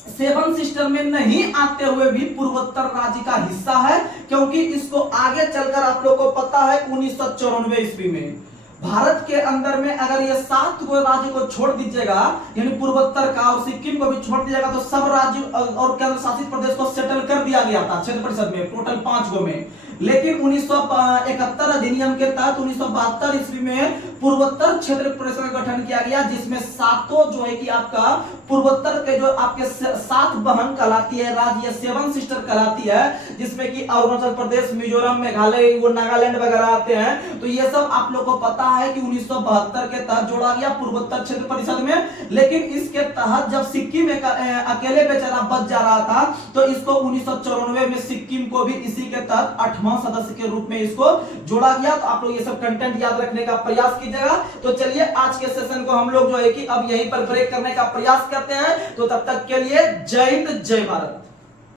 सेवन सिस्टर में नहीं आते हुए भी पूर्वोत्तर राज्य का हिस्सा है, क्योंकि इसको आगे चलकर आप लोग को पता है 1994 ईस्वी में भारत के अंदर में अगर ये 7 को राज्य को छोड़ दीजिएगा, यानी पूर्वोत्तर का और सिक्किम को भी छोड़ दीजिएगा, तो सब राज्य और केंद्र शासित प्रदेश को सेटल कर दिया गया था क्षेत्र परिषद में, टोटल 5 गो में। लेकिन 1971 अधिनियम के तहत 1972 ईस्वी में पूर्वोत्तर क्षेत्र परिषद का गठन किया गया, जिसमें 7 जो है कि आपका पूर्वोत्तर के जो आपके 7 बहन कहलाती है राज्य, सेवन सिस्टर कहलाती है, जिसमें कि अरुणाचल प्रदेश, मिजोरम, मेघालय, वो नागालैंड वगैरह आते हैं। तो ये सब आप लोग को पता है कि 1972 के तहत जोड़ा गया पूर्वोत्तर क्षेत्र परिषद में। लेकिन इसके तहत जब सिक्किम अकेले बेचारा बच जा रहा था, तो इसको 1994 में सिक्किम को भी इसी के तहत 8वां सदस्य के रूप में इसको जोड़ा गया। तो आप लोग ये सब कंटेंट याद रखने का प्रयास कीजिएगा। तो चलिए आज के सेशन को हम लोग जो है कि अब यहीं पर ब्रेक करने का प्रयास करते हैं। तो तब तक के लिए जय हिंद, जय भारत।